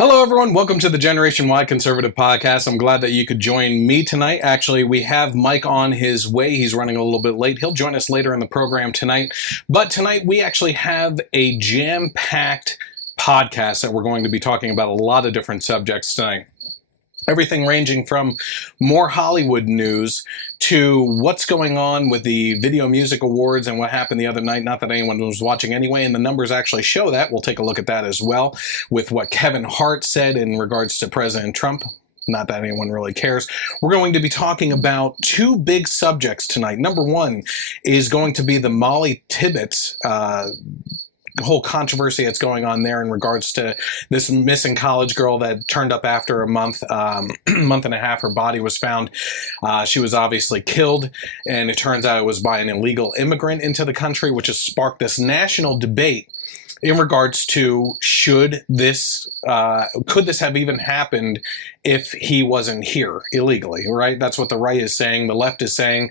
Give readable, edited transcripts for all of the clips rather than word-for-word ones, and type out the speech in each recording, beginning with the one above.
Hello, everyone. Welcome to the Generation Y Conservative Podcast. I'm glad that you could join me tonight. Actually, we have Mike on his way. He's running a little bit late. He'll join us later in the program tonight. But tonight, we actually have a jam-packed podcast that we're going to be talking about a lot of different subjects tonight. Everything ranging from more Hollywood news to what's going on with the Video Music Awards and what happened the other night. Not that anyone was watching anyway, and the numbers actually show that. We'll take a look at that as well with what Kevin Hart said in regards to President Trump. Not that anyone really cares. We're going to be talking about two big subjects tonight. Number one is going to be the Mollie Tibbetts whole controversy that's going on there in regards to this missing college girl that turned up after a month and a half. Her body was found. She was obviously killed, and it turns out it was by an illegal immigrant into the country, which has sparked this national debate in regards to could this have even happened if he wasn't here illegally, right? That's what the right is saying. The left is saying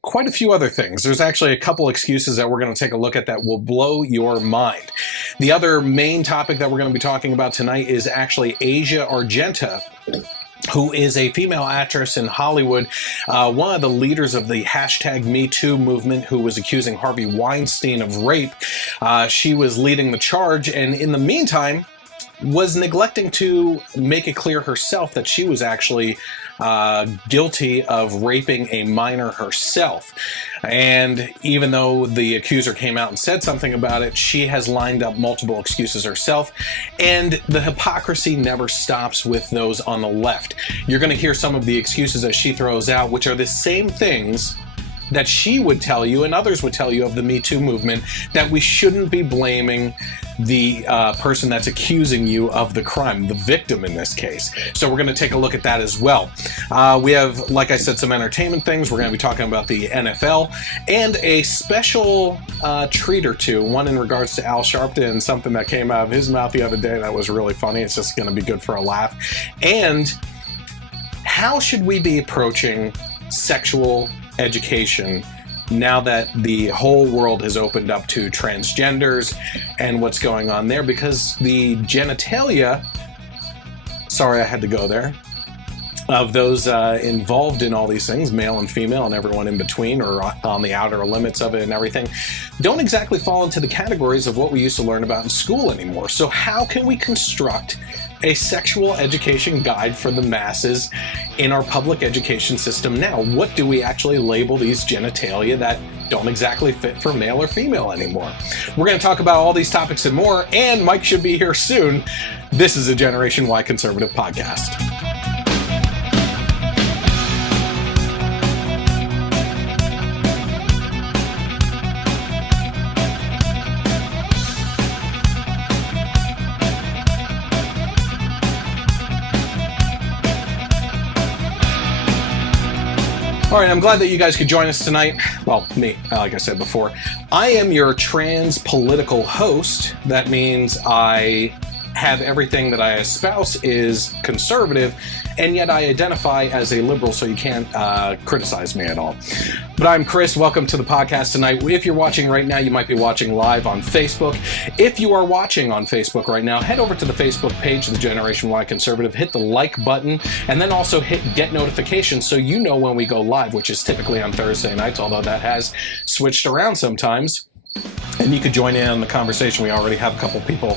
quite a few other things. There's actually a couple excuses that we're going to take a look at that will blow your mind. The other main topic that we're going to be talking about tonight is actually Asia Argento, who is a female actress in Hollywood, one of the leaders of the #MeToo movement, who was accusing Harvey Weinstein of rape. She was leading the charge, and in the meantime, was neglecting to make it clear herself that she was actually guilty of raping a minor herself. And even though the accuser came out and said something about it, she has lined up multiple excuses herself. And the hypocrisy never stops with those on the left. You're going to hear some of the excuses that she throws out, which are the same things that she would tell you and others would tell you of the Me Too movement, that we shouldn't be blaming the person that's accusing you of the crime, the victim in this case. So we're going to take a look at that as well. We have, like I said, some entertainment things. We're going to be talking about the NFL and a special treat or two, one in regards to Al Sharpton and something that came out of his mouth the other day that was really funny. It's just going to be good for a laugh. And how should we be approaching sexual education now that the whole world has opened up to transgenders and what's going on there? Because the genitalia, sorry I had to go there, of those involved in all these things, male and female and everyone in between, or on the outer limits of it and everything, don't exactly fall into the categories of what we used to learn about in school anymore. So how can we construct a sexual education guide for the masses in our public education system now? What do we actually label these genitalia that don't exactly fit for male or female anymore? We're going to talk about all these topics and more, and Mike should be here soon. This is a Generation Y Conservative Podcast. All right, I'm glad that you guys could join us tonight. Well, me, like I said before. I am your trans political host. That means I have everything that I espouse is conservative, and yet I identify as a liberal, so you can't criticize me at all. But I'm Chris. Welcome to the podcast tonight. If you're watching right now, you might be watching live on Facebook. If you are watching on Facebook right now, head over to the Facebook page of the Generation Y Conservative, hit the like button, and then also hit get notifications so you know when we go live, which is typically on Thursday nights, although that has switched around sometimes. And you could join in on the conversation. We already have a couple people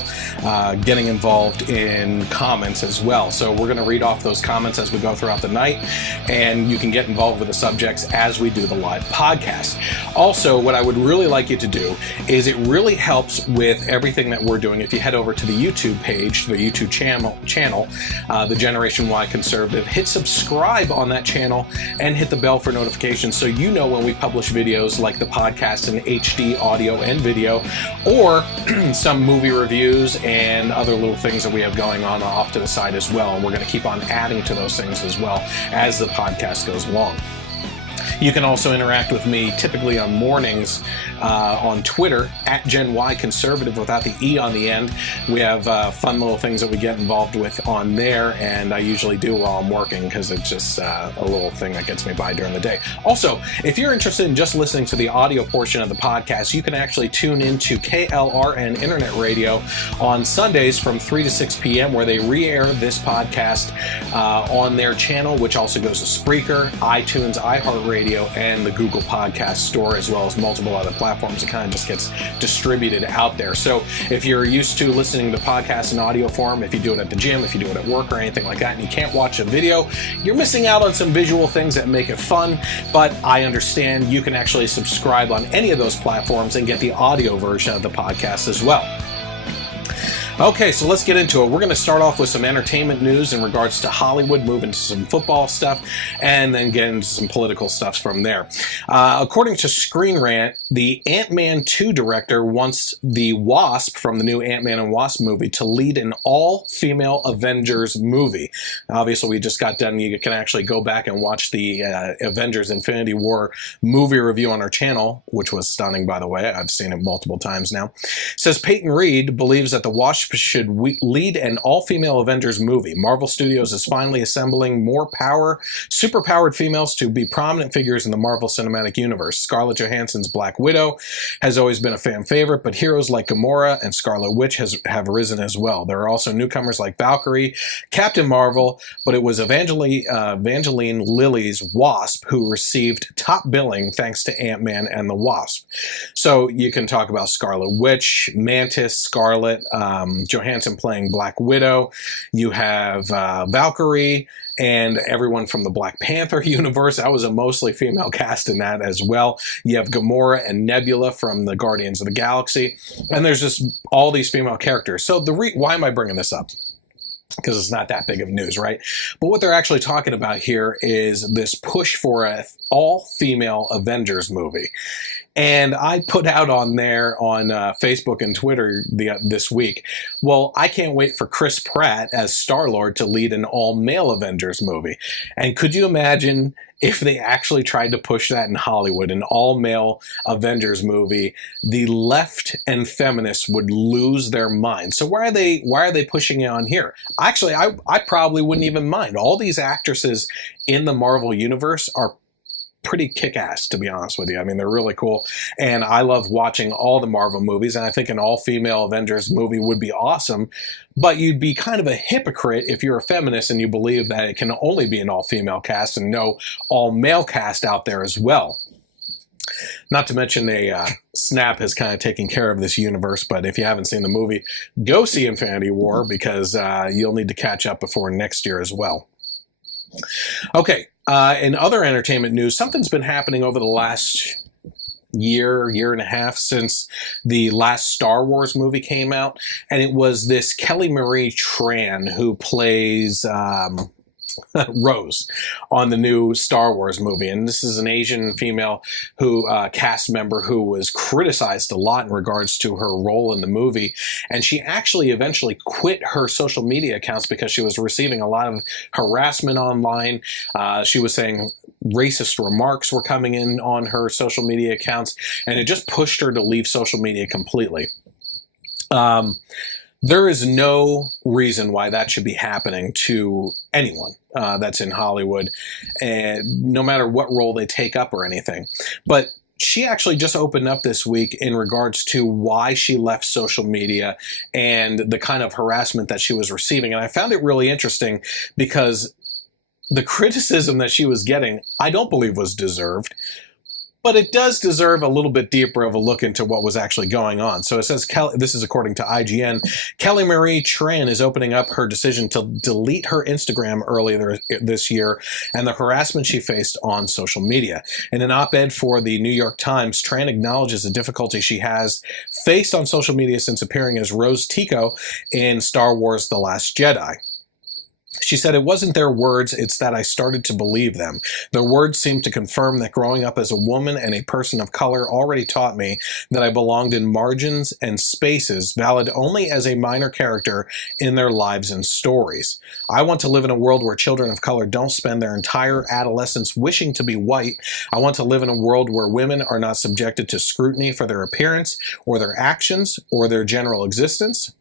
getting involved in comments as well. So we're going to read off those comments as we go throughout the night, and you can get involved with the subjects as we do the live podcast. Also, what I would really like you to do is, it really helps with everything that we're doing if you head over to the YouTube page, the YouTube channel, the Generation Y Conservative, hit subscribe on that channel and hit the bell for notifications so you know when we publish videos like the podcast in HD audio and video, or some movie reviews and other little things that we have going on off to the side as well. And we're going to keep on adding to those things as well as the podcast goes along. You can also interact with me typically on mornings on Twitter at Gen Y Conservative without the E on the end. We have fun little things that we get involved with on there, and I usually do while I'm working because it's just a little thing that gets me by during the day. Also, if you're interested in just listening to the audio portion of the podcast, you can actually tune into KLRN Internet Radio on Sundays from 3 to 6 p.m. where they re-air this podcast on their channel, which also goes to Spreaker, iTunes, iHeartRadio, and the Google Podcast Store, as well as multiple other platforms. It kind of just gets distributed out there. So if you're used to listening to podcasts in audio form, if you do it at the gym, if you do it at work or anything like that, and you can't watch a video, you're missing out on some visual things that make it fun. But I understand you can actually subscribe on any of those platforms and get the audio version of the podcast as well. Okay, so let's get into it. We're going to start off with some entertainment news in regards to Hollywood, move into some football stuff, and then get into some political stuff from there. According to Screen Rant, the Ant-Man 2 director wants the Wasp from the new Ant-Man and Wasp movie to lead an all-female Avengers movie. Obviously, we just got done. You can actually go back and watch the Avengers Infinity War movie review on our channel, which was stunning, by the way. I've seen it multiple times now. It says Peyton Reed believes that the Wasp should lead an all-female Avengers movie. Marvel Studios is finally assembling more super-powered females to be prominent figures in the Marvel Cinematic Universe. Scarlett Johansson's Black Widow has always been a fan favorite, but heroes like Gamora and Scarlet Witch have risen as well. There are also newcomers like Valkyrie, Captain Marvel, but it was Evangeline Lilly's Wasp who received top billing thanks to Ant-Man and the Wasp. So you can talk about Scarlet Witch, Mantis, Scarlet, Johansson playing Black Widow. You have Valkyrie and everyone from the Black Panther universe. That was a mostly female cast in that as well. You have Gamora and Nebula from the Guardians of the Galaxy. And there's just all these female characters. So why am I bringing this up? Because it's not that big of news, right? But what they're actually talking about here is this push for an all-female Avengers movie. And I put out on there on Facebook and Twitter this week, well, I can't wait for Chris Pratt as Star-Lord to lead an all-male Avengers movie. And could you imagine if they actually tried to push that in Hollywood, an all-male Avengers movie? The left and feminists would lose their minds. So why are they pushing it on here? Actually, I probably wouldn't even mind. All these actresses in the Marvel Universe are pretty kick-ass, to be honest with you. I mean, they're really cool, and I love watching all the Marvel movies, and I think an all-female Avengers movie would be awesome, but you'd be kind of a hypocrite if you're a feminist and you believe that it can only be an all-female cast and no all-male cast out there as well. Not to mention Snap has kind of taken care of this universe, but if you haven't seen the movie, go see Infinity War because you'll need to catch up before next year as well. Okay, in other entertainment news, something's been happening over the last year and a half since the last Star Wars movie came out, and it was this Kelly Marie Tran who plays Rose on the new Star Wars movie. And this is an Asian female cast member who was criticized a lot in regards to her role in the movie. And she actually eventually quit her social media accounts because she was receiving a lot of harassment online. She was saying racist remarks were coming in on her social media accounts, and it just pushed her to leave social media completely. There is no reason why that should be happening to anyone that's in Hollywood, and no matter what role they take up or anything. But she actually just opened up this week in regards to why she left social media and the kind of harassment that she was receiving. And I found it really interesting because the criticism that she was getting, I don't believe was deserved. But it does deserve a little bit deeper of a look into what was actually going on. So it says, this is according to IGN, Kelly Marie Tran is opening up her decision to delete her Instagram earlier this year and the harassment she faced on social media. In an op-ed for the New York Times, Tran acknowledges the difficulty she has faced on social media since appearing as Rose Tico in Star Wars The Last Jedi. She said, "It wasn't their words, it's that I started to believe them. Their words seemed to confirm that growing up as a woman and a person of color already taught me that I belonged in margins and spaces valid only as a minor character in their lives and stories. I want to live in a world where children of color don't spend their entire adolescence wishing to be white. I want to live in a world where women are not subjected to scrutiny for their appearance or their actions or their general existence.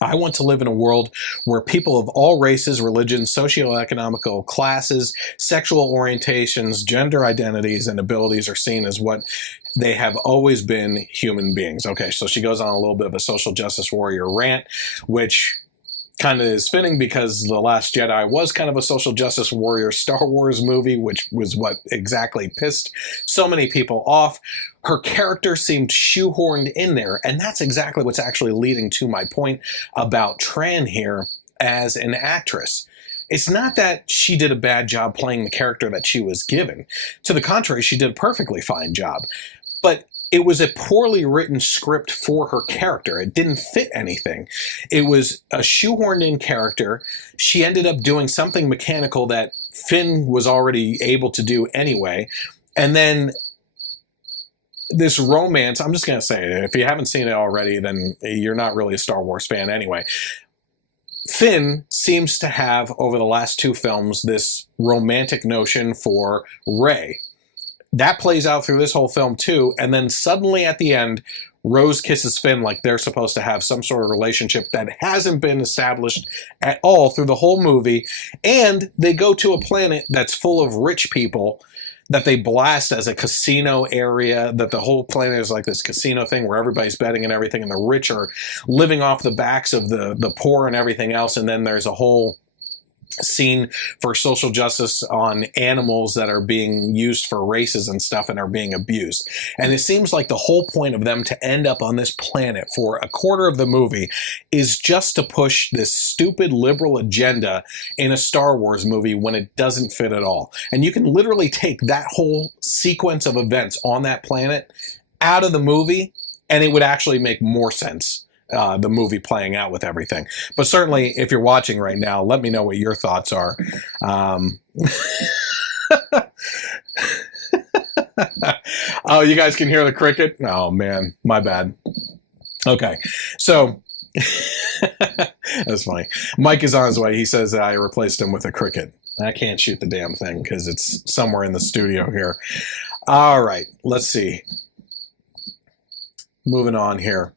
I want to live in a world where people of all races, religions, socioeconomical classes, sexual orientations, gender identities, and abilities are seen as what they have always been, human beings." Okay, so she goes on a little bit of a social justice warrior rant, which kind of is fitting because The Last Jedi was kind of a social justice warrior Star Wars movie, which was what exactly pissed so many people off. Her character seemed shoehorned in there, and that's exactly what's actually leading to my point about Tran here as an actress. It's not that she did a bad job playing the character that she was given. To the contrary, she did a perfectly fine job. But it was a poorly written script for her character. It didn't fit anything. It was a shoehorned in character. She ended up doing something mechanical that Finn was already able to do anyway. And then this romance, I'm just going to say it. If you haven't seen it already, then you're not really a Star Wars fan anyway. Finn seems to have, over the last two films, this romantic notion for Rey. That plays out through this whole film too, and then suddenly at the end, Rose kisses Finn like they're supposed to have some sort of relationship that hasn't been established at all through the whole movie, and they go to a planet that's full of rich people that they blast as a casino area, that the whole planet is like this casino thing where everybody's betting and everything, and the rich are living off the backs of the poor and everything else, and then there's a whole scene for social justice on animals that are being used for races and stuff and are being abused. And it seems like the whole point of them to end up on this planet for a quarter of the movie is just to push this stupid liberal agenda in a Star Wars movie when it doesn't fit at all. And you can literally take that whole sequence of events on that planet out of the movie and it would actually make more sense. The movie playing out with everything. But certainly, if you're watching right now, let me know what your thoughts are. Oh, you guys can hear the cricket? Oh, man, my bad. Okay, so that's funny. Mike is on his way. He says that I replaced him with a cricket. I can't shoot the damn thing because it's somewhere in the studio here. All right, let's see. Moving on here.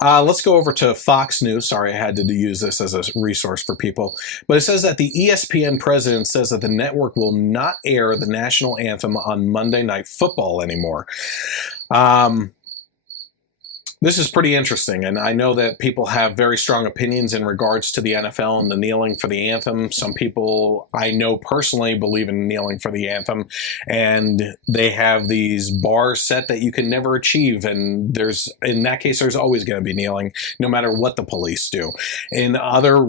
Let's go over to Fox News. Sorry, I had to use this as a resource for people. But it says that the ESPN president says that the network will not air the national anthem on Monday Night Football anymore. This is pretty interesting, and I know that people have very strong opinions in regards to the NFL and the kneeling for the anthem. Some people I know personally believe in kneeling for the anthem, and they have these bars set that you can never achieve, and in that case, there's always going to be kneeling, no matter what the police do. In other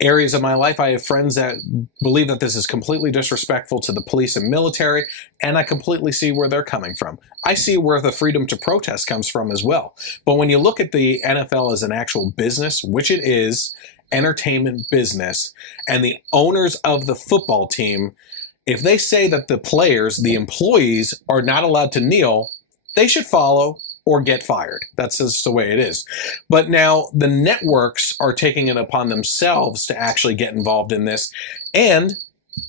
areas of my life, I have friends that believe that this is completely disrespectful to the police and military, and I completely see where they're coming from. I see where the freedom to protest comes from as well. But when you look at the NFL as an actual business, which it is, entertainment business, and the owners of the football team, if they say that the players, the employees, are not allowed to kneel, they should follow or get fired. That's just the way it is. But now the networks are taking it upon themselves to actually get involved in this. And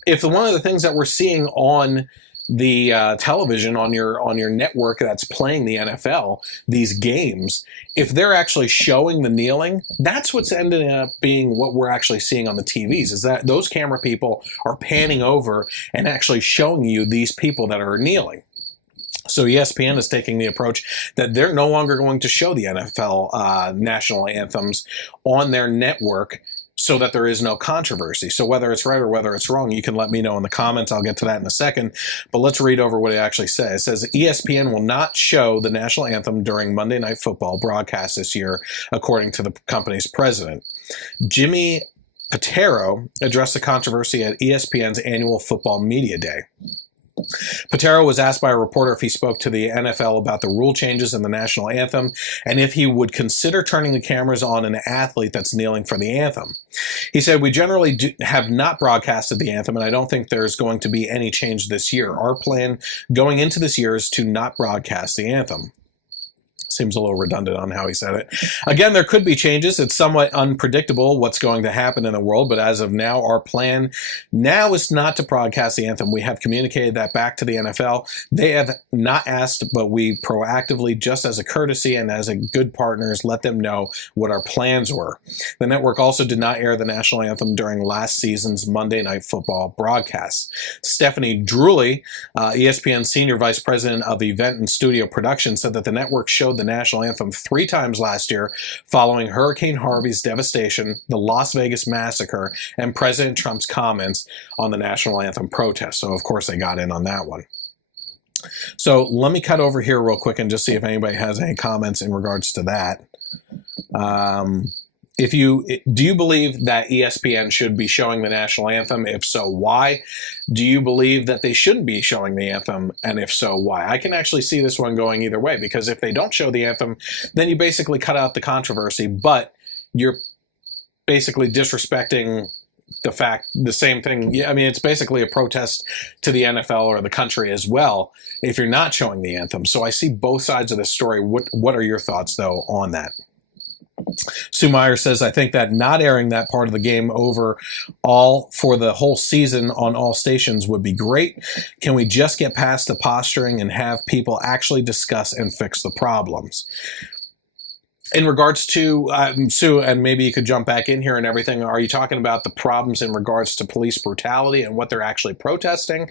if one of the things that we're seeing on the television, on your network that's playing the NFL, these games, if they're actually showing the kneeling, that's what's ending up being what we're actually seeing on the TVs, is that those camera people are panning over and actually showing you these people that are kneeling. So ESPN is taking the approach that they're no longer going to show the NFL national anthems on their network so that there is no controversy. So whether it's right or whether it's wrong, you can let me know in the comments. I'll get to that in a second. But let's read over what it actually says. It says ESPN will not show the national anthem during Monday Night Football broadcast this year, according to the company's president. Jimmy Pitaro addressed the controversy at ESPN's annual Football Media Day. Pitaro was asked by a reporter if he spoke to the NFL about the rule changes in the national anthem and if he would consider turning the cameras on an athlete that's kneeling for the anthem. He said, we generally have not broadcasted the anthem, and I don't think there's going to be any change this year. Our plan going into this year is to not broadcast the anthem. Seems a little redundant on how he said it. Again, there could be changes. It's somewhat unpredictable what's going to happen in the world, but as of now, our plan now is not to broadcast the anthem. We have communicated that back to the NFL. They have not asked, but we proactively, just as a courtesy and as a good partners, let them know what our plans were. The network also did not air the national anthem during last season's Monday Night Football broadcast. Stephanie Drewley, ESPN Senior Vice President of Event and Studio Production, said that the network showed the national anthem 3 times last year following Hurricane Harvey's devastation, the Las Vegas massacre, and President Trump's comments on the national anthem protest. So, of course, they got in on that one. So let me cut over here real quick and just see if anybody has any comments in regards to that. Do you believe that ESPN should be showing the national anthem? If so, why? Do you believe that they shouldn't be showing the anthem? And if so, why? I can actually see this one going either way, because if they don't show the anthem, then you basically cut out the controversy, but you're basically disrespecting the same thing. Yeah, I mean, it's basically a protest to the NFL or the country as well if you're not showing the anthem. So I see both sides of this story. What are your thoughts, though, on that? Sue Maher says, I think that not airing that part of the game overall for the whole season on all stations would be great. Can we just get past the posturing and have people actually discuss and fix the problems? In regards to, Sue, and maybe you could jump back in here and everything, are you talking about the problems in regards to police brutality and what they're actually protesting?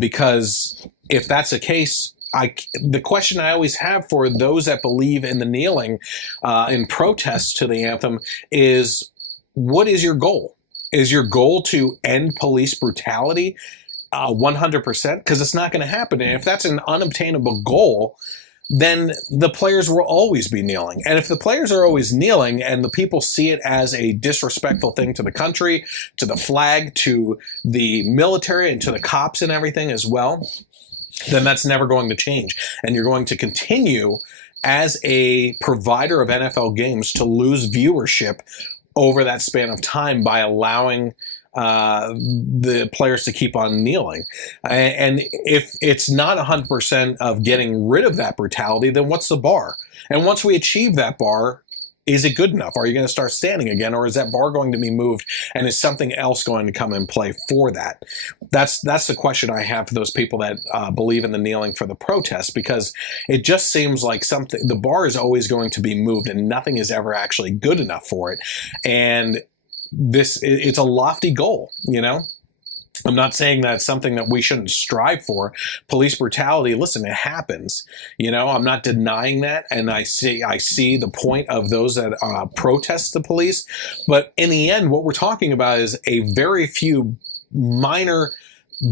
Because if that's the case, the question I always have for those that believe in the kneeling in protest to the anthem is, what is your goal? Is your goal to end police brutality 100%? Because it's not going to happen. And if that's an unobtainable goal, then the players will always be kneeling. And if the players are always kneeling and the people see it as a disrespectful thing to the country, to the flag, to the military, and to the cops and everything as well, then that's never going to change. And you're going to continue as a provider of NFL games to lose viewership over that span of time by allowing the players to keep on kneeling. And if it's not 100% of getting rid of that brutality, then what's the bar? And once we achieve that bar, is it good enough? Are you going to start standing again, or is that bar going to be moved, and is something else going to come in play for that? That's the question I have for those people that believe in the kneeling for the protest, because it just seems like the bar is always going to be moved, and nothing is ever actually good enough for it. And it's a lofty goal, you know? I'm not saying that it's something that we shouldn't strive for. Police brutality, listen, it happens. You know, I'm not denying that, and I see the point of those that protest the police. But in the end, what we're talking about is a very few minor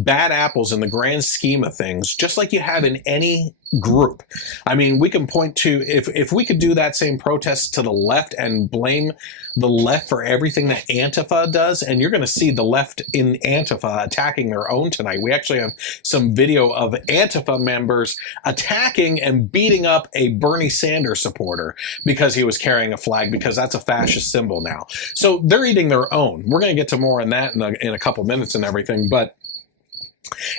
bad apples in the grand scheme of things, just like you have in any group. I mean, we can point to, if we could do that same protest to the left and blame the left for everything that Antifa does, and you're going to see the left in Antifa attacking their own tonight. We actually have some video of Antifa members attacking and beating up a Bernie Sanders supporter because he was carrying a flag, because that's a fascist symbol now. So they're eating their own. We're going to get to more on that in a couple minutes and everything, but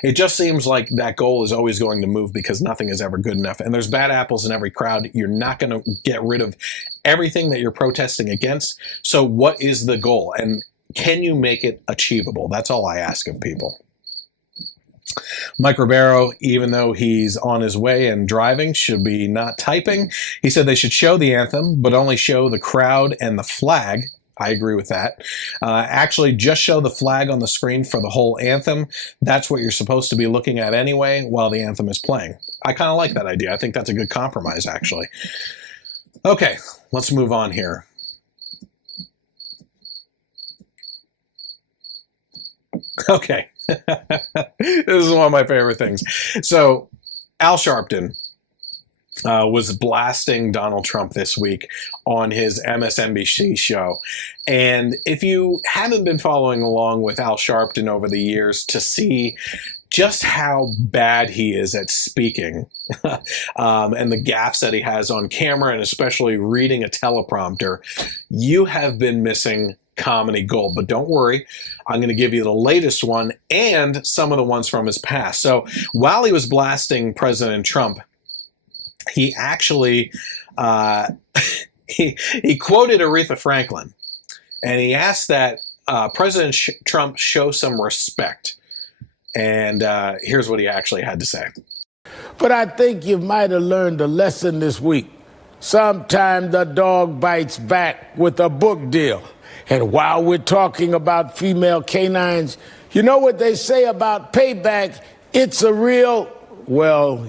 it just seems like that goal is always going to move because nothing is ever good enough. And there's bad apples in every crowd. You're not going to get rid of everything that you're protesting against. So what is the goal? And can you make it achievable? That's all I ask of people. Mike Ribeiro, even though he's on his way and driving, should be not typing. He said they should show the anthem, but only show the crowd and the flag. I agree with that. Actually, just show the flag on the screen for the whole anthem. That's what you're supposed to be looking at anyway while the anthem is playing. I kind of like that idea. I think that's a good compromise, actually. Okay, let's move on here. Okay. This is one of my favorite things. So, Al Sharpton was blasting Donald Trump this week on his MSNBC show. And if you haven't been following along with Al Sharpton over the years to see just how bad he is at speaking and the gaffes that he has on camera, and especially reading a teleprompter, you have been missing comedy gold. But don't worry, I'm going to give you the latest one and some of the ones from his past. So while he was blasting President Trump, he actually he quoted Aretha Franklin, and he asked that President Trump show some respect. And here's what he actually had to say. But I think you might have learned a lesson this week. Sometimes the dog bites back with a book deal. And while we're talking about female canines, you know what they say about payback? It's a real, well,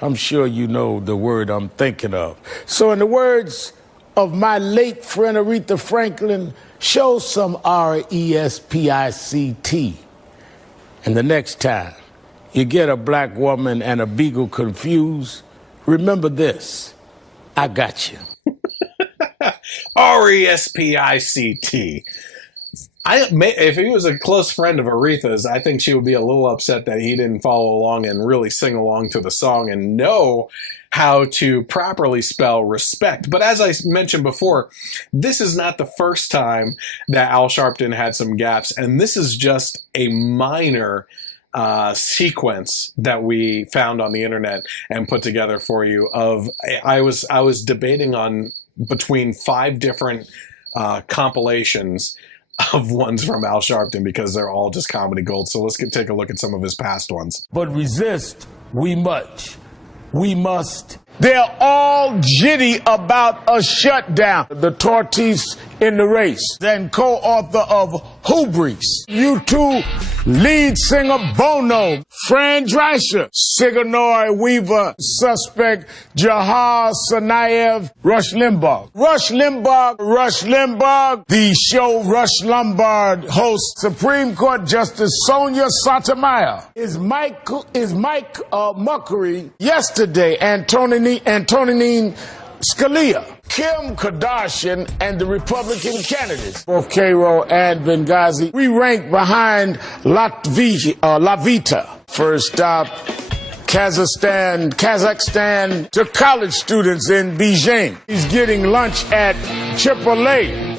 I'm sure you know the word I'm thinking of. So in the words of my late friend Aretha Franklin, show some R-E-S-P-I-C-T. And the next time you get a black woman and a beagle confused, remember this: I got you. R-E-S-P-I-C-T. If he was a close friend of Aretha's, I think she would be a little upset that he didn't follow along and really sing along to the song and know how to properly spell respect. But as I mentioned before, this is not the first time that Al Sharpton had some gaffes, and this is just a minor sequence that we found on the internet and put together for you. I was debating on between 5 different compilations of ones from Al Sharpton because they're all just comedy gold. So let's take a look at some of his past ones. But resist we must. They're all jitty about a shutdown. The tortoise in the race, then co-author of Hubris. U2 lead singer Bono, Fran Drescher, Sigourney Weaver, suspect Jahar Tsarnaev, Rush Limbaugh. Rush Limbaugh, the show Rush Lombard host, Supreme Court Justice Sonia Sotomayor. Is Mike Muckery yesterday, Antonin Scalia. Kim Kardashian and the Republican candidates, both Cairo and Benghazi, we rank behind Lavita. First stop, Kazakhstan to college students in Beijing. He's getting lunch at Chipotle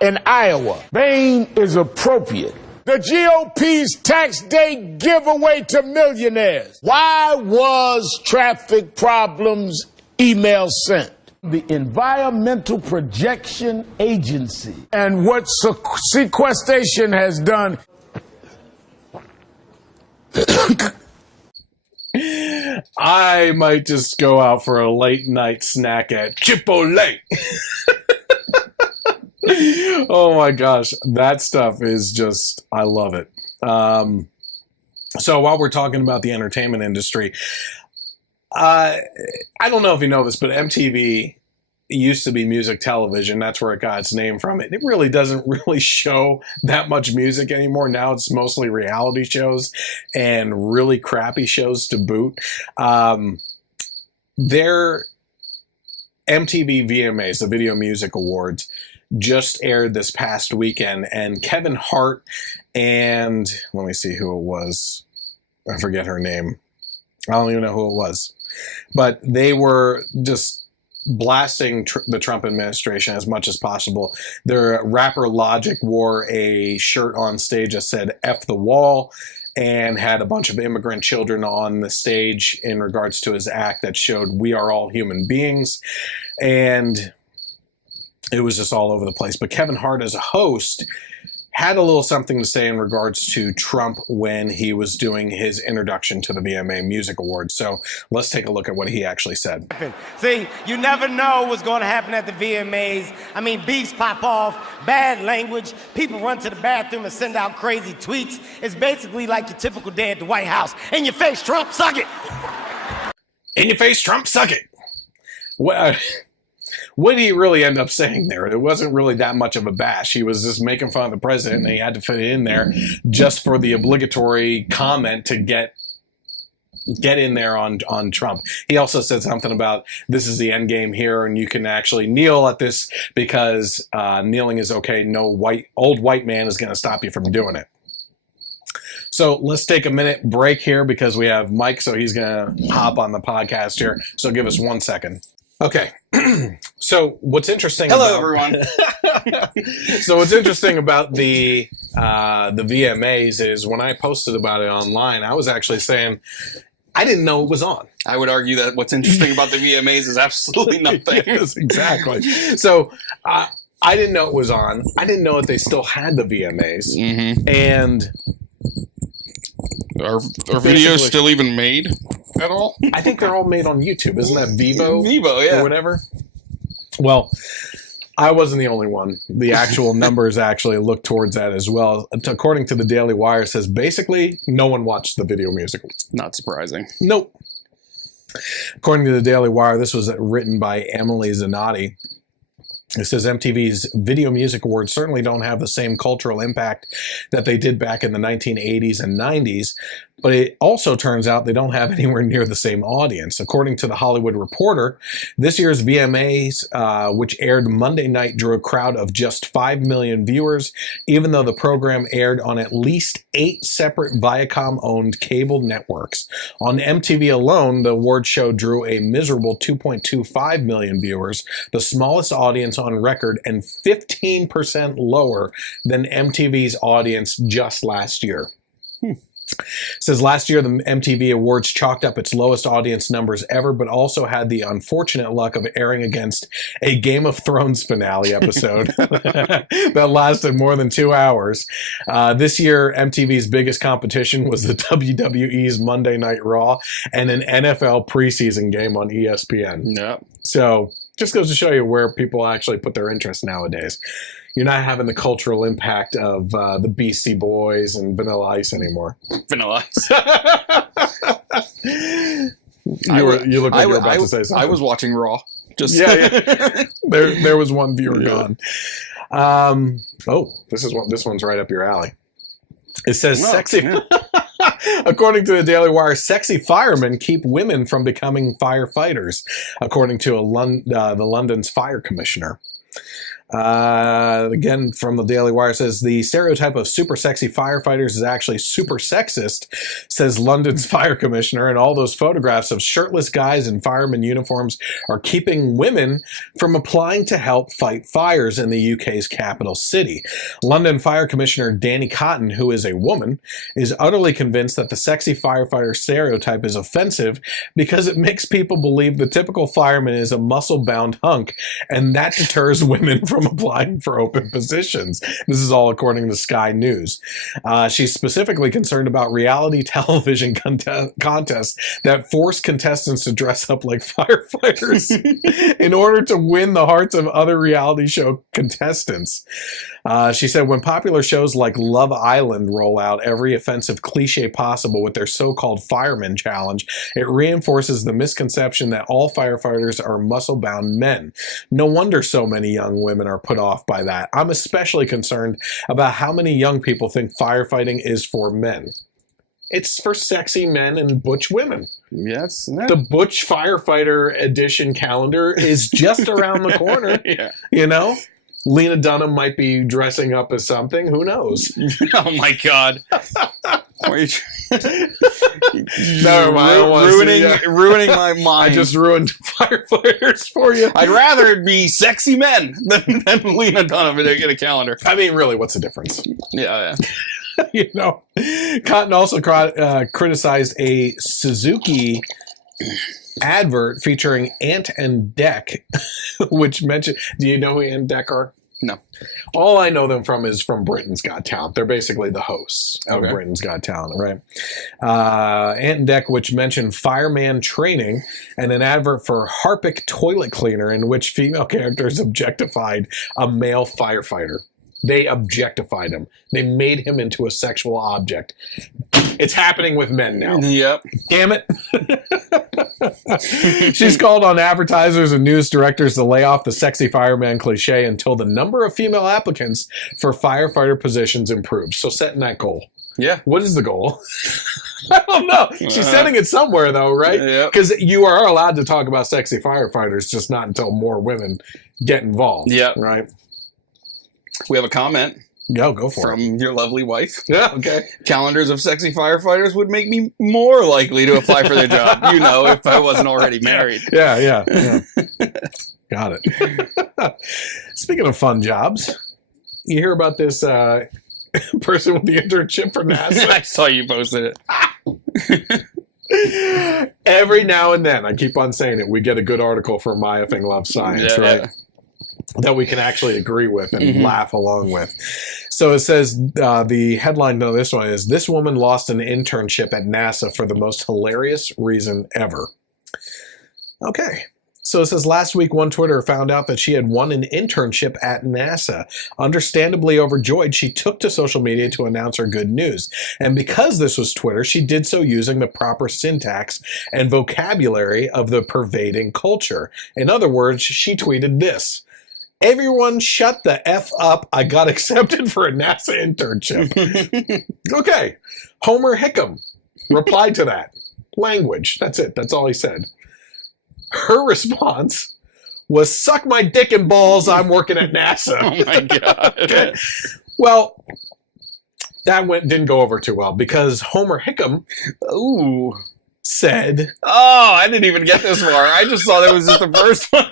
in Iowa. Bain is appropriate. The GOP's tax day giveaway to millionaires. Why was traffic problems email sent? The Environmental Projection Agency. And what sequestration has done. I might just go out for a late night snack at Chipotle. Oh my gosh, that stuff is just, I love it. So while we're talking about the entertainment industry, I don't know if you know this, but MTV used to be music television. That's where it got its name from. It really doesn't really show that much music anymore. Now it's mostly reality shows and really crappy shows to boot. Their MTV VMAs, the Video Music Awards, just aired this past weekend, and Kevin Hart and, let me see who it was. I forget her name. I don't even know who it was. But they were just blasting the Trump administration as much as possible. Their rapper Logic wore a shirt on stage that said F the wall and had a bunch of immigrant children on the stage in regards to his act that showed we are all human beings. And it was just all over the place. But Kevin Hart as a host had a little something to say in regards to Trump when he was doing his introduction to the VMA Music Awards. So let's take a look at what he actually said. See, you never know what's going to happen at the VMAs. I mean, beefs pop off, bad language, people run to the bathroom and send out crazy tweets. It's basically like your typical day at the White House. In your face, Trump, suck it! In your face, Trump, suck it! Well, what did he really end up saying there? It wasn't really that much of a bash. He was just making fun of the president, and he had to fit it in there just for the obligatory comment to get in there on Trump. He also said something about this is the end game here, and you can actually kneel at this because kneeling is okay. No old white man is going to stop you from doing it. So let's take a minute break here because we have Mike, so he's going to hop on the podcast here. So give us 1 second. Okay. So what's interesting? Hello, everyone. So what's interesting about the VMAs is when I posted about it online, I was actually saying I didn't know it was on. I would argue that what's interesting about the VMAs is absolutely nothing. Yes, exactly. So I didn't know it was on. I didn't know that they still had the VMAs. Mm-hmm. And are videos still even made at all? I think they're all made on YouTube. Isn't that Vivo? Vivo, yeah. Or whatever. Well, I wasn't the only one. The actual numbers actually look towards that as well. According to the Daily Wire, it says basically no one watched the video musical. Not surprising. Nope. According to the Daily Wire, this was written by Emily Zanotti. It says MTV's Video Music Awards certainly don't have the same cultural impact that they did back in the 1980s and 90s, but it also turns out they don't have anywhere near the same audience. According to The Hollywood Reporter, this year's VMAs, which aired Monday night, drew a crowd of just 5 million viewers, even though the program aired on at least 8 separate Viacom-owned cable networks. On MTV alone, the award show drew a miserable 2.25 million viewers, the smallest audience on record and 15% lower than MTV's audience just last year. It says last year the MTV Awards chalked up its lowest audience numbers ever, but also had the unfortunate luck of airing against a Game of Thrones finale episode that lasted more than 2 hours. This year, MTV's biggest competition was the WWE's Monday Night Raw and an NFL preseason game on ESPN. Yep. So just goes to show you where people actually put their interest nowadays. You're not having the cultural impact of the Beastie Boys and Vanilla Ice anymore. Vanilla Ice. You look like you were about to say something. I was watching Raw. Just yeah. There was one viewer gone. This one's right up your alley. It says sexy. Yeah. According to the Daily Wire, sexy firemen keep women from becoming firefighters, according to the London's fire commissioner. Again, from the Daily Wire, says the stereotype of super sexy firefighters is actually super sexist, says London's fire commissioner, and all those photographs of shirtless guys in fireman uniforms are keeping women from applying to help fight fires in the UK's capital city. London Fire Commissioner Danny Cotton, who is a woman, is utterly convinced that the sexy firefighter stereotype is offensive because it makes people believe the typical fireman is a muscle-bound hunk, and that deters women from applying for open positions. This is all according to Sky News. She's specifically concerned about reality television contests that force contestants to dress up like firefighters in order to win the hearts of other reality show contestants. She said when popular shows like Love Island roll out every offensive cliche possible with their so-called fireman challenge, it reinforces the misconception that all firefighters are muscle-bound men. No wonder so many young women are put off by that. I'm especially concerned about how many young people think firefighting is for men. It's for sexy men and butch women. Yes. The Butch Firefighter edition calendar is just around the corner. Yeah. You know? Lena Dunham might be dressing up as something. Who knows? Oh, my God. Never mind. Ruining my mind. I just ruined firefighters for you. I'd rather it be sexy men than Lena Dunham in a calendar. I mean, really, what's the difference? Yeah. You know, Cotton also criticized a Suzuki advert featuring Ant and Dec, which mentioned. Do you know who Ant and Dec are? No. All I know them from is from Britain's Got Talent. They're basically the hosts of Britain's Got Talent, right? Ant and Dec, which mentioned fireman training, and an advert for Harpic toilet cleaner in which female characters objectified a male firefighter. They objectified him. They made him into a sexual object. It's happening with men now. Yep. Damn it. She's called on advertisers and news directors to lay off the sexy fireman cliche until the number of female applicants for firefighter positions improves. So setting that goal. Yeah. What is the goal? I don't know. She's setting it somewhere, though, right? Because you are allowed to talk about sexy firefighters, just not until more women get involved. Yeah. Right? We have a comment Go for from it. your lovely wife. Yeah, okay. Calendars of sexy firefighters would make me more likely to apply for the job, if I wasn't already married. Yeah. Got it. Speaking of fun jobs, you hear about this person with the internship for NASA? I saw you posted it. Every now and then, I keep on saying it, we get a good article from My Effing Love Science, right? Yeah. That we can actually agree with and laugh along with. So it says, the headline to this one is, "This woman lost an internship at NASA for the most hilarious reason ever." Okay. So it says, last week, one Twitterer found out that she had won an internship at NASA. Understandably overjoyed, she took to social media to announce her good news. And because this was Twitter, she did so using the proper syntax and vocabulary of the pervading culture. In other words, she tweeted this: "Everyone shut the F up. I got accepted for a NASA internship." Okay. Homer Hickam replied to that. Language. That's it. That's all he said. Her response was, "Suck my dick and balls. I'm working at NASA." Oh, my God. Okay. Well, that didn't go over too well because Homer Hickam said... Oh, I didn't even get this far. I just thought it was just the first one.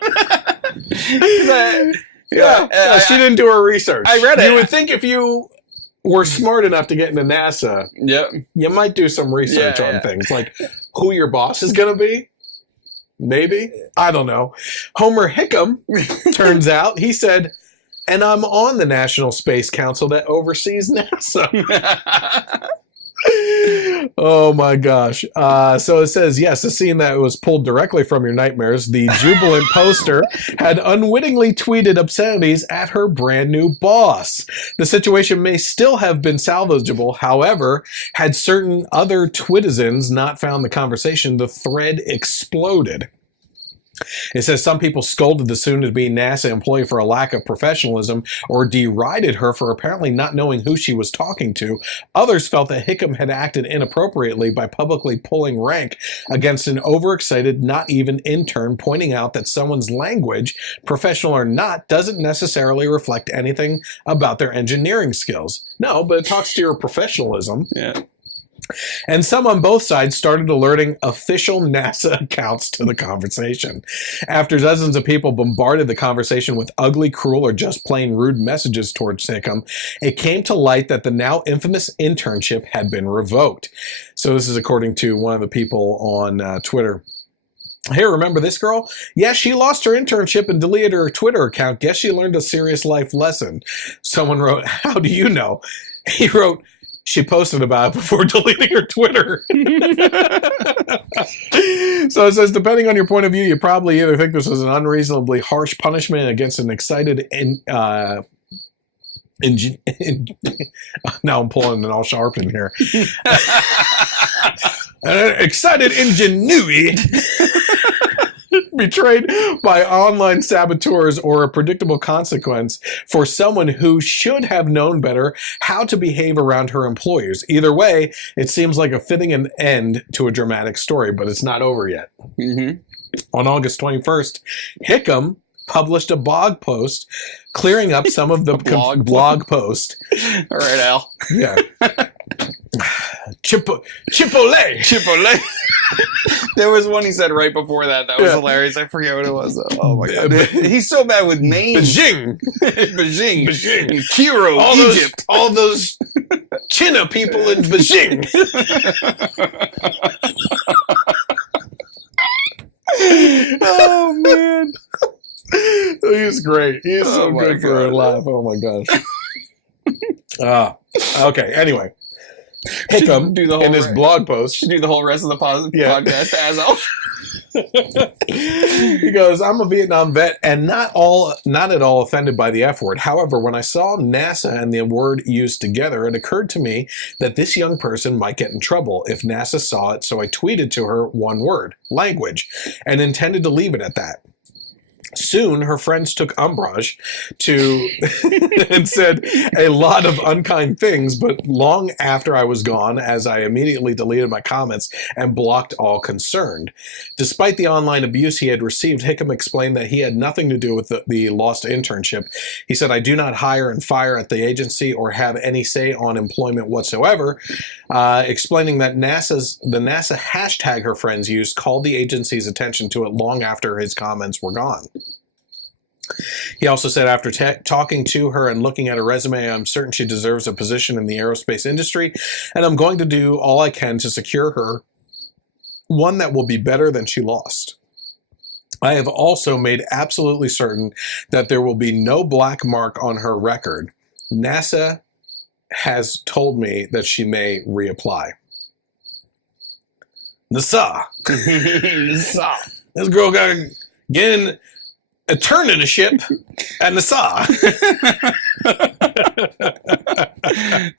She didn't do her research. I read it. You would think if you were smart enough to get into NASA, you might do some research on things, like who your boss is going to be. Maybe. I don't know. Homer Hickam, turns out, he said, "And I'm on the National Space Council that oversees NASA." Oh my gosh. So it says, yes, a scene that was pulled directly from your nightmares. The jubilant poster had unwittingly tweeted obscenities at her brand new boss. The situation may still have been salvageable. However, had certain other twitizens not found the conversation, the thread exploded. It says some people scolded the soon-to-be NASA employee for a lack of professionalism or derided her for apparently not knowing who she was talking to. Others felt that Hickam had acted inappropriately by publicly pulling rank against an overexcited, not even intern, pointing out that someone's language, professional or not, doesn't necessarily reflect anything about their engineering skills. No, but it talks to your professionalism. Yeah. And some on both sides started alerting official NASA accounts to the conversation. After dozens of people bombarded the conversation with ugly, cruel, or just plain rude messages towards Hickam, it came to light that the now infamous internship had been revoked. So this is according to one of the people on Twitter. "Hey, remember this girl? Yeah, she lost her internship and deleted her Twitter account. Guess she learned a serious life lesson." Someone wrote, "How do you know?" He wrote, "She posted about it before deleting her Twitter." So it says, depending on your point of view, you probably either think this was an unreasonably harsh punishment against an excited now I'm pulling an all Sharpton here. Excited ingenuity betrayed by online saboteurs, or a predictable consequence for someone who should have known better how to behave around her employers. Either way, it seems like a fitting an end to a dramatic story, but it's not over yet. On August 21st, Hickam published a blog post clearing up some of the blog post. All right, Al. Yeah. Chipotle. There was one he said right before that. That was hilarious. I forget what it was, though. Oh, my God. He's so bad with names. Beijing. Beijing. Cairo, Egypt. All those China people in Beijing. Oh, man. He's great. He's so good for a laugh. Oh, my gosh. Okay, anyway. Hickam, in his blog post, should do the whole rest of the podcast as Al. He goes, "I'm a Vietnam vet and not at all offended by the F word. However, when I saw NASA and the word used together, it occurred to me that this young person might get in trouble if NASA saw it, so I tweeted to her one word, language, and intended to leave it at that. Soon, her friends took umbrage to and said a lot of unkind things, but long after I was gone, as I immediately deleted my comments and blocked all concerned. Despite the online abuse he had received, Hickam explained that he had nothing to do with the lost internship. He said, I do not hire and fire at the agency or have any say on employment whatsoever, explaining that the NASA hashtag her friends used called the agency's attention to it long after his comments were gone. He also said, after talking to her and looking at her resume, I'm certain she deserves a position in the aerospace industry, and I'm going to do all I can to secure her one that will be better than she lost. I have also made absolutely certain that there will be no black mark on her record. NASA has told me that she may reapply. NASA. This girl got to get in a turn in a ship at NASA.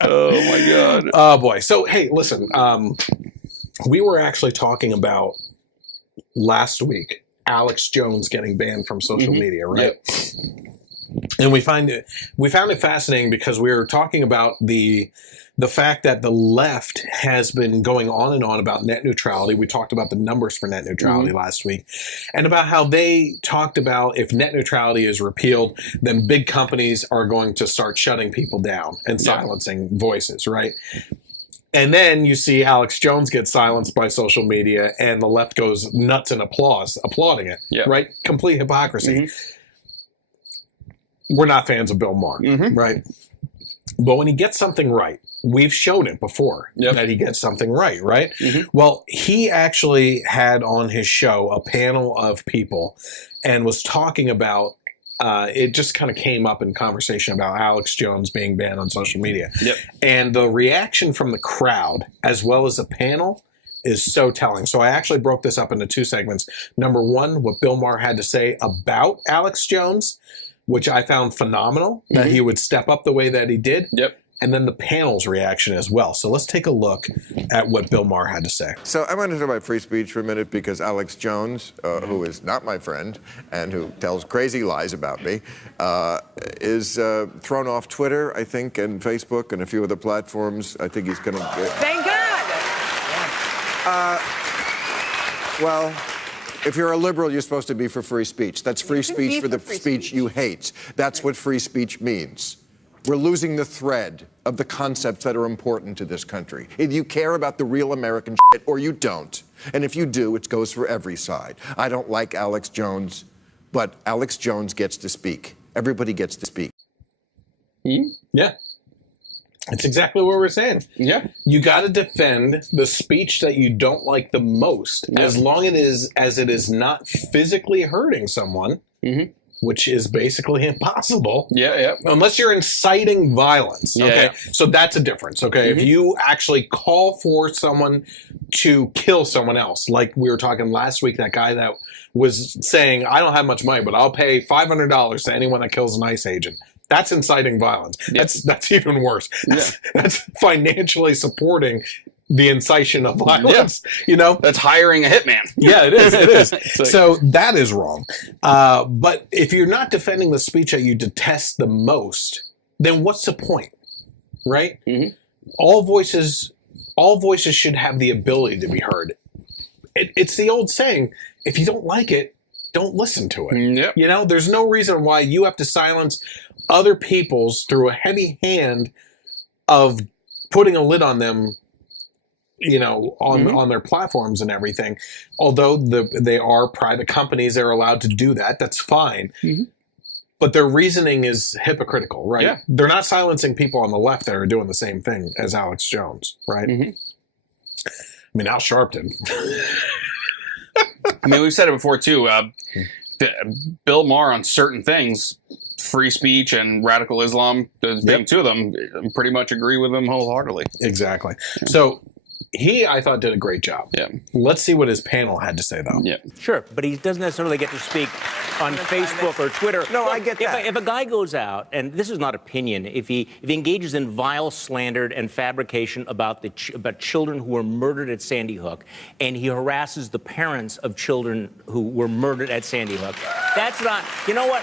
Oh my God. Oh boy. So, hey, listen, we were actually talking about last week, Alex Jones getting banned from social media, right? Yep. And we found it fascinating because we were talking about the fact that the left has been going on and on about net neutrality. We talked about the numbers for net neutrality last week, and about how they talked about if net neutrality is repealed, then big companies are going to start shutting people down and silencing voices, right? And then you see Alex Jones get silenced by social media, and the left goes nuts in applauding it, right? Complete hypocrisy. We're not fans of Bill Maher, right? But when he gets something right, we've shown it before that he gets something right, right? Well, he actually had on his show a panel of people and was talking about, it just kind of came up in conversation about Alex Jones being banned on social media. And the reaction from the crowd, as well as the panel, is so telling. So I actually broke this up into two segments. Number one, what Bill Maher had to say about Alex Jones, which I found phenomenal, that he would step up the way that he did. And then the panel's reaction as well. So let's take a look at what Bill Maher had to say. So I want to talk about free speech for a minute because Alex Jones, who is not my friend and who tells crazy lies about me, is thrown off Twitter, I think, and Facebook and a few other platforms. I think he's going to... Thank God! Well, if you're a liberal, you're supposed to be for free speech. That's free speech for the speech you hate. That's what free speech means. We're losing the thread of the concepts that are important to this country. Either you care about the real American shit or you don't. And if you do, it goes for every side. I don't like Alex Jones, but Alex Jones gets to speak. Everybody gets to speak. Yeah. It's exactly what we're saying. You got to defend the speech that you don't like the most, as long as it is not physically hurting someone, which is basically impossible. Unless you're inciting violence. So that's a difference. If you actually call for someone to kill someone else, like we were talking last week, that guy that was saying, I don't have much money, but I'll pay $500 to anyone that kills an ICE agent. That's inciting violence. That's even worse. That's financially supporting the incitation of violence. You know, that's hiring a hitman. It is. So that is wrong. But if you're not defending the speech that you detest the most, then what's the point, right? All voices should have the ability to be heard. It's the old saying: if you don't like it, don't listen to it. You know, there's no reason why you have to silence other people's through a heavy hand of putting a lid on them, you know, on their platforms and everything. Although they are private companies, they're allowed to do that. That's fine. But their reasoning is hypocritical, right? They're not silencing people on the left that are doing the same thing as Alex Jones, right? I mean, Al Sharpton. I mean, we've said it before, too. Bill Maher on certain things, free speech and radical Islam, being two of them, pretty much agree with them wholeheartedly. Exactly. So I thought, did a great job. Yeah. Let's see what his panel had to say, though. Yeah. Sure, but he doesn't necessarily get to speak on Facebook or Twitter. No, I get that. If a guy goes out, and this is not opinion, if he engages in vile slander and fabrication about children who were murdered at Sandy Hook, and he harasses the parents of children who were murdered at Sandy Hook, that's not. You know what?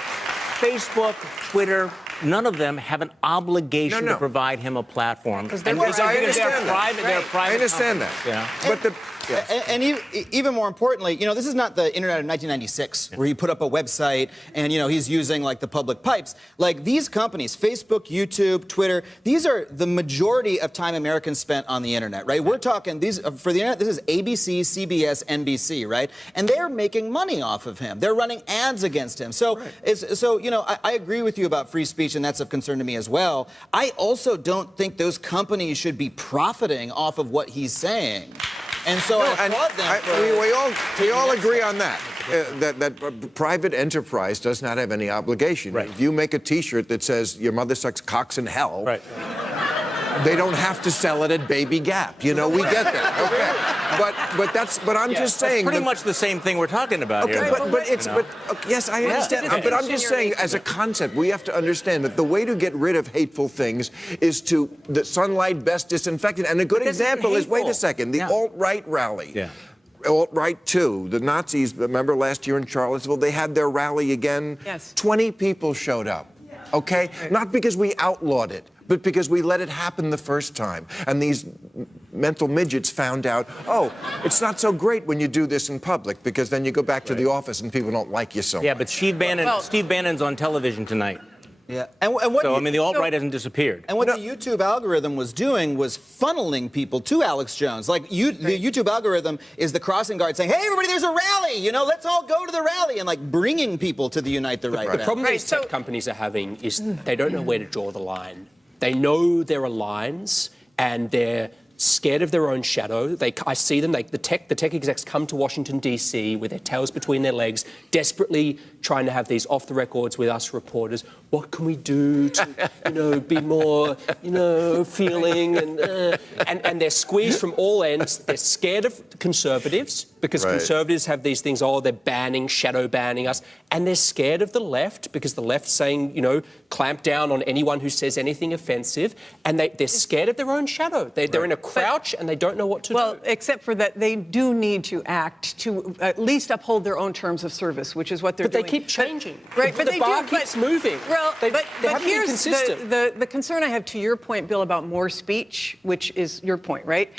Facebook, Twitter. None of them have an obligation to provide him a platform. I understand that. I understand that. Yeah. But And even more importantly, this is not the internet of 1996 where you put up a website and, he's using like the public pipes. Like these companies, Facebook, YouTube, Twitter, these are the majority of time Americans spent on the internet, right? We're talking for the internet, this is ABC, CBS, NBC, right? And they're making money off of him. They're running ads against him. So, I agree with you about free speech, and that's of concern to me as well. I also don't think those companies should be profiting off of what he's saying. And so we all agree on that. That private enterprise does not have any obligation. Right. If you make a T-shirt that says "Your mother sucks cocks in hell," right. They don't have to sell it at Baby Gap. We get that. Okay. But I'm just saying. Pretty much the same thing we're talking about here. Yes, I understand. But I'm just saying, as a concept, we have to understand that the way to get rid of hateful things is the sunlight best disinfectant. And a good example is, wait a second, the alt-right rally. Yeah. Alt-right too. The Nazis, remember last year in Charlottesville, they had their rally again. Yes. 20 people showed up. Okay? Not because we outlawed it, but because we let it happen the first time. And these mental midgets found out, it's not so great when you do this in public, because then you go back to the office and people don't like you so much. Yeah, but Steve Bannon's on television tonight. Yeah, the alt-right hasn't disappeared. And what the YouTube algorithm was doing was funneling people to Alex Jones. Like, the YouTube algorithm is the crossing guard saying, hey, everybody, there's a rally, let's all go to the rally, and, like, bringing people to the Unite the Right. The problem these tech companies are having is they don't know where to draw the line. They know there are lines, and they're scared of their own shadow. I see them. The tech execs come to Washington, D.C. with their tails between their legs, desperately trying to have these off the records with us reporters. What can we do to, be more, feeling? And they're squeezed from all ends. They're scared of conservatives because conservatives have these things, they're shadow banning us. And they're scared of the left because the left's saying, clamp down on anyone who says anything offensive. And they're scared of their own shadow. They're in a crouch and they don't know what to do. Well, except for that, they do need to act to at least uphold their own terms of service, which is what they're doing. But they keep changing. But the bar keeps moving. Well, but here's the concern I have to your point, Bill, about more speech, which is your point, right?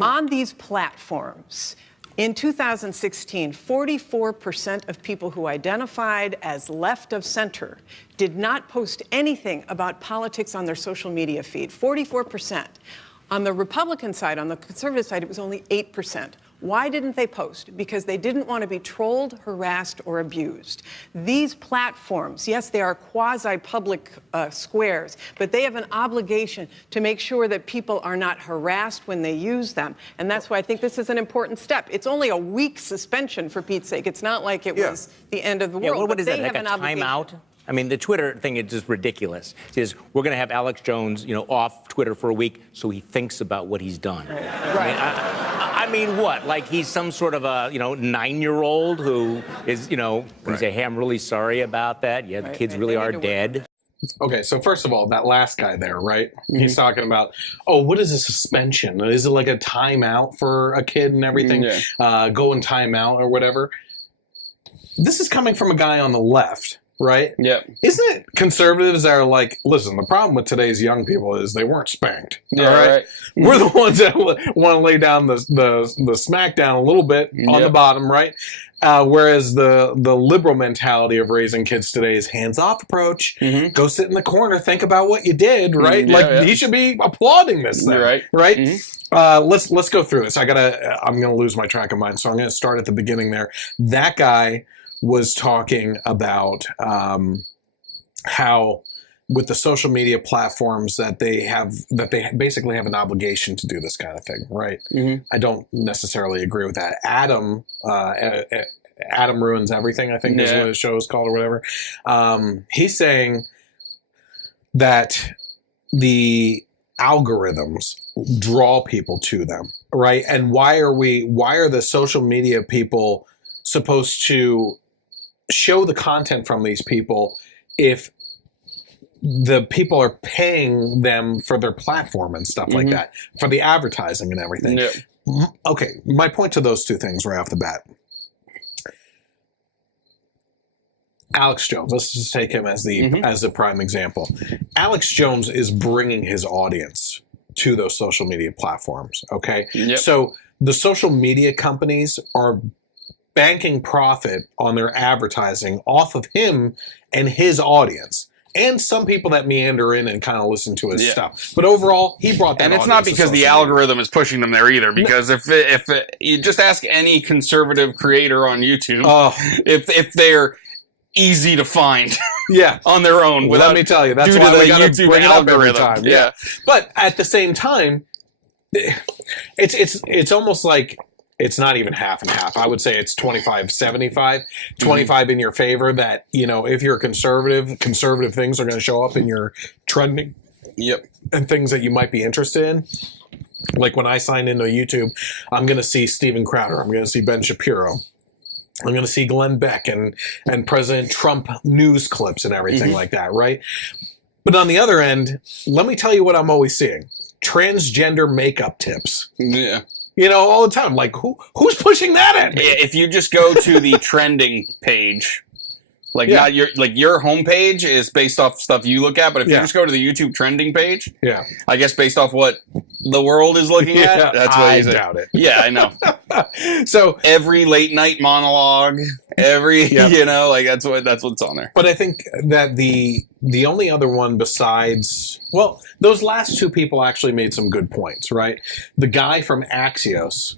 On these platforms, in 2016, 44% of people who identified as left of center did not post anything about politics on their social media feed. 44%. On the Republican side, on the conservative side, it was only 8%. Why didn't they post? Because they didn't want to be trolled, harassed, or abused. These platforms, yes, they are quasi-public squares, but they have an obligation to make sure that people are not harassed when they use them. And that's why I think this is an important step. It's only a week suspension, for Pete's sake. It's not like it was the end of the world. Yeah, what is that, like a timeout? I mean, the Twitter thing is just ridiculous. It says, we're going to have Alex Jones, off Twitter for a week so he thinks about what he's done. Right. I mean, what? Like he's some sort of a, 9-year-old who is, when you say, hey, I'm really sorry about that. Yeah, the kids really are dead. Okay, so first of all, that last guy there, right? Mm-hmm. He's talking about, what is a suspension? Is it like a timeout for a kid and everything? Yeah. Go in timeout or whatever? This is coming from a guy on the left. Right? Yeah. Isn't it conservatives that are like, listen, the problem with today's young people is they weren't spanked. Yeah, all right? We're the ones that want to lay down the smack down a little bit on the bottom, right? Whereas the liberal mentality of raising kids today is hands-off approach. Mm-hmm. Go sit in the corner, think about what you did, right? He should be applauding this thing, right? Mm-hmm. Let's go through this. I'm gonna lose my track of mind, so I'm gonna start at the beginning there. That guy was talking about how with the social media platforms that they basically have an obligation to do this kind of thing, right? Mm-hmm. I don't necessarily agree with that. Adam Ruins Everything, I think is what his show is called or whatever. He's saying that the algorithms draw people to them, right? And why are the social media people supposed to show the content from these people if the people are paying them for their platform and stuff like that, for the advertising and everything? Yeah. Okay, my point to those two things right off the bat. Alex Jones, let's just take him as the prime example. Alex Jones is bringing his audience to those social media platforms, okay? Yep. So the social media companies are banking profit on their advertising off of him and his audience. And some people that meander in and kind of listen to his stuff. But overall, he brought that. And it's not because the algorithm is pushing them there either. Because if you just ask any conservative creator on YouTube, if they're easy to find, on their own, without, let me tell you, that's due why to we the got to YouTube bring it up every algorithm. time. Yeah, but at the same time, it's almost like. It's not even half and half. I would say it's 25-75, 25 in your favor that, you know, if you're a conservative things are going to show up in your trending and things that you might be interested in. Like when I sign into YouTube, I'm going to see Steven Crowder. I'm going to see Ben Shapiro. I'm going to see Glenn Beck and President Trump news clips and everything like that, right? But on the other end, let me tell you what I'm always seeing. Transgender makeup tips. Yeah. You know, all the time. Like, who's pushing that at me? If you just go to the trending page, not your homepage is based off stuff you look at, but if you just go to the YouTube trending page, I guess based off what the world is looking at, that's what I doubt it. Yeah, I know. So every late night monologue, you know, like that's what's on there. But I think that the only other one besides, well, those last two people actually made some good points, right? The guy from Axios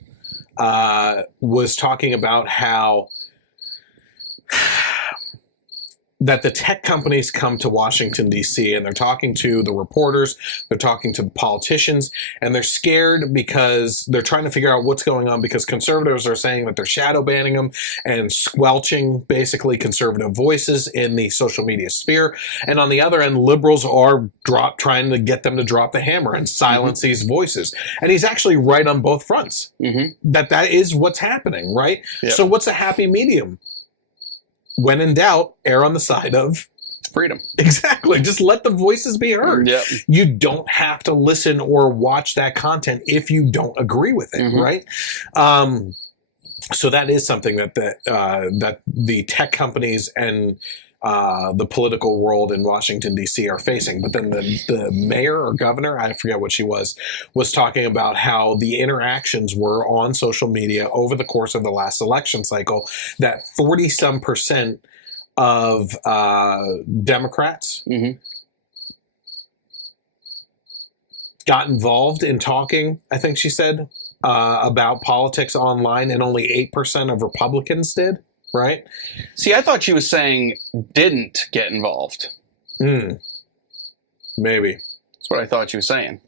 was talking about how that the tech companies come to Washington, D.C., and they're talking to the reporters, they're talking to the politicians, and they're scared because they're trying to figure out what's going on because conservatives are saying that they're shadow banning them and squelching basically conservative voices in the social media sphere. And on the other end, liberals are trying to get them to drop the hammer and silence these voices. And he's actually right on both fronts. That is what's happening, right? So what's a happy medium? When in doubt, err on the side of freedom. Exactly. Just let the voices be heard. You don't have to listen or watch that content if you don't agree with it, right? So that is something that the tech companies and the political world in Washington, D.C. are facing. But then the mayor or governor, I forget what she was talking about how the interactions were on social media over the course of the last election cycle, that 40-some% of Democrats got involved in talking, I think she said, about politics online, and only 8% of Republicans did. Right? See, I thought she was saying didn't get involved. Maybe. That's what I thought she was saying.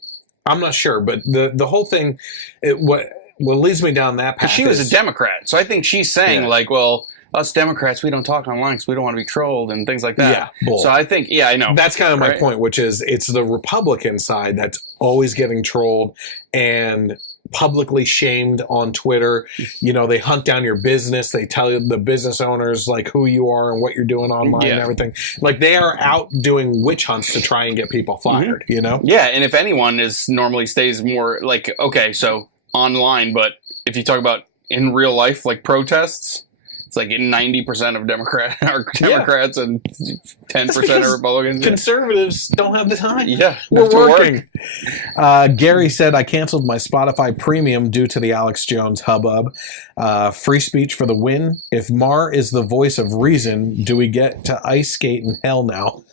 I'm not sure, but the whole thing, what leads me down that path. She was a Democrat, so I think she's saying like, well, us Democrats, we don't talk online because we don't want to be trolled and things like that. Bull. So I think, I know. That's kind of my point, which is it's the Republican side that's always getting trolled and publicly shamed on Twitter. You know, they hunt down your business. They tell you, the business owners, like who you are and what you're doing online and everything. Like they are out doing witch hunts to try and get people fired, you know? Yeah, and if anyone normally stays more like, okay, so online, but if you talk about in real life, like protests, it's like 90% of Democrats and 10% of Republicans. Conservatives don't have the time. We're working. Gary said, I canceled my Spotify premium due to the Alex Jones hubbub. Free speech for the win. If Mahr is the voice of reason, do we get to ice skate in hell now?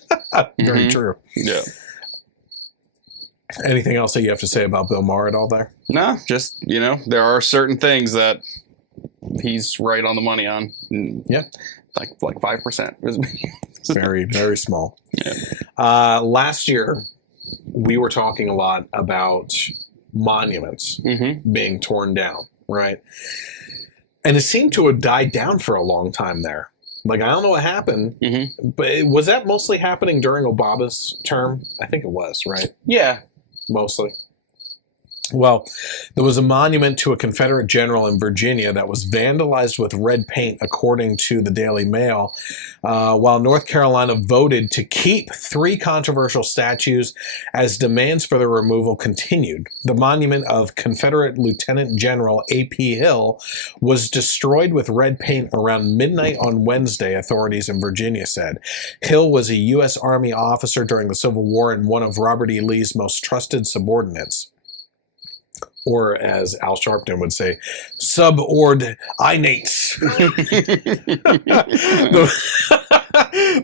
Very true. Yeah. Anything else that you have to say about Bill Maher at all there? No, just, you know, there are certain things that he's right on the money on. Like 5%. Very, very small. Last year, we were talking a lot about monuments being torn down, right? And it seemed to have died down for a long time there. Like, I don't know what happened, but was that mostly happening during Obama's term? I think it was, right? Yeah. Mostly. Well, there was a monument to a Confederate general in Virginia that was vandalized with red paint, according to the Daily Mail, while North Carolina voted to keep 3 controversial statues as demands for their removal continued. The monument of Confederate Lieutenant General A.P. Hill was destroyed with red paint around midnight on Wednesday, authorities in Virginia said. Hill was a U.S. Army officer during the Civil War and one of Robert E. Lee's most trusted subordinates. Or, as Al Sharpton would say, subordinates.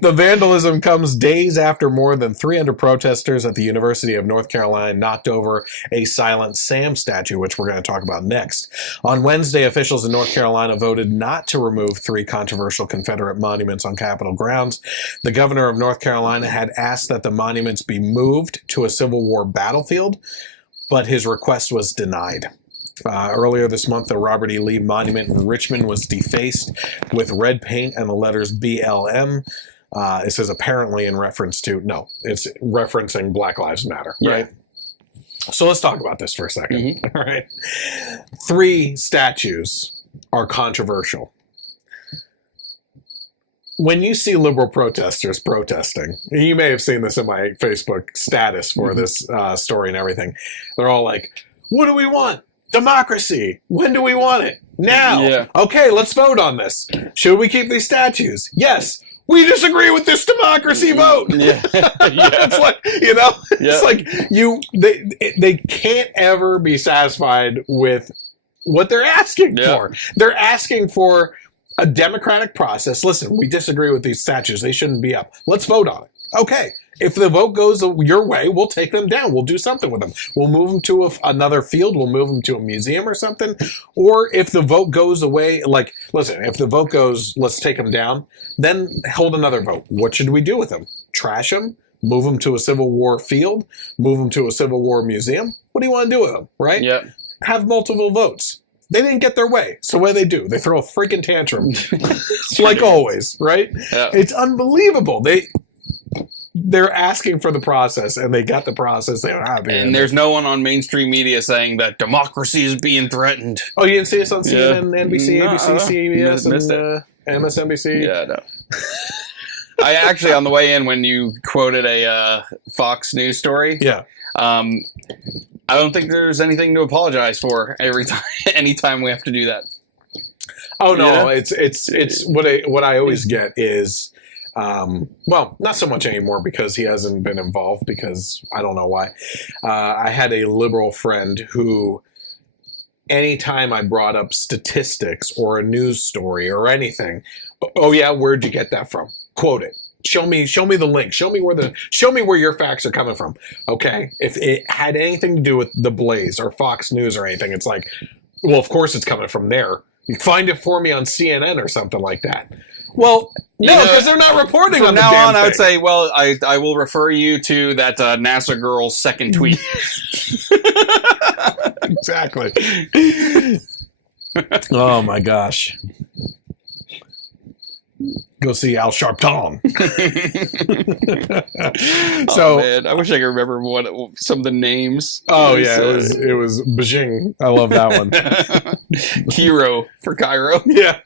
The vandalism comes days after more than 300 protesters at the University of North Carolina knocked over a Silent Sam statue, which we're going to talk about next. On Wednesday, officials in North Carolina voted not to remove 3 controversial Confederate monuments on Capitol grounds. The governor of North Carolina had asked that the monuments be moved to a Civil War battlefield, but his request was denied. Earlier this month, the Robert E. Lee Monument in Richmond was defaced with red paint and the letters BLM. It says apparently in reference to, no, it's referencing Black Lives Matter, right? So let's talk about this for a second, all right? 3 statues are controversial. When you see liberal protesters protesting, you may have seen this in my Facebook status for this story and everything. They're all like, what do we want? Democracy. When do we want it? Now. Yeah. Okay, let's vote on this. Should we keep these statues? Yes. We disagree with this democracy vote. Yeah. It's like, you know, it's like they can't ever be satisfied with what they're asking for. They're asking for a democratic process. Listen, we disagree with these statues. They shouldn't be up. Let's vote on it. Okay. If the vote goes your way, we'll take them down. We'll do something with them. We'll move them to another field. We'll move them to a museum or something. Or if the vote goes away, like, listen, if the vote goes, let's take them down, then hold another vote. What should we do with them? Trash them? Move them to a Civil War field? Move them to a Civil War museum? What do you want to do with them, right? Yeah. Have multiple votes. They didn't get their way. So what do? They throw a freaking tantrum. Like always, right? Yeah. It's unbelievable. They're asking for the process, and they got the process. They were happy. And there's no one on mainstream media saying that democracy is being threatened. Oh, you didn't see us on CNN, NBC, ABC, CBS, and MSNBC? Yeah, no. I actually, on the way in, when you quoted a Fox News story, I don't think there's anything to apologize for anytime we have to do that. Oh no, it's what I always get is, well, not so much anymore because he hasn't been involved because I don't know why. I had a liberal friend who, anytime I brought up statistics or a news story or anything, oh yeah, where'd you get that from? Quote it. Show me the link. Show me where your facts are coming from. Okay? If it had anything to do with The Blaze or Fox News or anything, it's like, well, of course it's coming from there. You find it for me on CNN or something like that. Well, no, because they're not reporting on the damn thing. From now on, I would say, well, I will refer you to that NASA girl's second tweet. Exactly. Oh my gosh. Go see Al Sharpton. So, man, I wish I could remember some of the names. Oh yeah, it was Beijing. I love that one. Hero for Cairo. Yeah.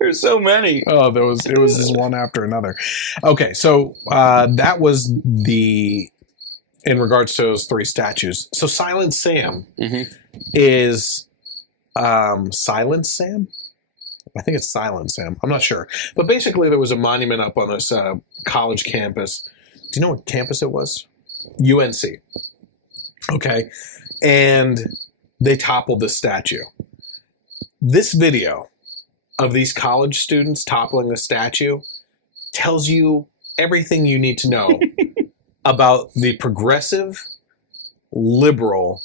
There's so many. Oh, it was just one after another. Okay, so that was in regards to those 3 statues. So Silent Sam is Silent Sam? I think it's Silent Sam. I'm not sure. But basically there was a monument up on this college campus. Do you know what campus it was? UNC. Okay. And they toppled the statue. This video of these college students toppling the statue tells you everything you need to know about the progressive, liberal,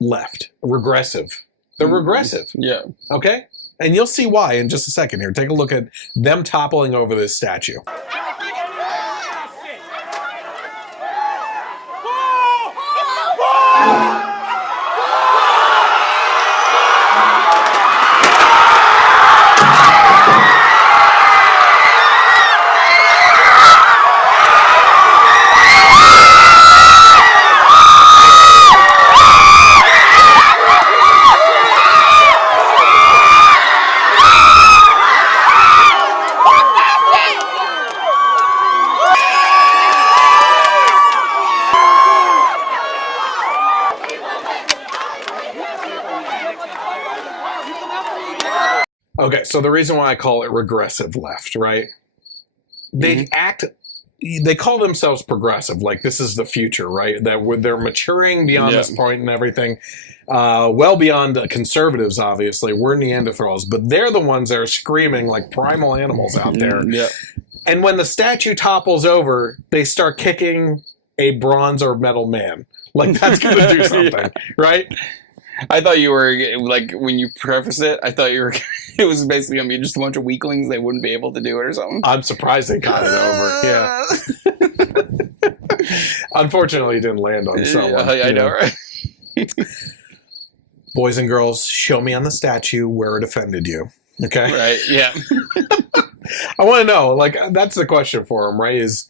left, regressive. They're regressive. Yeah. Okay? And you'll see why in just a second here. Take a look at them toppling over this statue. so the reason why I call it regressive left, right? They they call themselves progressive, like this is the future, right? That they're maturing beyond this point and everything, well beyond conservatives, obviously. We're Neanderthals, but they're the ones that are screaming like primal animals out there. And when the statue topples over, they start kicking a bronze or metal man. Like, that's going to do something, right? I thought you were, like, when you preface it, I thought you were, it was basically going to be just a bunch of weaklings. They wouldn't be able to do it or something. I'm surprised they got it over. Yeah. Unfortunately, it didn't land on someone. I know, right? Boys and girls, show me on the statue where it offended you. Okay? Right, yeah. I want to know, like, that's the question for him, right? Is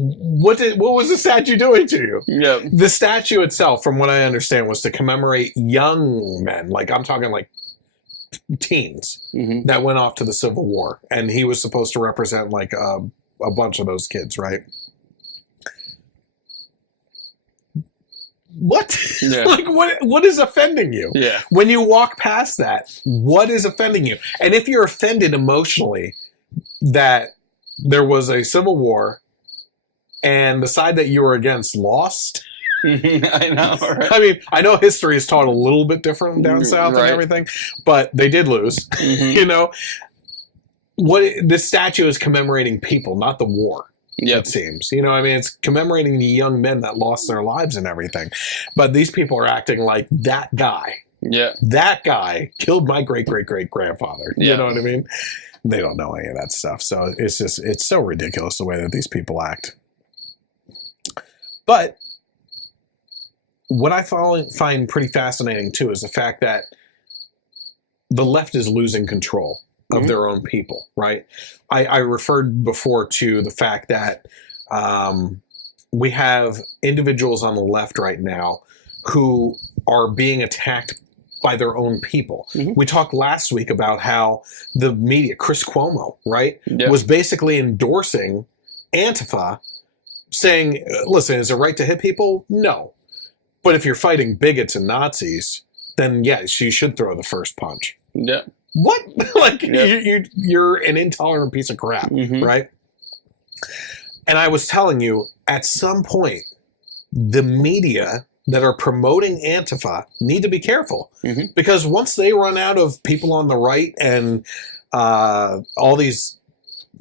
what was the statue doing to you? Yeah. The statue itself, from what I understand, was to commemorate young men. Like, I'm talking like teens that went off to the Civil War. And he was supposed to represent like a bunch of those kids, right? What? Yeah. Like, what is offending you? Yeah. When you walk past that, what is offending you? And if you're offended emotionally that there was a civil war and the side that you were against lost, I know, right? I mean, I know history is taught a little bit different down south and everything, but they did lose. You know, this statue is commemorating people, not the war. It seems, you know, I mean, it's commemorating the young men that lost their lives and everything. But these people are acting like that guy. Yeah. That guy killed my great-great-great-grandfather. You know what I mean? They don't know any of that stuff. So it's so ridiculous the way that these people act. But what I find pretty fascinating, too, is the fact that the left is losing control of their own people, right? I referred before to the fact that we have individuals on the left right now who are being attacked by their own people. We talked last week about how the media, Chris Cuomo, right, was basically endorsing Antifa, saying, listen, is it right to hit people? No. But if you're fighting bigots and Nazis, then yes, you should throw the first punch. Yeah. What? Like, you're an intolerant piece of crap, right? And I was telling you, at some point, the media that are promoting Antifa need to be careful. Because once they run out of people on the right and all these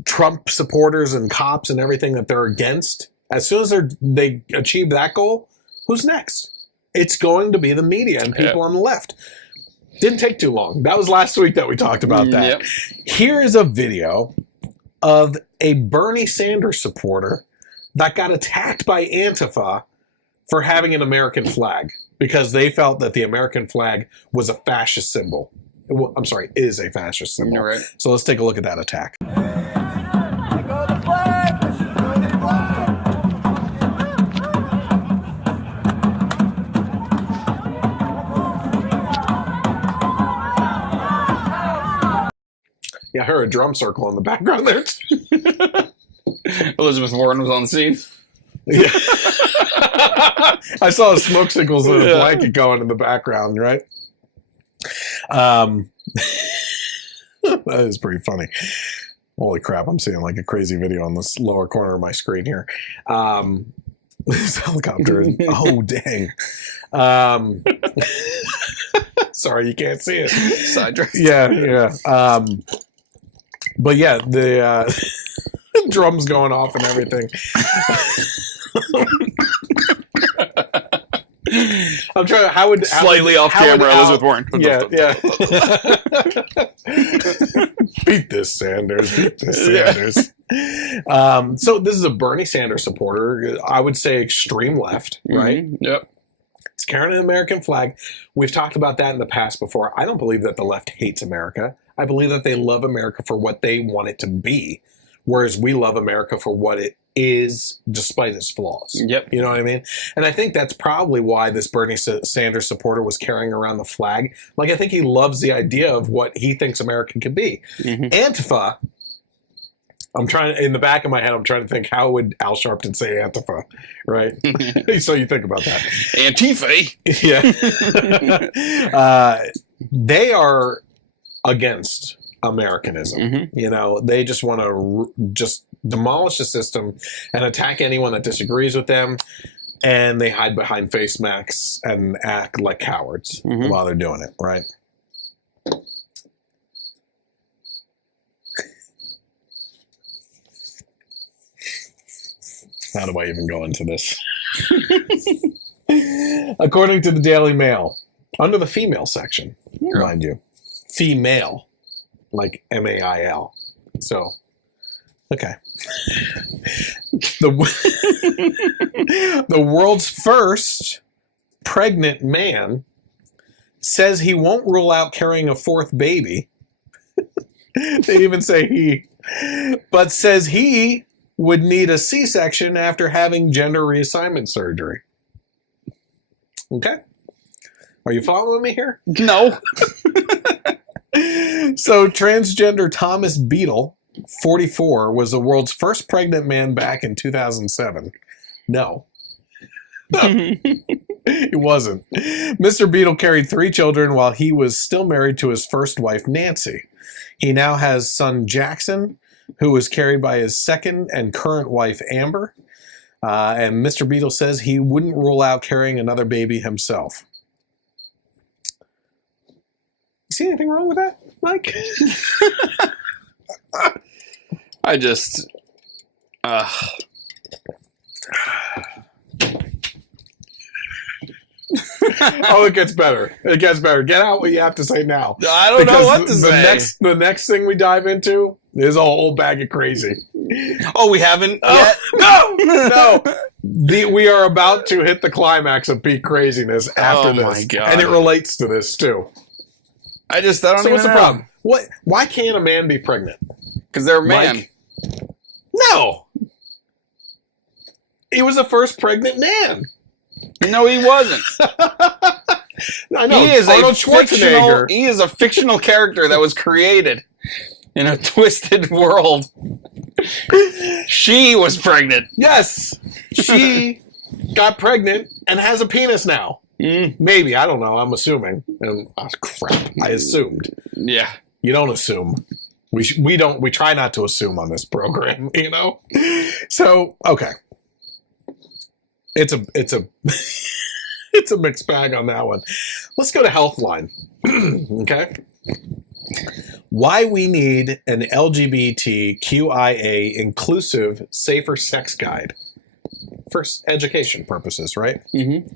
Trump supporters and cops and everything that they're against, as soon as they achieve that goal, who's next? It's going to be the media and people on the left. Didn't take too long. That was last week that we talked about that. Here is a video of a Bernie Sanders supporter that got attacked by Antifa for having an American flag because they felt that the American flag was a fascist symbol. I'm sorry, is a fascist symbol. Right. So let's take a look at that attack. Yeah, I heard a drum circle in the background there. Elizabeth Warren was on the scene. Yeah. I saw the smoke signals and a blanket going in the background, right? That is pretty funny. Holy crap, I'm seeing like a crazy video on this lower corner of my screen here. This helicopter is, oh, dang. Sorry, you can't see it. Sidetrack. Yeah. But yeah, the drums going off and everything. I'm trying. How would slightly off camera? Elizabeth Warren. Yeah. Beat this, Sanders. Beat this, Sanders. So this is a Bernie Sanders supporter. I would say extreme left, right? Yep. He's carrying an American flag. We've talked about that in the past before. I don't believe that the left hates America. I believe that they love America for what they want it to be, whereas we love America for what it is, despite its flaws. Yep. You know what I mean? And I think that's probably why this Bernie Sanders supporter was carrying around the flag. Like, I think he loves the idea of what he thinks America can be. Antifa, I'm trying, in the back of my head, I'm trying to think, how would Al Sharpton say Antifa, right? So you think about that. Antifa. Yeah. They are against Americanism. You know, they just want to just demolish the system and attack anyone that disagrees with them. And they hide behind face masks and act like cowards while they're doing it, right? How do I even go into this? According to the Daily Mail, under the female section, mind you, female, like M-A-I-L. So, okay. The world's first pregnant man says he won't rule out carrying a fourth baby. They even say he, but says he would need a C-section after having gender reassignment surgery. Okay. Are you following me here? No. So transgender Thomas Beadle, 44, was the world's first pregnant man back in 2007. No. He wasn't. Mr. Beadle carried 3 children while he was still married to his first wife, Nancy. He now has son Jackson, who was carried by his second and current wife, Amber. And Mr. Beadle says he wouldn't rule out carrying another baby himself. You see anything wrong with that, Mike? I just... Oh, it gets better. It gets better. Get out what you have to say now. I don't know what to say. The next thing we dive into is a whole bag of crazy. Oh, we haven't yet? No. We are about to hit the climax of peak craziness after this. My God. And it relates to this, too. I don't So even what's the know. problem? Why can't a man be pregnant? Because they're a man. Mike? No. He was the first pregnant man. No, he wasn't. I know. He is Arnold Schwarzenegger. He is a fictional character that was created in a twisted world. She was pregnant. Yes. She got pregnant and has a penis now. Maybe. I don't know. I'm assuming. And crap. I assumed. Yeah. You don't assume. We try not to assume on this program, you know? So, okay. It's a it's a mixed bag on that one. Let's go to Healthline. Okay? Why we need an LGBTQIA inclusive safer sex guide. For education purposes, right? Mm-hmm.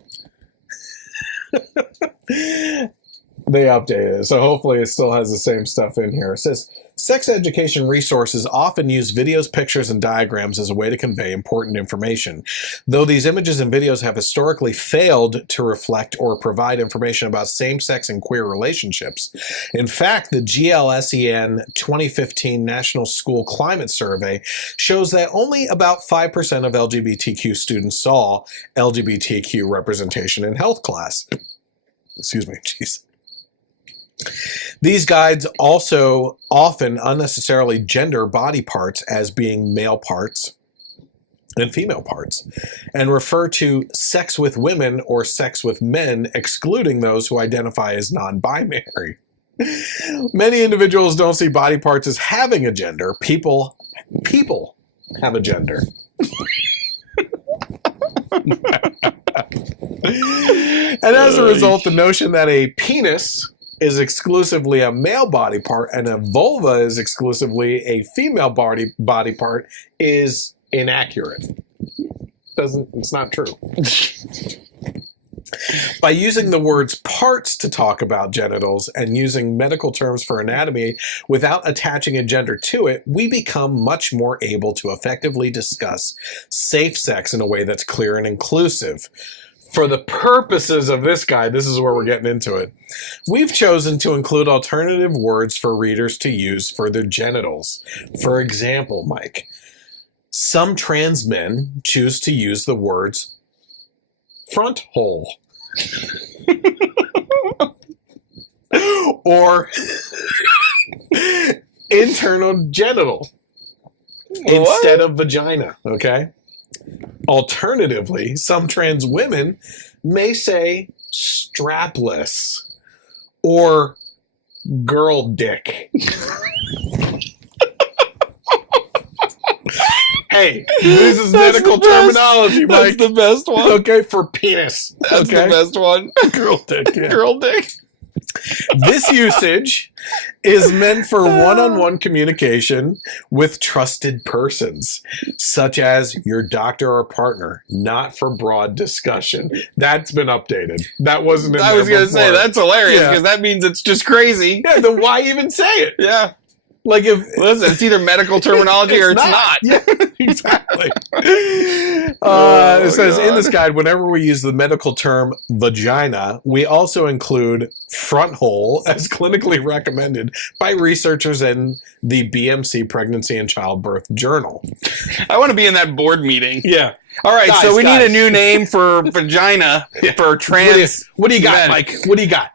They updated it, so hopefully it still has the same stuff in here. It says, sex education resources often use videos, pictures, and diagrams as a way to convey important information. Though these images and videos have historically failed to reflect or provide information about same-sex and queer relationships. In fact, the GLSEN 2015 National School Climate Survey shows that only about 5% of LGBTQ students saw LGBTQ representation in health class. Excuse me, jeez. These guides also often unnecessarily gender body parts as being male parts and female parts, and refer to sex with women or sex with men, excluding those who identify as non-binary. Many individuals don't see body parts as having a gender. People have a gender. And as a result, the notion that a penis is exclusively a male body part and a vulva is exclusively a female body part is inaccurate. It's not true. By using the words parts to talk about genitals and using medical terms for anatomy without attaching a gender to it, we become much more able to effectively discuss safe sex in a way that's clear and inclusive. For the purposes of this guide, this is where we're getting into it. We've chosen to include alternative words for readers to use for their genitals. For example, Mike, some trans men choose to use the words front hole or internal genital instead of vagina, okay? Alternatively, some trans women may say strapless or girl dick. Hey, this is medical terminology, Mike. That's the best one. Okay, for penis. That's the best one. Girl dick. Yeah. Girl dick. This usage is meant for one-on-one communication with trusted persons, such as your doctor or partner, not for broad discussion. That's been updated. That wasn't in I was going to say, that's hilarious, because that memeans it's just crazy. Yeah, then why even say it? Yeah. Like if listen, it's either medical terminology or it's not. Yeah, exactly. It says in this guide, whenever we use the medical term vagina, we also include front hole as clinically recommended by researchers in the BMC Pregnancy and Childbirth Journal. I want to be in that board meeting. Yeah. All right, so we need a new name for vagina for trans. What do you got, Mike? What do you got?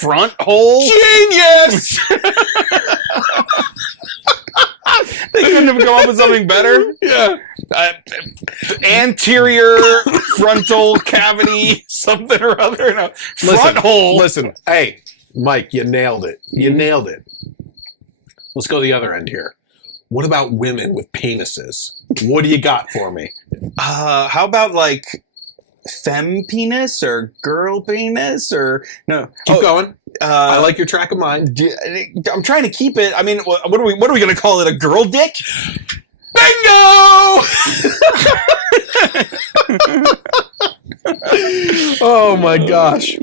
Front hole? Genius! They couldn't have come up with something better? Yeah. Anterior frontal cavity, something or other. No. Front hole. Listen, hey, Mike, you nailed it. You nailed it. Let's go to the other end here. What about women with penises? What do you got for me? How about like femme penis or girl penis or no? Keep going. I like your track of mind. I'm trying to keep it. I mean, what are we going to call it? A girl dick? Bingo! Oh my gosh.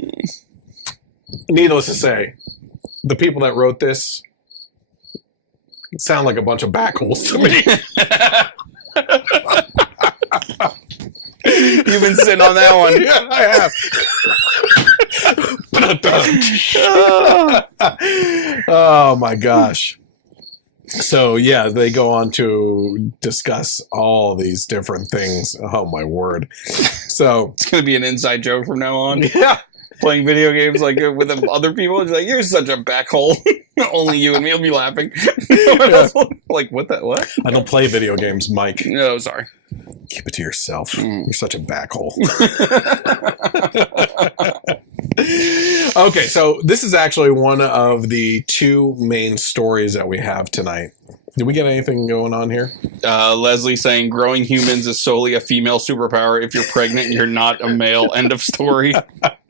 Needless to say, the people that wrote this sound like a bunch of backholes to me. You've been sitting on that one. Yeah, I have. Oh my gosh. So yeah, they go on to discuss all these different things. Oh my word. So it's going to be an inside joke from now on. Yeah. Playing video games like with other people. It's like, you're such a backhole. Only you and me will be laughing. Like, what? I don't play video games, Mike. No, sorry. Keep it to yourself. You're such a backhole. Okay, so this is actually one of the two main stories that we have tonight. Did we get anything going on here? Leslie saying growing humans is solely a female superpower. If you're pregnant, you're not a male. End of story.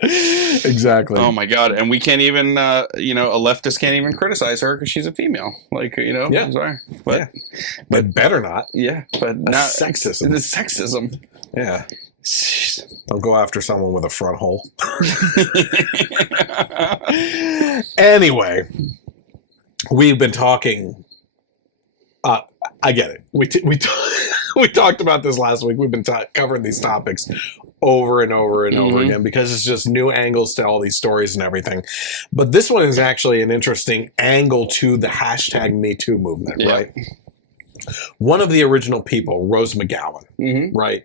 Exactly. Oh my God. And we can't even, a leftist can't even criticize her because she's a female. Like, Yeah. I'm sorry. But better not. Yeah. But not sexism. The sexism. Yeah. Don't go after someone with a front hole. Anyway, we've been talking. I get it. We talked about this last week. We've been covering these topics over and over and over again because it's just new angles to all these stories and everything. But this one is actually an interesting angle to the hashtag #MeToo movement, right? One of the original people, Rose McGowan, right,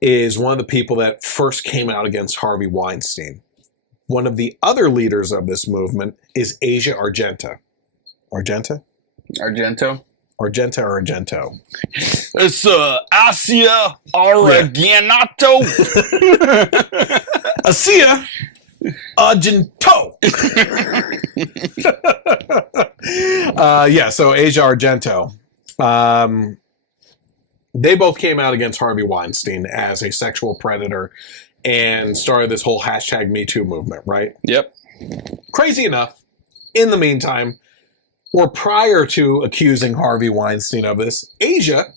is one of the people that first came out against Harvey Weinstein. One of the other leaders of this movement is Asia Argento. Argento? Argento or Argento? It's Asia Argento. Asia Argento. So Asia Argento. They both came out against Harvey Weinstein as a sexual predator and started this whole hashtag #MeToo movement, right? Yep. Crazy enough, in the meantime, or prior to accusing Harvey Weinstein of this, Asia,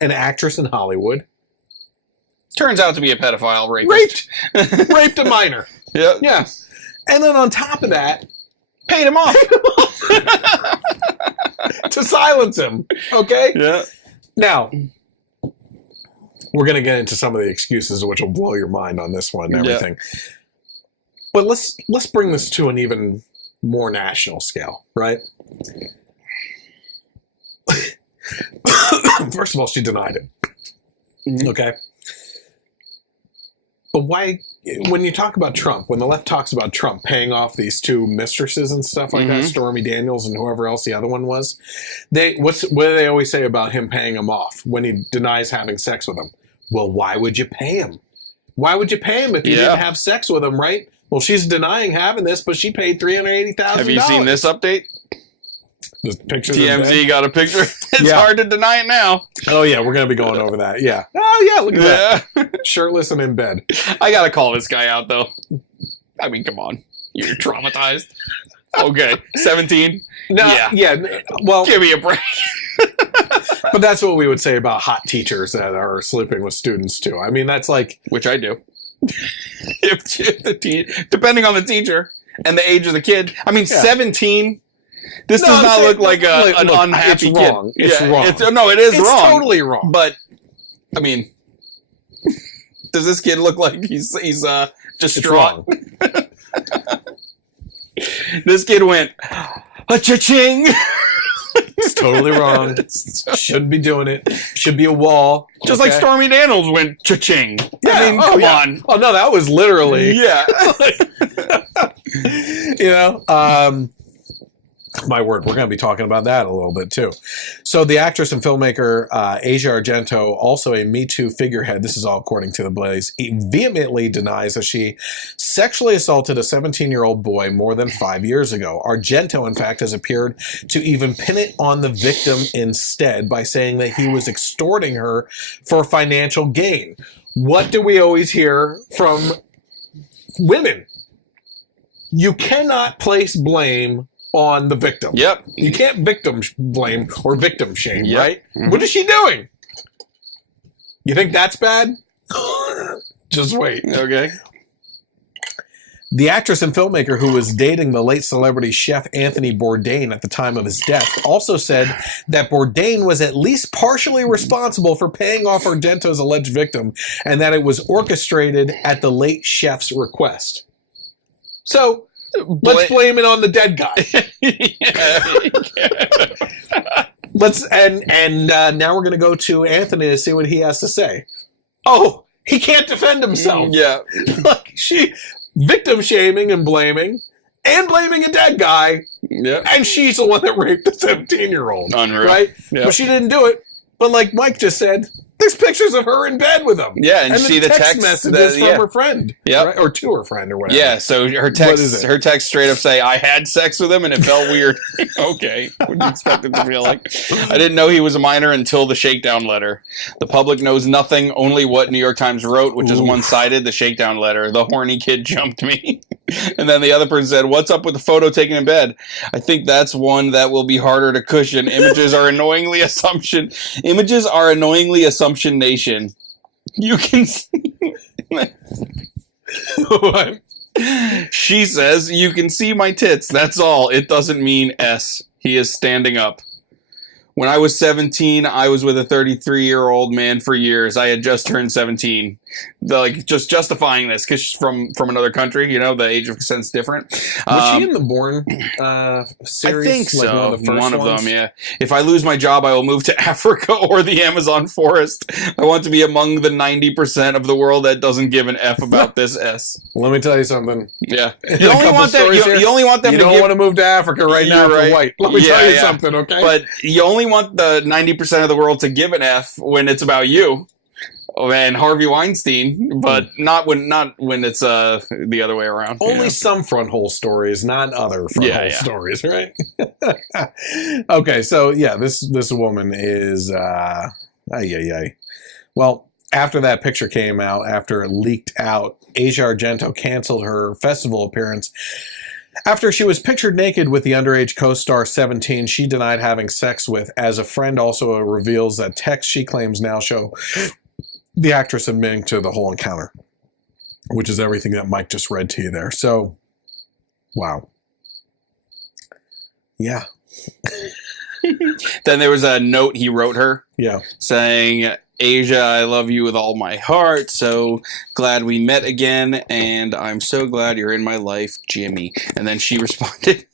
an actress in Hollywood, turns out to be a pedophile rapist. Raped a minor. Yep. Yeah. And then on top of that, paid him off. To silence him. Okay? Yeah. Now, we're going to get into some of the excuses which will blow your mind on this one and everything. Yeah. But let's bring this to an even more national scale, right? First of all, she denied it. Okay? But why, when you talk about Trump, when the left talks about Trump paying off these two mistresses and stuff like that, Stormy Daniels and whoever else the other one was, what do they always say about him paying them off when he denies having sex with them? Well, why would you pay him? Why would you pay him if you didn't have sex with him, right? Well, she's denying having this, but she paid $380,000. Have you seen this update? The pictures TMZ got a picture. It's Yeah. hard to deny it now. Oh, yeah, we're going to be going over that. Yeah. Oh, yeah, look at that. Shirtless and in bed. I got to call this guy out, though. I mean, come on. You're traumatized. Okay. 17? No, yeah. Well, Give me a break. but that's what we would say about hot teachers that are sleeping with students, too. I mean, that's like... Which I do. Depending on the teacher and the age of the kid. I mean, 17... This does not look like an unhappy it's wrong. kid. It's wrong. No, it is It's wrong. totally wrong. But, I meing, does this kid look like he's distraught? This kid went, cha-ching. It's totally wrong. Shouldn't be doing it. Should be a wall. Just like Stormy Daniels went, cha-ching. Yeah. I mean, come on. Oh, no, that was literally... Yeah. You know, my word, we're going to be talking about that a little bit too. So the actress and filmmaker Asia Argento, also a Me Too figurehead, this is all according to The Blaze, vehemently denies that she sexually assaulted a 17-year-old boy more than 5 years ago. Argento, in fact, has appeared to even pin it on the victim instead by saying that he was extorting her for financial gain. What do we always hear from women? You cannot place blame on the victim. Yep. You can't victim blame or victim shame, Yep. right? Mm-hmm. What is she doing? You think that's bad? Just wait. Okay. The actress and filmmaker who was dating the late celebrity chef Anthony Bourdain at the time of his death also said that Bourdain was at least partially responsible for paying off Argento's alleged victim and that it was orchestrated at the late chef's request. So, let's blame it on the dead guy. Now we're going to go to Anthony to see what he has to say. Oh, he can't defend himself. Yeah. Like victim shaming and blaming a dead guy. Yeah. And she's the one that raped the 17-year-old. Unreal. Right? Yep. But she didn't do it. But like Mike just said, there's pictures of her in bed with him. Yeah, and see the text messages from her friend. Yep. Right? Or to her friend or whatever. Yeah, so her text straight up say, I had sex with him and it felt weird. Okay. What do you expect it to feel like? I didn't know he was a minor until the shakedown letter. The public knows nothing, only what New York Times wrote, which is one-sided, the shakedown letter. The horny kid jumped me. And then the other person said, what's up with the photo taken in bed? I think that's one that will be harder to cushion. Images are annoyingly assumption nation. You can see... What? She says, you can see my tits. That's all. It doesn't mean S. He is standing up. When I was 17, I was with a 33-year-old man for years. I had just turned 17. Just justifying this because she's from another country, you know, the age of consent's different. Was she in the Bourne series? I think so. Like one of the first ones? Them, yeah. If I lose my job, I will move to Africa or the Amazon forest. I want to be among the 90% of the world that doesn't give an F about this S. Let me tell you something. Yeah. You only want them you don't want to move to Africa right now for white. Let me tell you something, okay? But you only want the 90% of the world to give an F when it's about you. And Harvey Weinstein, but not when it's the other way around. Only some front hole stories, not other front hole stories, right? Okay, so yeah, this woman is Well, after that picture came out, after it leaked out, Asia Argento canceled her festival appearance. After she was pictured naked with the underage co-star 17 she denied having sex with, as a friend also reveals that texts she claims now show the actress admitting to the whole encounter, which is everything that Mike just read to you there. So, wow. Yeah. Then there was a note he wrote her. Yeah. Saying, Asia, I love you with all my heart. So glad we met again. And I'm so glad you're in my life, Jimmy. And then she responded,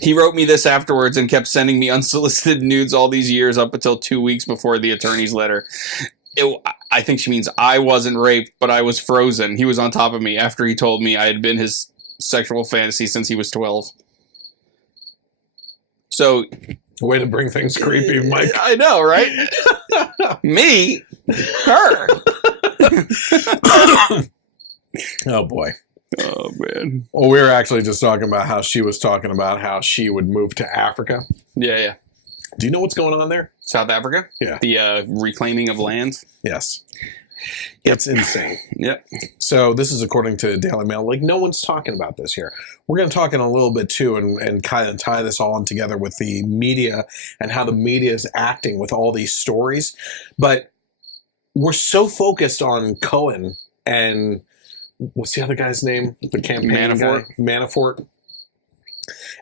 he wrote me this afterwards and kept sending me unsolicited nudes all these years up until 2 weeks before the attorney's letter. I think she means I wasn't raped, but I was frozen. He was on top of me after he told me I had been his sexual fantasy since he was 12. So, way to bring things creepy, Mike. I know, right? Me? Her? Oh, boy. Oh, man. Well, we were actually just talking about how she was talking about how she would move to Africa. Yeah, yeah. Do you know what's going on there? South Africa? Yeah. The reclaiming of lands? Yes. It's insane. Yep. So this is according to Daily Mail. Like, no one's talking about this here. We're going to talk in a little bit, too, and kind of tie this all in together with the media and how the media is acting with all these stories. But we're so focused on Cohen and what's the other guy's name? The campaign Manafort. guy? Manafort.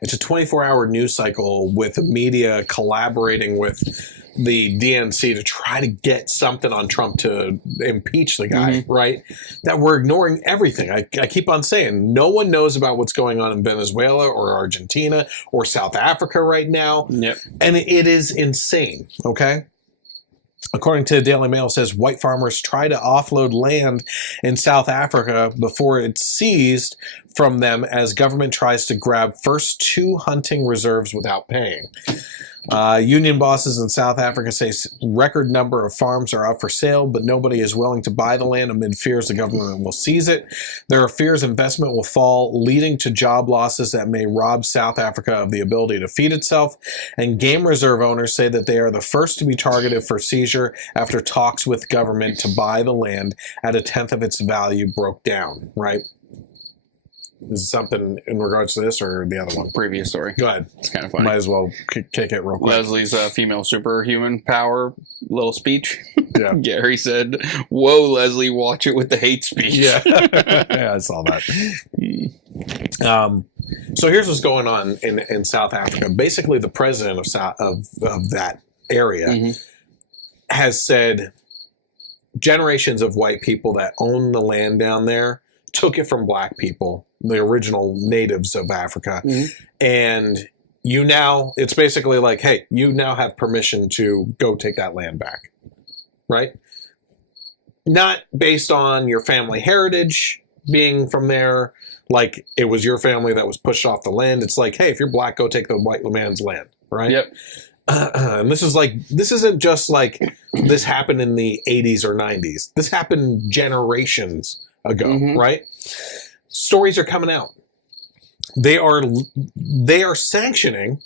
It's a 24-hour news cycle with the media collaborating with the DNC to try to get something on Trump to impeach the guy, right? That we're ignoring everything. I keep on saying no one knows about what's going on in Venezuela or Argentina or South Africa right now. Yep. And it is insane, okay? According to the Daily Mail, it says white farmers try to offload land in South Africa before it's seized from them as government tries to grab first 2 hunting reserves without paying. Union bosses in South Africa say record number of farms are up for sale, but nobody is willing to buy the land amid fears the government will seize it. There are fears investment will fall, leading to job losses that may rob South Africa of the ability to feed itself. And game reserve owners say that they are the first to be targeted for seizure after talks with government to buy the land at 1/10 of its value broke down, right? Is it something in regards to this or the other one? Previous story. Go ahead. It's kind of funny. Might as well kick it real quick. Leslie's female superhuman power little speech. Yeah. Gary said, "Whoa, Leslie, watch it with the hate speech." Yeah, yeah, I saw that. So here's what's going on in South Africa. Basically, the president of that area has said generations of white people that own the land down there took it from black people, the original natives of Africa, and it's basically like, hey, you now have permission to go take that land back, right? Not based on your family heritage being from there, like it was your family that was pushed off the land. It's like, hey, if you're black, go take the white man's land, right? Yep. And this isn't just like this happened in the 80s or 90s. This happened generations ago, right? Stories are coming out. They are sanctioning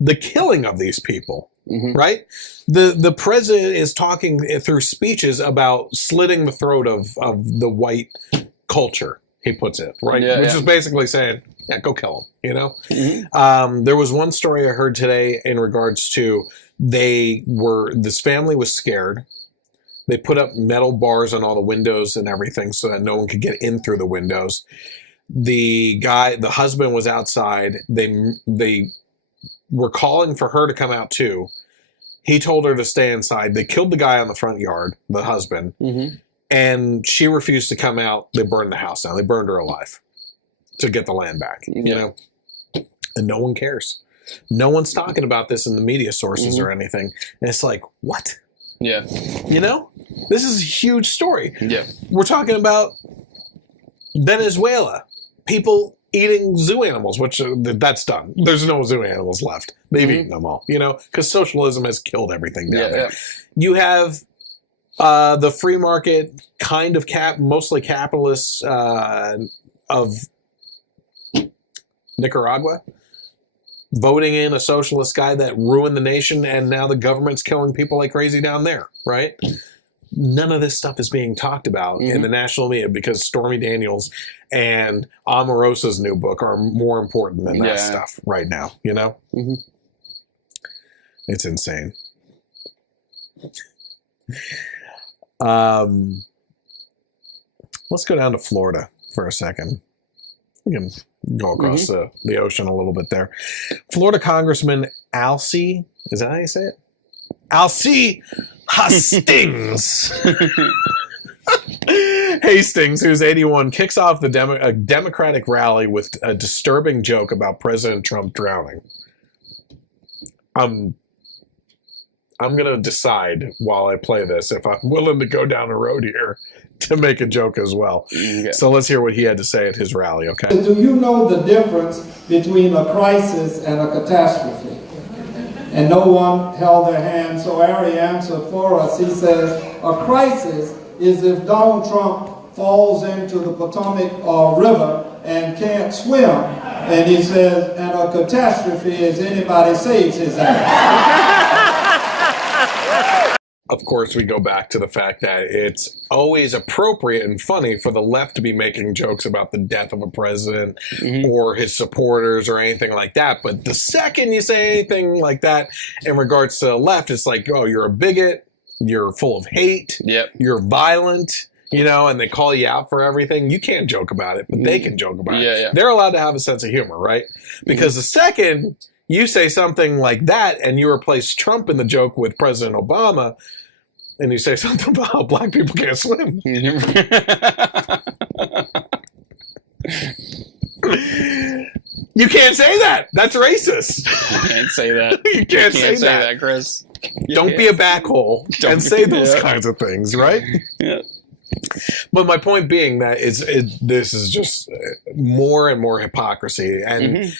the killing of these people, right? The president is talking through speeches about slitting the throat of the white culture, he puts it, right? Which is basically saying, yeah, go kill them, you know? There was one story I heard today in regards to this family was scared. They put up metal bars on all the windows and everything so that no one could get in through the windows. The husband was outside. They were calling for her to come out too. He told her to stay inside. They killed the guy on the front yard, the husband, and she refused to come out. They burned the house down. They burned her alive to get the land back, you know? And no one cares. No one's talking about this in the media sources or anything. And it's like, what? Yeah. You know? This is a huge story. Yeah. We're talking about Venezuela. People eating zoo animals, which that's done. There's no zoo animals left. They've eaten them all, you know, because socialism has killed everything down there. You have the free market kind of mostly capitalists of Nicaragua voting in a socialist guy that ruined the nation, and now the government's killing people like crazy down there, right? None of this stuff is being talked about in the national media because Stormy Daniels and Omarosa's new book are more important than that stuff right now, you know? It's insane. Let's go down to Florida for a second. We can go across the ocean a little bit there. Florida Congressman Alcee, is that how you say it? Alcee Hastings, who's 81, kicks off a Democratic rally with a disturbing joke about President Trump drowning. I'm going to decide while I play this if I'm willing to go down a road here to make a joke as well. So let's hear what he had to say at his rally, okay? Do you know the difference between a crisis and a catastrophe? And no one held their hand, so Ari answered for us. He says, a crisis is if Donald Trump falls into the Potomac River and can't swim. And he says, and a catastrophe is anybody saves his ass. Of course, we go back to the fact that it's always appropriate and funny for the left to be making jokes about the death of a president or his supporters or anything like that. But the second you say anything like that in regards to the left, it's like, oh, you're a bigot, you're full of hate, you're violent, you know, and they call you out for everything. You can't joke about it, but they can joke about it. They're allowed to have a sense of humor, right? Because the second you say something like that and you replace Trump in the joke with President Obama, and you say something about how black people can't swim. You can't say that. That's racist. You can't say that. You can't say that, Chris. Don't be a backhole and say those kinds of things, right? Yeah. But my point being that this is just more and more hypocrisy and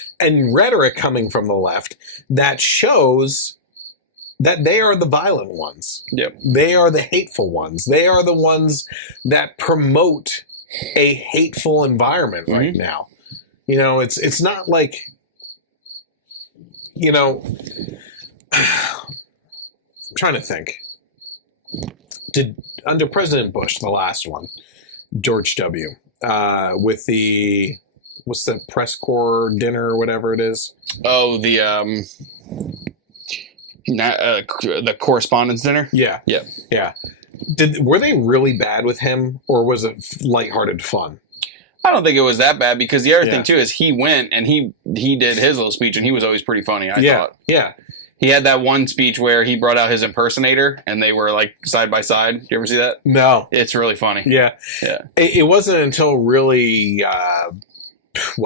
rhetoric coming from the left that shows that they are the violent ones. They are the hateful ones. They are the ones that promote a hateful environment right now. You know, it's not like, you know, I'm trying to think. Under President Bush, the last one, George W., with the, what's the press corps dinner or whatever it is? Oh, the correspondence dinner? Yeah. Were they really bad with him, or was it lighthearted fun? I don't think it was that bad, because the other thing too is he went and he did his little speech, and he was always pretty funny, I thought. He had that one speech where he brought out his impersonator and they were like side by side. You ever see that? No. It's really funny. It wasn't until really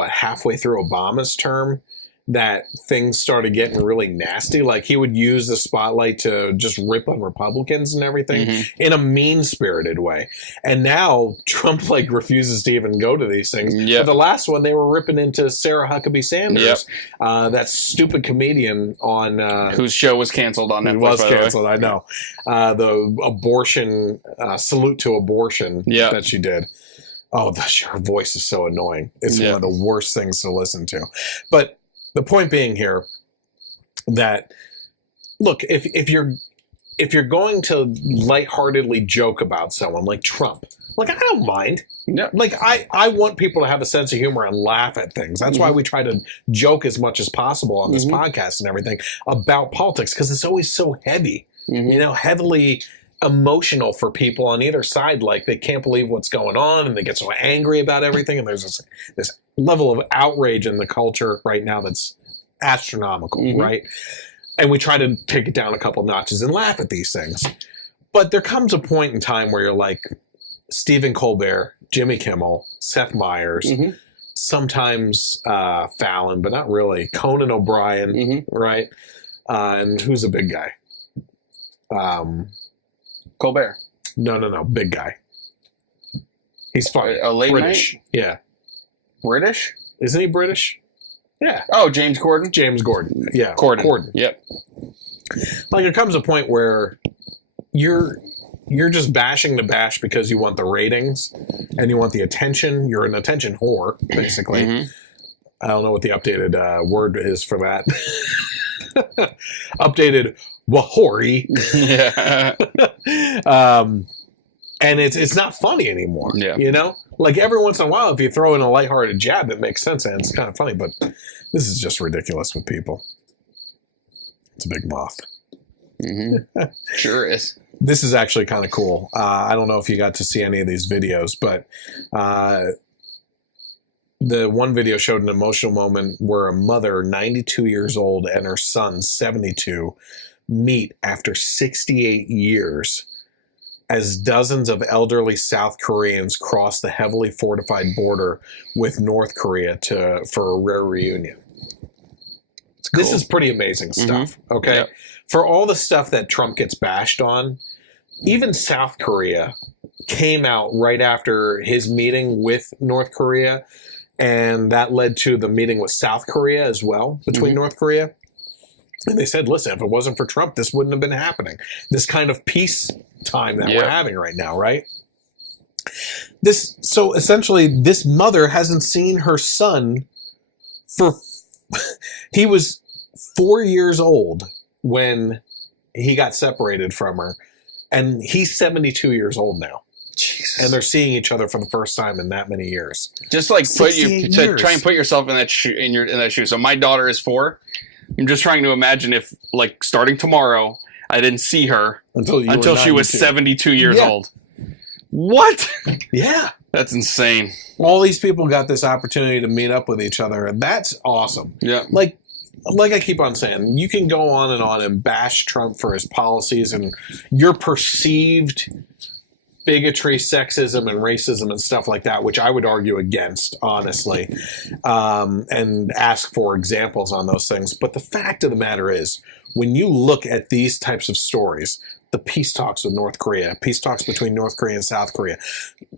halfway through Obama's term that things started getting really nasty. Like, he would use the spotlight to just rip on Republicans and everything in a mean-spirited way. And now Trump refuses to even go to these things. But the last one, they were ripping into Sarah Huckabee Sanders, that stupid comedian on whose show was canceled on Netflix. It was canceled, I know. The abortion salute to abortion that she did. Oh, her voice is so annoying. It's one of the worst things to listen to. But the point being here that, look, if you're going to lightheartedly joke about someone like Trump, I don't mind. I want people to have a sense of humor and laugh at things. That's why we try to joke as much as possible on this podcast and everything about politics, because it's always so heavy, you know, heavily emotional for people on either side. Like, they can't believe what's going on and they get so angry about everything, and there's this level of outrage in the culture right now that's astronomical, right? And we try to take it down a couple notches and laugh at these things. But there comes a point in time where you're like Stephen Colbert, Jimmy Kimmel, Seth Meyers, sometimes Fallon, but not really, Conan O'Brien, right? And who's a big guy? Colbert. No, big guy. He's funny. A late British. night? Yeah. British? Isn't he British? Yeah. Oh, James Corden? James Gordon. Yeah. Corden. Yep. There comes a point where you're just bashing the bash because you want the ratings and you want the attention. You're an attention whore, basically. I don't know what the updated word is for that. Updated wahori. And it's not funny anymore. You know? Every once in a while, if you throw in a lighthearted jab, it makes sense and it's kind of funny, but this is just ridiculous with people. It's a big moth. Sure is. This is actually kind of cool. I don't know if you got to see any of these videos, but the one video showed an emotional moment where a mother, 92 years old, and her son, 72, meet after 68 years as dozens of elderly South Koreans cross the heavily fortified border with North Korea for a rare reunion. Cool. This is pretty amazing stuff, okay? Yep. For all the stuff that Trump gets bashed on, even South Korea came out right after his meeting with North Korea, and that led to the meeting with South Korea as well, between North Korea. And they said, listen, if it wasn't for Trump, this wouldn't have been happening. This kind of peace time that we're having right now, right? So essentially, this mother hasn't seen her son for. He was 4 years old when he got separated from her, and he's 72 years old now. Jesus. And they're seeing each other for the first time in that many years. Just like try and put yourself in that shoe. So my daughter is 4. I'm just trying to imagine if, like, starting tomorrow, I didn't see her until she was 72 years old. What? Yeah. That's insane. All these people got this opportunity to meet up with each other, and that's awesome. Yeah. Like I keep on saying, you can go on and bash Trump for his policies and your perceived bigotry, sexism, and racism and stuff like that, which I would argue against, honestly, and ask for examples on those things. But the fact of the matter is, when you look at these types of stories, the peace talks with North Korea, peace talks between North Korea and South Korea,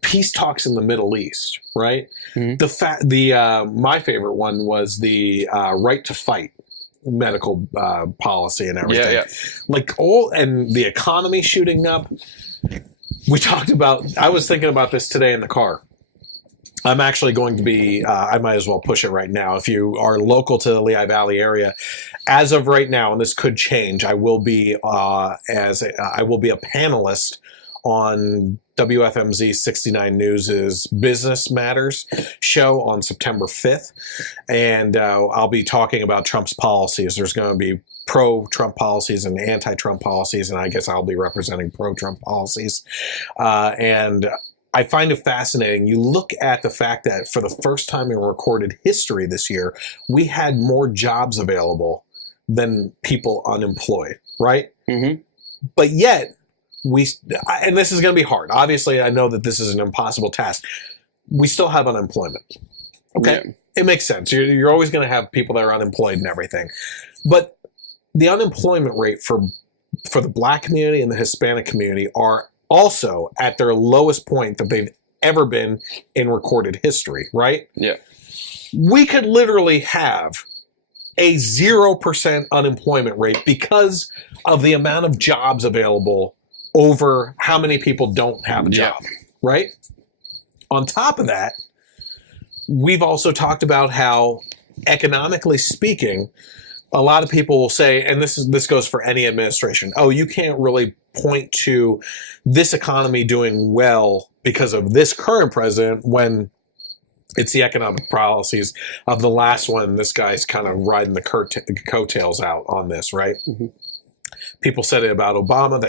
peace talks in the Middle East, right? Mm-hmm. My favorite one was the right to fight medical policy and everything. Yeah. Like and the economy shooting up. We talked about, I was thinking about this today in the car. I'm actually going to be, I might as well push it right now. If you are local to the Lehigh Valley area, as of right now, and this could change, I will be a panelist on WFMZ 69 News' Business Matters show on September 5th. And I'll be talking about Trump's policies. There's going to be pro-Trump policies and anti-Trump policies, and I guess I'll be representing pro-Trump policies. And I find it fascinating. You look at the fact that for the first time in recorded history this year, we had more jobs available than people unemployed, right? Mm-hmm. But yet, and this is going to be hard. Obviously, I know that this is an impossible task. We still have unemployment. Okay? Yeah. It makes sense. You're always going to have people that are unemployed and everything. But the unemployment rate for the Black community and the Hispanic community are also at their lowest point that they've ever been in recorded history, right? Yeah. We could literally have a 0% unemployment rate because of the amount of jobs available over how many people don't have a job, right? On top of that, we've also talked about how, economically speaking, a lot of people will say, and this goes for any administration, oh, you can't really point to this economy doing well because of this current president when it's the economic policies of the last one. This guy's kind of riding the coattails out on this, right? Mm-hmm. People said it about Obama,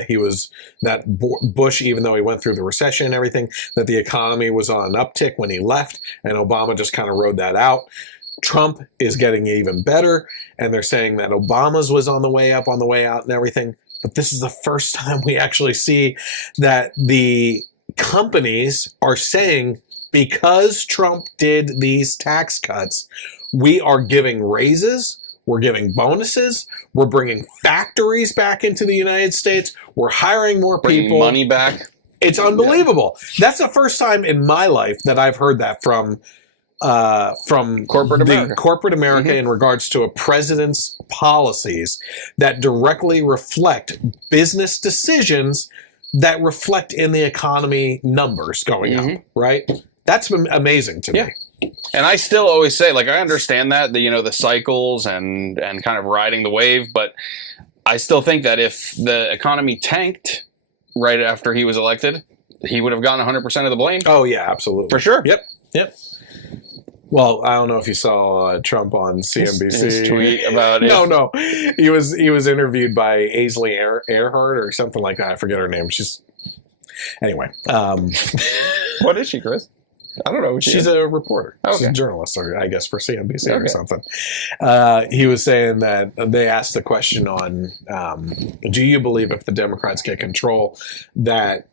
that Bush, even though he went through the recession and everything, that the economy was on an uptick when he left, and Obama just kind of rode that out. Trump is getting even better, and they're saying that Obama's was on the way up, on the way out, and everything. But this is the first time we actually see that the companies are saying, because Trump did these tax cuts, we are giving raises, we're giving bonuses, we're bringing factories back into the United States, we're hiring more people. Bringing money back. It's unbelievable. Yeah. That's the first time in my life that I've heard that from corporate America, mm-hmm. in regards to a president's policies that directly reflect business decisions that reflect in the economy numbers going mm-hmm. up, right? That's amazing to me. And I still always say, like, I understand that, the cycles and kind of riding the wave, but I still think that if the economy tanked right after he was elected, he would have gotten 100% of the blame. Oh, yeah, absolutely. For sure. Yep. Well, I don't know if you saw Trump on CNBC. His tweet about it. No. He was interviewed by Aisley Earhart or something like that. I forget her name. Anyway. What is she, Chris? I don't know. She's a reporter. Okay. She's a journalist, I guess, for CNBC or something. He was saying that they asked the question on, do you believe if the Democrats get control that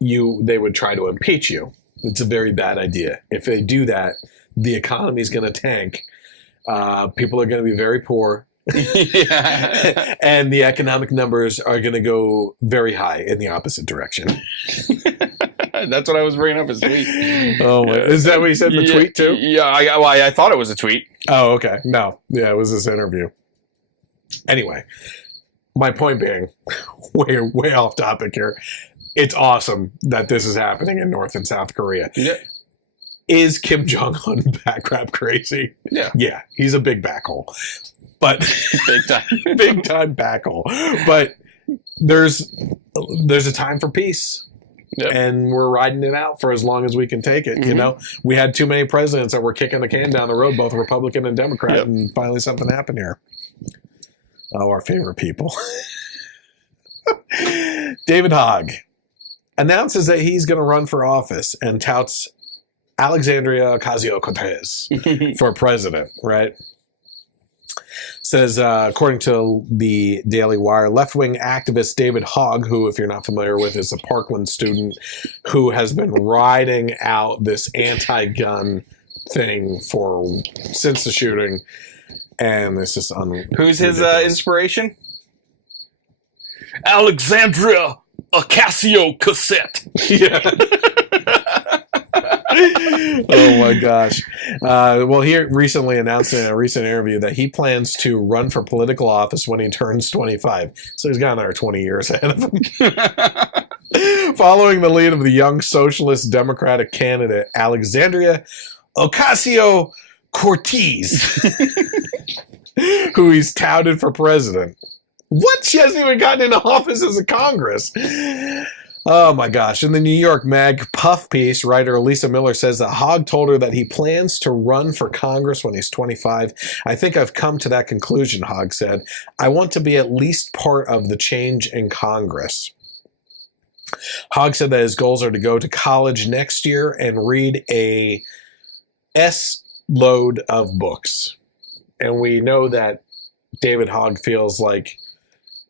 they would try to impeach you? It's a very bad idea. If they do that, the economy is going to tank. People are going to be very poor. And the economic numbers are going to go very high in the opposite direction. That's what I was bringing up as tweet. Oh, is that what you said in the tweet too? Yeah, I thought it was a tweet. Oh, okay. No. Yeah, it was this interview. Anyway, my point being, way off topic here. it's awesome that this is happening in North and South Korea. Yeah. Is Kim Jong-un back crap crazy? Yeah. Yeah, he's a big backhole. But Big time. big time backhole. But there's a time for peace. Yep. And we're riding it out for as long as we can take it. You know, we had too many presidents that were kicking the can down the road, both Republican and Democrat, and finally something happened here. Oh, our favorite people. David Hogg announces that he's going to run for office and touts Alexandria Ocasio-Cortez for president, right? Says, according to the Daily Wire, left-wing activist David Hogg, who, if you're not familiar with, is a Parkland student who has been riding out this anti-gun thing since the shooting, and it's just Who's his inspiration? Alexandria Ocasio-Cortez. Yeah. Oh my gosh. Well, he recently announced in a recent interview that he plans to run for political office when he turns 25. So he's got another 20 years ahead of him. Following the lead of the young socialist Democratic candidate, Alexandria Ocasio-Cortez, who he's touted for president. What? She hasn't even gotten into office as a Congress. Oh my gosh. In the New York Mag Puff piece, writer Lisa Miller says that Hogg told her that he plans to run for Congress when he's 25. I think I've come to that conclusion, Hogg said. I want to be at least part of the change in Congress. Hogg said that his goals are to go to college next year and read a S-load of books. And we know that David Hogg feels like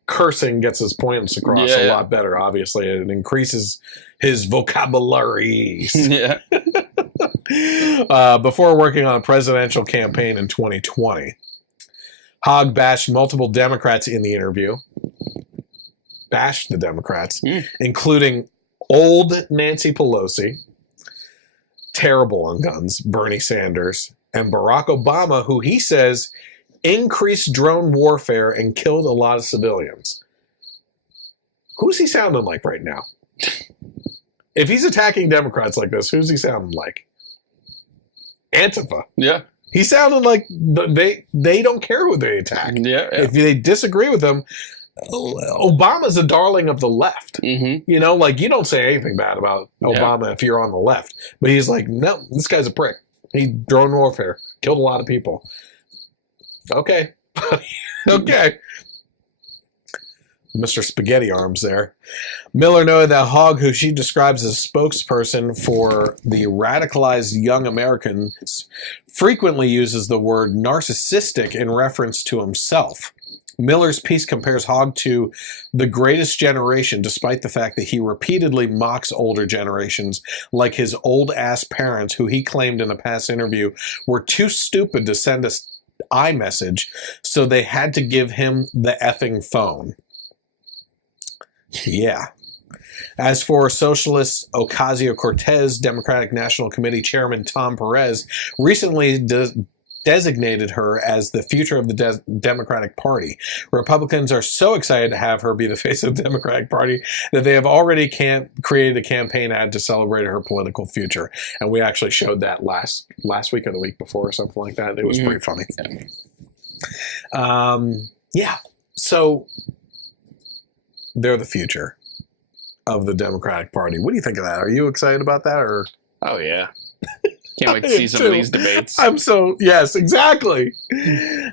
cursing gets his points across a lot better, obviously. It increases his vocabulary. Yeah. Before working on a presidential campaign in 2020. Hogg bashed multiple Democrats in the interview. Bashed the Democrats, including old Nancy Pelosi, terrible on guns, Bernie Sanders, and Barack Obama, who he says increased drone warfare and killed a lot of civilians. Who's he sounding like right now? If he's attacking Democrats like this, who's he sounding like? Antifa. Yeah. He sounded like they don't care who they attack. Yeah. If they disagree with them, Obama's a darling of the left. You know, like, you don't say anything bad about Obama if you're on the left. But he's like, no, this guy's a prick. He drone warfare, killed a lot of people. Okay. Okay. Mr. Spaghetti Arms there. Miller noted that Hogg, who she describes as spokesperson for the radicalized young Americans, frequently uses the word narcissistic in reference to himself. Miller's piece compares Hogg to the greatest generation, despite the fact that he repeatedly mocks older generations, like his old-ass parents, who he claimed in a past interview were too stupid to send us iMessage, so they had to give him the effing phone. Yeah. As for socialist Ocasio-Cortez, Democratic National Committee Chairman Tom Perez recently designated her as the future of the Democratic Party. Republicans are so excited to have her be the face of the Democratic Party that they have already created a campaign ad to celebrate her political future. And we actually showed that last week or the week before or something like that. It was pretty funny. Yeah. So they're the future of the Democratic Party. What do you think of that? Are you excited about that? Or? Oh, yeah. Can't wait to see some of these debates. Yes, exactly.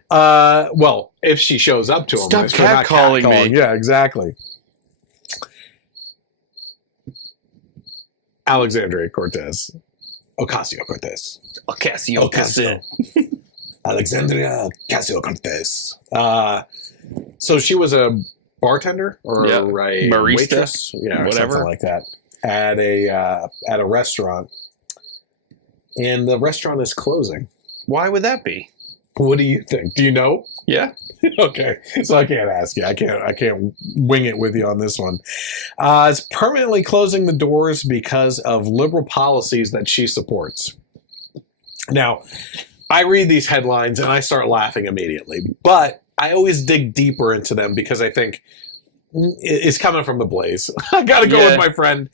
Well, if she shows up to him. Stop catcalling me. Yeah, exactly. Alexandria Cortez. Ocasio-Cortez. Ocasio-Cortez. Alexandria Ocasio-Cortez. So she was a bartender or a barista, waitress? Yeah, whatever. Something like that. At a restaurant. And the restaurant is closing. Why would that be? What do you think? Do you know? Yeah. Okay. So I can't ask you. I can't wing it with you on this one. It's permanently closing the doors because of liberal policies that she supports. Now, I read these headlines and I start laughing immediately. But I always dig deeper into them because I think, is coming from the Blaze. I got to go with my friend,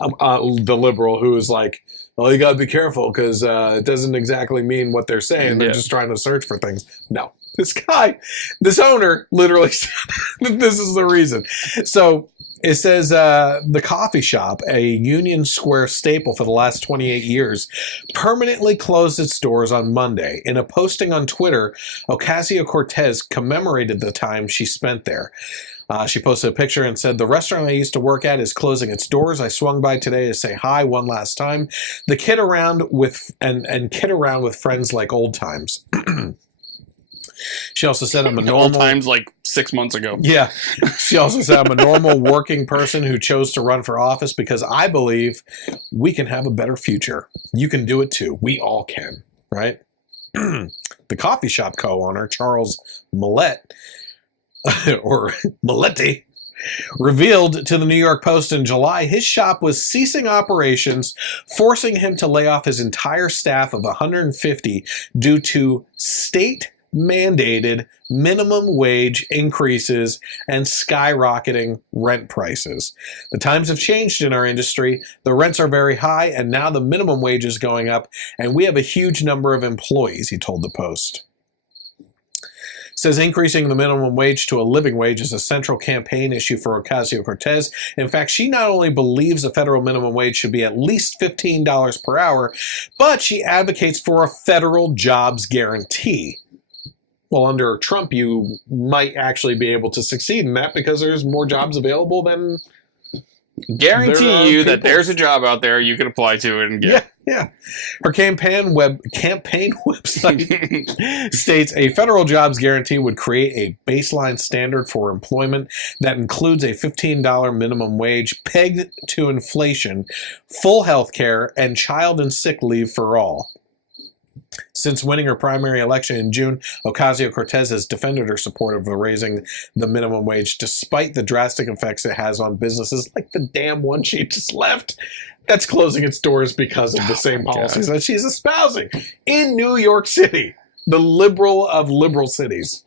the liberal, who is like, well, you got to be careful because it doesn't exactly mean what they're saying. They're just trying to search for things. No. This owner literally said this is the reason. So it says the coffee shop, a Union Square staple for the last 28 years, permanently closed its doors on Monday. In a posting on Twitter, Ocasio-Cortez commemorated the time she spent there. She posted a picture and said, "The restaurant I used to work at is closing its doors. I swung by today to say hi one last time. The kid around with and kid around with friends like old times." She also said, "I'm a normal..." Old times like 6 months ago. Yeah. She also said, "I'm a normal working person who chose to run for office because I believe we can have a better future. You can do it too. We all can." Right? The coffee shop co-owner, Charles Millette, or Milletti, revealed to the New York Post in July his shop was ceasing operations, forcing him to lay off his entire staff of 150 due to state-mandated minimum wage increases and skyrocketing rent prices. "The times have changed in our industry. The rents are very high, and now the minimum wage is going up, and we have a huge number of employees," he told the Post. Says increasing the minimum wage to a living wage is a central campaign issue for Ocasio-Cortez. In fact, she not only believes the federal minimum wage should be at least $15 per hour, but she advocates for a federal jobs guarantee. Well, under Trump, you might actually be able to succeed in that because there's more jobs available than... Guarantee you that there's a job out there you can apply to and get. Yeah. Her campaign website states a federal jobs guarantee would create a baseline standard for employment that includes a $15 minimum wage pegged to inflation, full health care, and child and sick leave for all. Since winning her primary election in June, Ocasio-Cortez has defended her support of raising the minimum wage despite the drastic effects it has on businesses like the damn one she just left that's closing its doors because of the same policies that she's espousing in New York City, the liberal of liberal cities.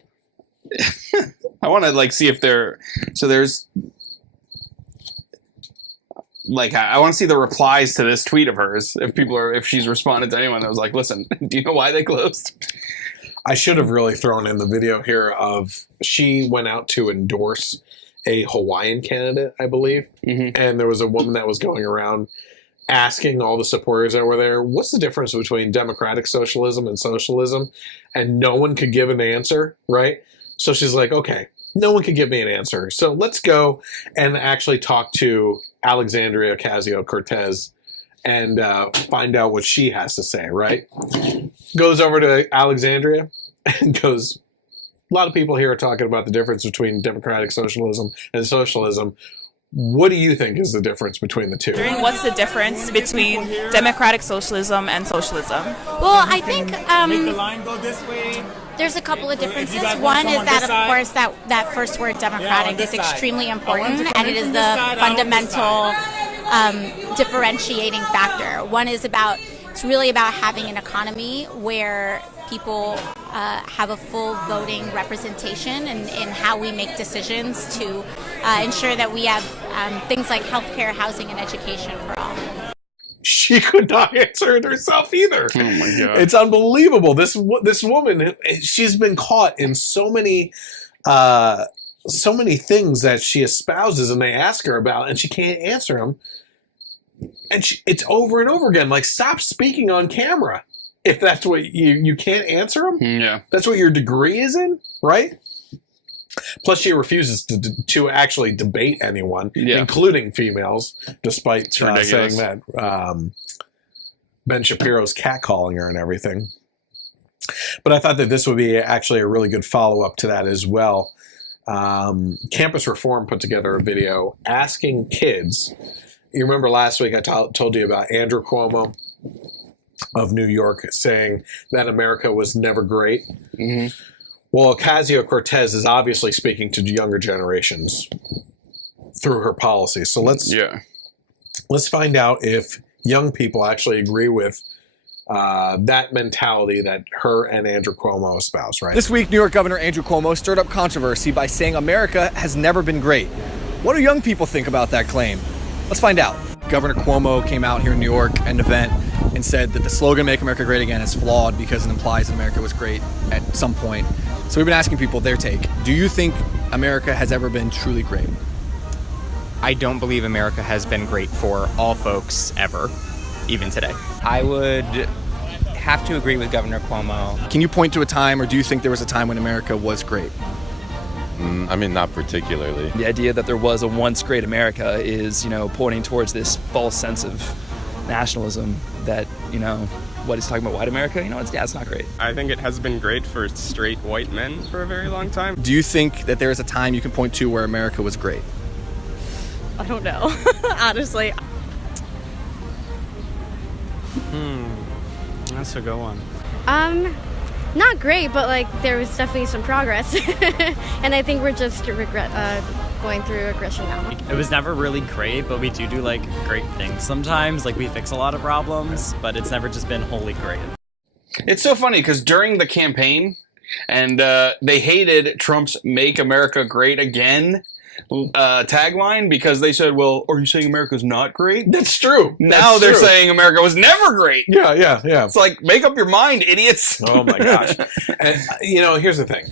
I want to see if there's I want to see the replies to this tweet of hers. If she's responded to anyone that was like, "Listen, do you know why they closed?" I should have really thrown in the video here of she went out to endorse a Hawaiian candidate, I believe. Mm-hmm. And there was a woman that was going around asking all the supporters that were there, what's the difference between democratic socialism and socialism? And no one could give an answer, right? So she's like, okay, no one could give me an answer. So let's go and actually talk to Alexandria Ocasio-Cortez and find out what she has to say, right? Goes over to Alexandria and goes, a lot of people here are talking about the difference between democratic socialism and socialism. What do you think is the difference between the two? What's the difference between democratic socialism and socialism? Well, I think there's a couple of differences. One is that, of course, that first word, democratic, is extremely important, and it is the fundamental differentiating factor. One is it's really about having an economy where people have a full voting representation in how we make decisions to ensure that we have things like healthcare, housing, and education for all. She could not answer it herself either. Oh my God. It's unbelievable. This woman, she's been caught in so many things that she espouses and they ask her about and she can't answer them. And it's over and over again. Like, stop speaking on camera. If that's what you can't answer them. Yeah. That's what your degree is in, right? Plus, she refuses to actually debate anyone, including females, despite saying that Ben Shapiro's catcalling her and everything. But I thought that this would be actually a really good follow-up to that as well. Campus Reform put together a video asking kids. You remember last week I told you about Andrew Cuomo of New York saying that America was never great. Mm-hmm. Well, Ocasio-Cortez is obviously speaking to younger generations through her policy. So let's find out if young people actually agree with that mentality that her and Andrew Cuomo espouse, right? This week, New York Governor Andrew Cuomo stirred up controversy by saying America has never been great. What do young people think about that claim? Let's find out. Governor Cuomo came out here in New York at an event and said that the slogan "Make America Great Again" is flawed because it implies that America was great at some point. So we've been asking people their take. Do you think America has ever been truly great? I don't believe America has been great for all folks ever, even today. I would have to agree with Governor Cuomo. Can you point to a time, or do you think there was a time when America was great? I mean, not particularly. The idea that there was a once great America is, pointing towards this false sense of nationalism that, what he's talking about white America, it's not great. I think it has been great for straight white men for a very long time. Do you think that there is a time you can point to where America was great? I don't know, honestly. That's a good one. Not great, but there was definitely some progress. And I think we're just going through regression now. It was never really great, but we do great things sometimes. We fix a lot of problems, but it's never just been wholly great. It's so funny because during the campaign, and they hated Trump's "Make America Great Again" tagline because they said, well, are you saying America's not great? That's true. Now they're saying America was never great. Yeah. It's like, make up your mind, idiots. Oh my gosh. And here's the thing.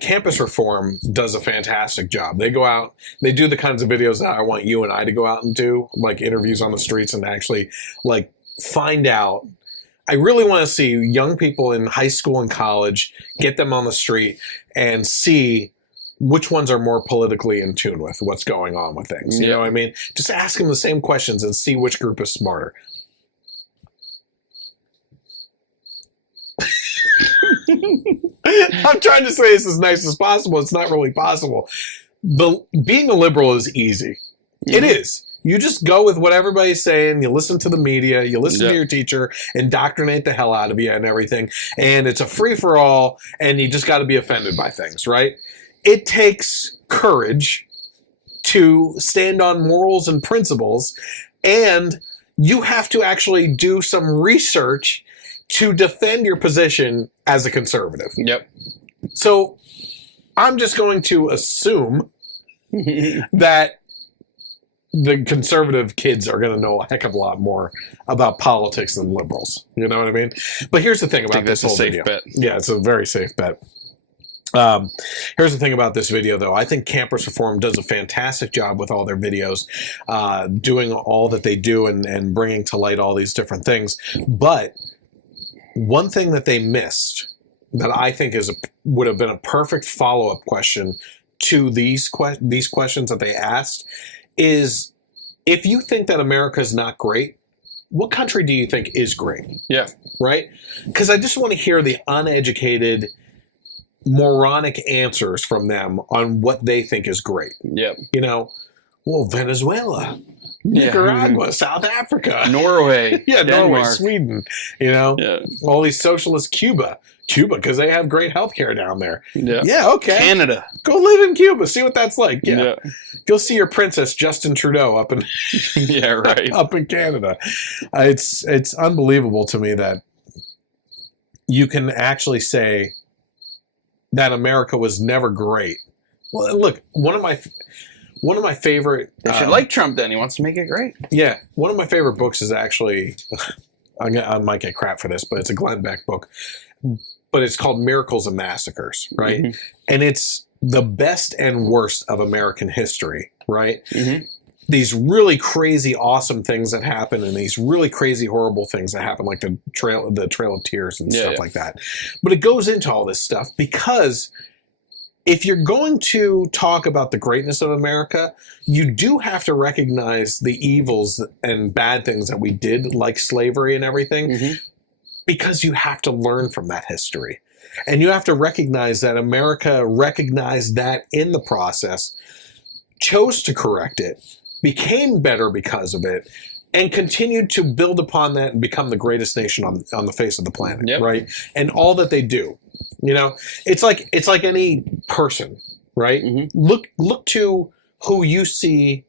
Campus Reform does a fantastic job. They go out, they do the kinds of videos that I want you and I to go out and do, like interviews on the streets and actually find out. I really want to see young people in high school and college, get them on the street and see which ones are more politically in tune with what's going on with things. You know what I mean? Just ask them the same questions and see which group is smarter. I'm trying to say this as nice as possible. It's not really possible. Being a liberal is easy. It is. You just go with what everybody's saying. You listen to the media. You listen to your teacher, indoctrinate the hell out of you and everything. And it's a free-for-all, and you just got to be offended by things, right? It takes courage to stand on morals and principles, and you have to actually do some research to defend your position as a conservative. Yep. So I'm just going to assume that the conservative kids are going to know a heck of a lot more about politics than liberals. You know what I mean? But here's the thing about this whole video. Bet. Yeah, it's a very safe bet. Here's the thing about this video, though. I think Campus Reform does a fantastic job with all their videos, doing all that they do and bringing to light all these different things. But one thing that they missed that I think would have been a perfect follow-up question to these questions that they asked is, if you think that America is not great, what country do you think is great? Yeah. Right? Because I just want to hear the uneducated, moronic answers from them on what they think is great. Yep. Well, Venezuela, Nicaragua, South Africa, Norway, Norway, Sweden, all these socialist Cuba, because they have great healthcare down there. Yeah, okay. Canada. Go live in Cuba, see what that's like. Yeah. Go see your princess Justin Trudeau up in up in Canada. It's unbelievable to me that you can actually say that America was never great. Well, look, one of my favorite. They should like Trump then. He wants to make it great. Yeah, one of my favorite books is actually. I might get crap for this, but it's a Glenn Beck book. But it's called Miracles and Massacres, right? Mm-hmm. And it's the best and worst of American history, right? Mm-hmm. These really crazy, awesome things that happen, and these really crazy, horrible things that happen, like the Trail of Tears and stuff like that. But it goes into all this stuff because if you're going to talk about the greatness of America, you do have to recognize the evils and bad things that we did, like slavery and everything, because you have to learn from that history. And you have to recognize that America recognized that in the process, chose to correct it, became better because of it, and continued to build upon that and become the greatest nation on the face of the planet, right? And all that they do. It's like any person, right? Look to who you see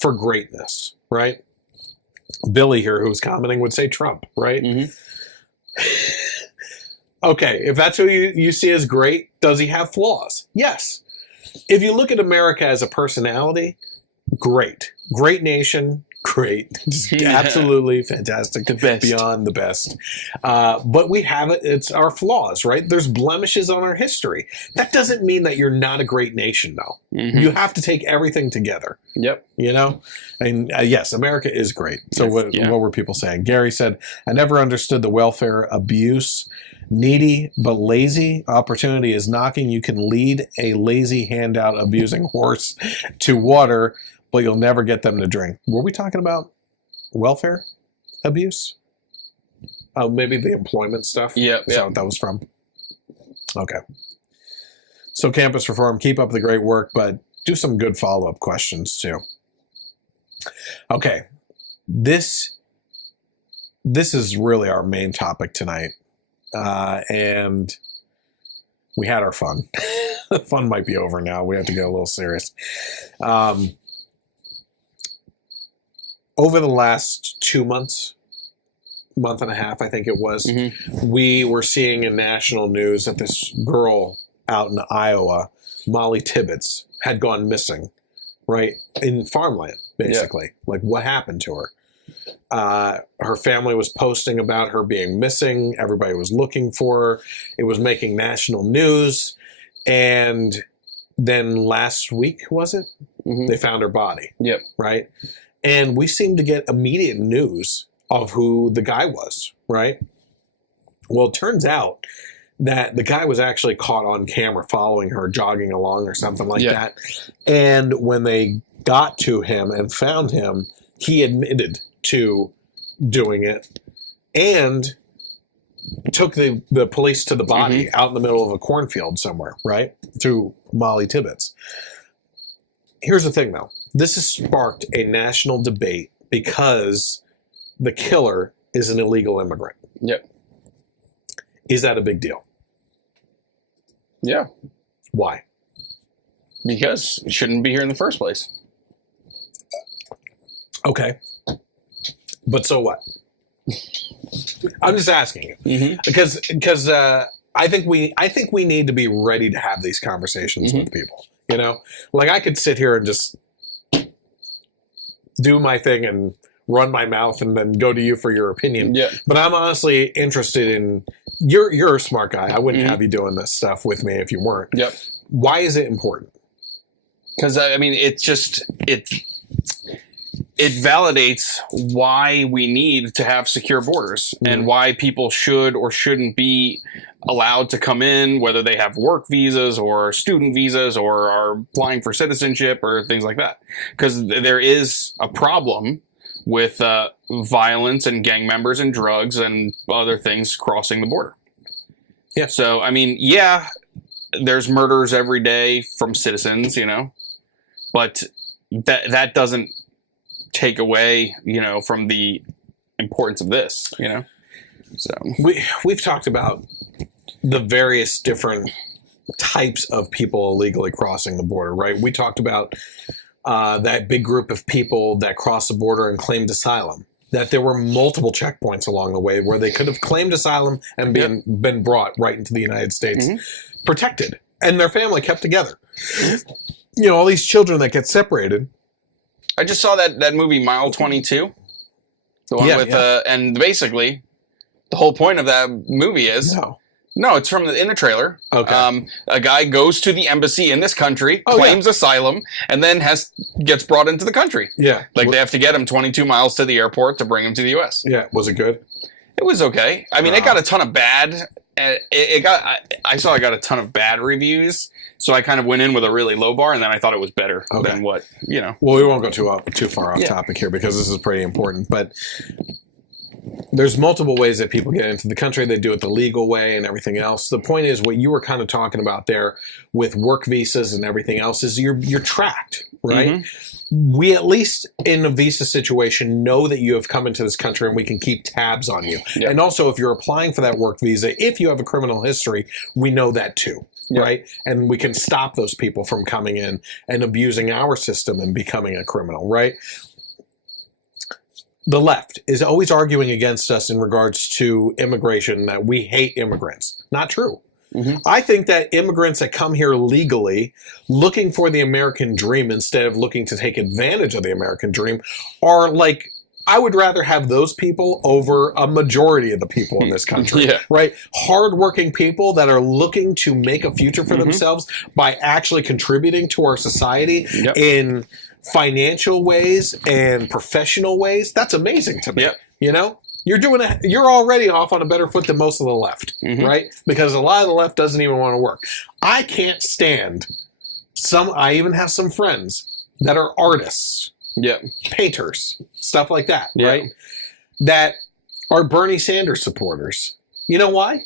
for greatness, right? Billy here, who's commenting, would say Trump, right? Okay, if that's who you see as great, does he have flaws? Yes. If you look at America as a personality, great. Great nation, great. Just absolutely fantastic. The best. Beyond the best. But we have it. It's our flaws, right? There's blemishes on our history. That doesn't mean that you're not a great nation, though. You have to take everything together. Yep. You know? And yes, America is great. So what were people saying? Gary said, I never understood the welfare abuse. Needy but lazy. Opportunity is knocking. You can lead a lazy handout abusing horse to water, but you'll never get them to drink. Were we talking about welfare abuse? Oh, maybe the employment stuff? Yeah. Is that what that was from? Okay. So campus reform, keep up the great work, but do some good follow-up questions too. Okay. This is really our main topic tonight. And we had our fun. The fun might be over now. We have to get a little serious. Over the last 2 months, month and a half, I think it was, we were seeing in national news that this girl out in Iowa, Mollie Tibbetts, had gone missing, right? In farmland, basically. Like, what happened to her? Her family was posting about her being missing. Everybody was looking for her. It was making national news. And then last week, was it? They found her body. Yep. Right? And we seemed to get immediate news of who the guy was, right? Well, it turns out that the guy was actually caught on camera following her, jogging along or something like that. And when they got to him and found him, he admitted to doing it and took the police to the body out in the middle of a cornfield somewhere, right? To Mollie Tibbetts. Here's the thing, though. This has sparked a national debate because the killer is an illegal immigrant. Yep. Is that a big deal? Yeah. Why? Because it shouldn't be here in the first place. Okay. But so what? I'm just asking you because I think we need to be ready to have these conversations with people. You know, like I could sit here and just do my thing and run my mouth and then go to you for your opinion. Yeah. But I'm honestly interested in you're a smart guy. I wouldn't have you doing this stuff with me if you weren't. Yep. Why is it important? Because I mean, it validates why we need to have secure borders and why people should or shouldn't be allowed to come in, whether they have work visas or student visas or are applying for citizenship or things like that. Because there is a problem with violence and gang members and drugs and other things crossing the border. Yeah. So, I mean, yeah, there's murders every day from citizens, you know, but that doesn't take away, you know, from the importance of this, you know. So we've talked about the various different types of people illegally crossing the border, right? We talked about that big group of people that crossed the border and claimed asylum, that there were multiple checkpoints along the way where they could have claimed asylum and been brought right into the United States, protected, and their family kept together. You know, all these children that get separated. I just saw that movie Mile 22, the one with and basically the whole point of that movie is no, it's from in the trailer. Okay, a guy goes to the embassy in this country, claims asylum, and then gets brought into the country. Yeah, like they have to get him 22 miles to the airport to bring him to the U.S. Yeah, was it good? It was okay. I mean, it got a ton of bad. I saw it got a ton of bad reviews, so I kind of went in with a really low bar, and then I thought it was better than what, you know. Well, we won't go too far off topic here because this is pretty important, but there's multiple ways that people get into the country. They do it the legal way and everything else. The point is what you were kind of talking about there with work visas and everything else is you're tracked, right? We, at least in a visa situation, know that you have come into this country and we can keep tabs on you. Yep. And also, if you're applying for that work visa, if you have a criminal history, we know that too, right? And we can stop those people from coming in and abusing our system and becoming a criminal, right? the left is always arguing against us in regards to immigration, that we hate immigrants. Not true. I think that immigrants that come here legally, looking for the American dream instead of looking to take advantage of the American dream, are like, I would rather have those people over a majority of the people in this country, right? Hardworking people that are looking to make a future for themselves by actually contributing to our society in financial ways and professional ways. That's amazing to me, you know? You're already off on a better foot than most of the left, right? Because a lot of the left doesn't even want to work. I can't stand I even have some friends that are artists, painters, stuff like that, right? That are Bernie Sanders supporters. You know why?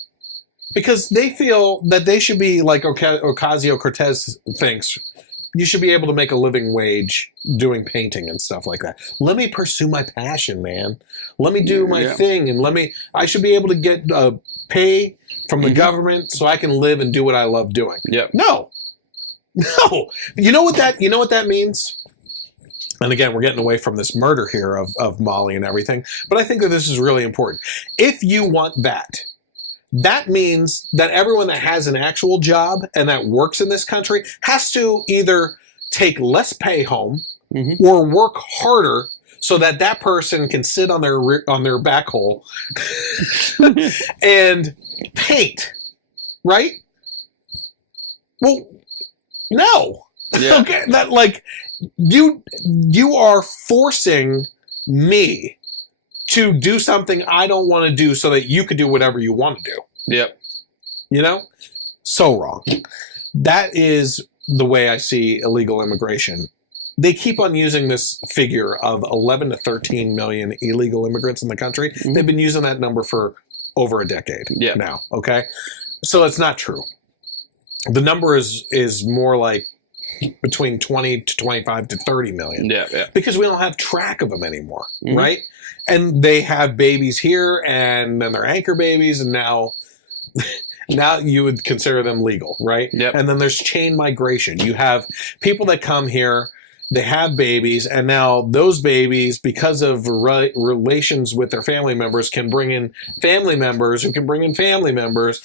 Because they feel that they should be like Ocasio-Cortez thinks. You should be able to make a living wage doing painting and stuff like that. Let me pursue my passion, man. Let me do my thing, and I should be able to get pay from the government so I can live and do what I love doing. No. You know what that means? And again, we're getting away from this murder here of Mollie and everything, but I think that this is really important. If you want that means that everyone that has an actual job and that works in this country has to either take less pay home or work harder so that that person can sit on their back hole and paint, right? Well, no. Okay, that like you are forcing me to do something I don't want to do so that you could do whatever you want to do. You know? So wrong. That is the way I see illegal immigration. They keep on using this figure of 11 to 13 million illegal immigrants in the country. They've been using that number for over a decade now, okay? So it's not true. The number is more like between 20 to 25 to 30 million. Because we don't have track of them anymore, right? And they have babies here, and then they're anchor babies, and now you would consider them legal, right? And then there's chain migration. You have people that come here, they have babies, and now those babies, because of relations with their family members, can bring in family members who can bring in family members.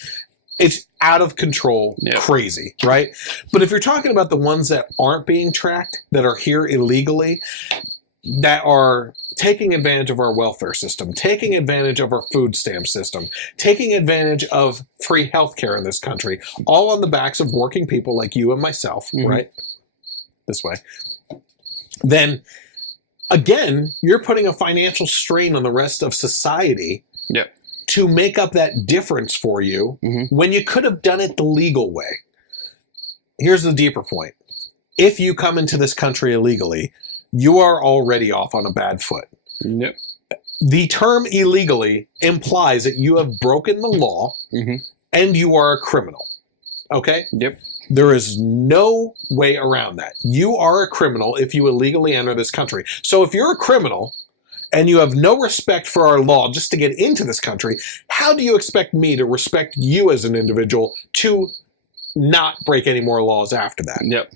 It's out of control, crazy, right? But if you're talking about the ones that aren't being tracked, that are here illegally, that are taking advantage of our welfare system, taking advantage of our food stamp system, taking advantage of free healthcare in this country, all on the backs of working people like you and myself, right? This way. Then, again, you're putting a financial strain on the rest of society to make up that difference for you when you could have done it the legal way. Here's the deeper point. If you come into this country illegally, you are already off on a bad foot. The term illegally implies that you have broken the law and you are a criminal. Okay? There is no way around that. You are a criminal if you illegally enter this country. So if you're a criminal and you have no respect for our law just to get into this country, how do you expect me to respect you as an individual to not break any more laws after that?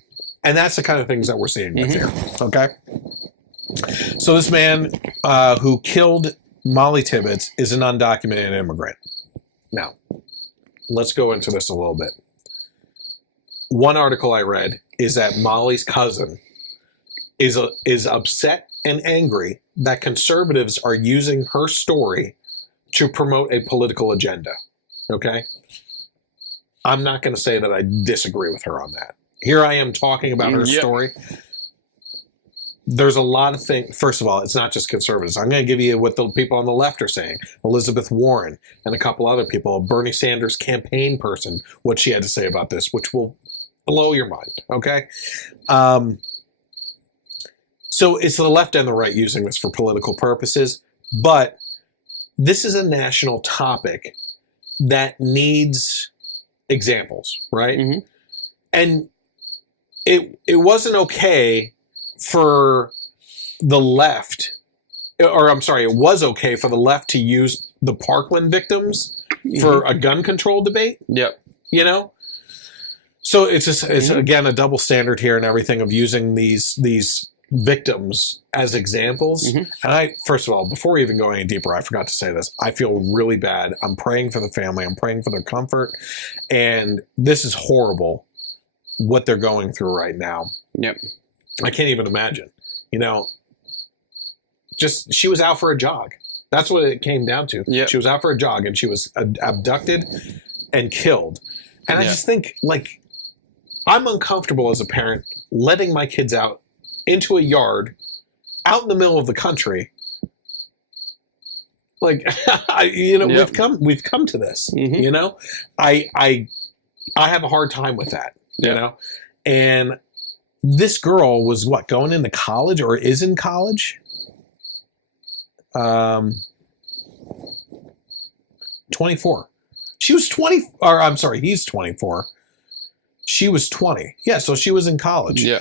And that's the kind of things that we're seeing with here, okay? So this man who killed Mollie Tibbetts is an undocumented immigrant. Now, let's go into this a little bit. One article I read is that Mollie's cousin is upset and angry that conservatives are using her story to promote a political agenda, okay? I'm not going to say that I disagree with her on that. Here I am talking about her story. There's a lot of things. First of all, it's not just conservatives. I'm going to give you what the people on the left are saying. Elizabeth Warren and a couple other people, Bernie Sanders' campaign person, what she had to say about this, which will blow your mind, okay? So it's the left and the right using this for political purposes, but this is a national topic that needs examples, right? And it wasn't okay for the left, or I'm sorry, it was okay for the left to use the Parkland victims for a gun control debate. You know? So it's just, it's again a double standard here and everything of using these victims as examples. Mm-hmm. And first of all, before we even go any deeper, I forgot to say this. I feel really bad. I'm praying for the family. I'm praying for their comfort. And this is horrible what they're going through right now. Yep. I can't even imagine. Just she was out for a jog. That's what it came down to. Yep. She was out for a jog and she was abducted and killed. And I just think, like, I'm uncomfortable as a parent letting my kids out into a yard out in the middle of the country. Like, we've come to this. Mm-hmm. I have a hard time with that. And this girl was going into college or is in college? 24. She was 20, or I'm sorry, he's 24. She was 20. Yeah, so she was in college. Yeah.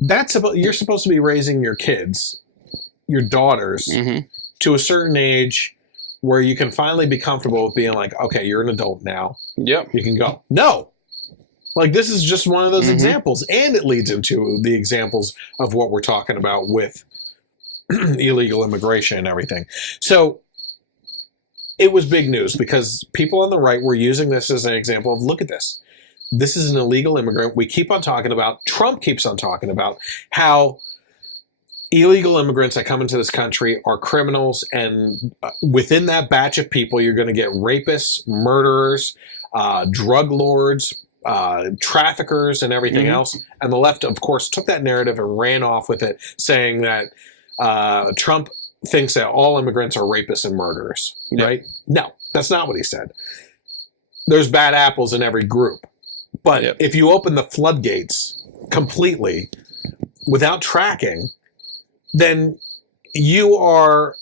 You're supposed to be raising your kids, your daughters, to a certain age where you can finally be comfortable with being like, okay, you're an adult now. Yep. You can go. No. Like, this is just one of those examples. And it leads into the examples of what we're talking about with illegal immigration and everything. So it was big news because people on the right were using this as an example of, look at this. This is an illegal immigrant. We keep on talking about, Trump keeps on talking about how illegal immigrants that come into this country are criminals. And within that batch of people, you're going to get rapists, murderers, drug lords, traffickers, and everything else. And the left, of course, took that narrative and ran off with it, saying that Trump thinks that all immigrants are rapists and murderers, right? No, that's not what he said. There's bad apples in every group. But if you open the floodgates completely without tracking, then you are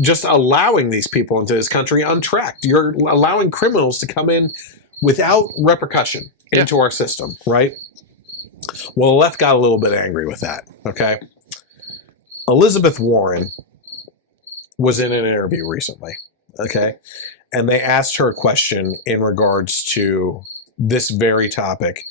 just allowing these people into this country untracked. You're allowing criminals to come in without repercussion into our system, right? Well, the left got a little bit angry with that, okay? Elizabeth Warren was in an interview recently, okay? And they asked her a question in regards to this very topic.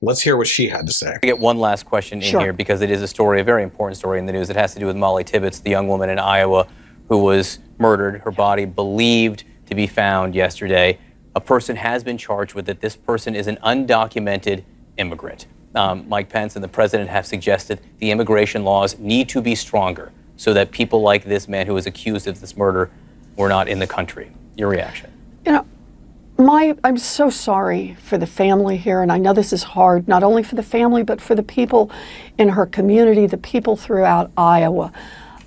Let's hear what she had to say. I get one last question in here because it is a story, a very important story in the news. It has to do with Mollie Tibbetts, the young woman in Iowa who was murdered, her body believed to be found yesterday. A person has been charged with it. This person is an undocumented immigrant. Mike Pence and the president have suggested the immigration laws need to be stronger so that people like this man who was accused of this murder were not in the country. Your reaction? I'm so sorry for the family here, and I know this is hard, not only for the family, but for the people in her community, the people throughout Iowa.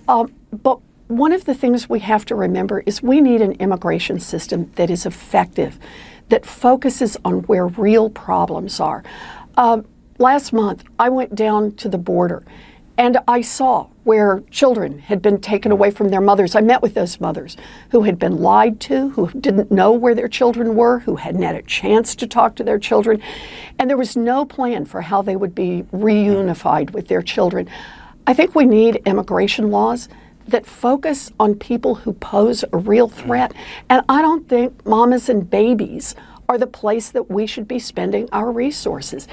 But one of the things we have to remember is we need an immigration system that is effective, that focuses on where real problems are. Last month, I went down to the border, and I saw where children had been taken away from their mothers. I met with those mothers who had been lied to, who didn't know where their children were, who hadn't had a chance to talk to their children, and there was no plan for how they would be reunified with their children. I think we need immigration laws that focus on people who pose a real threat, and I don't think mamas and babies are the place that we should be spending our resources.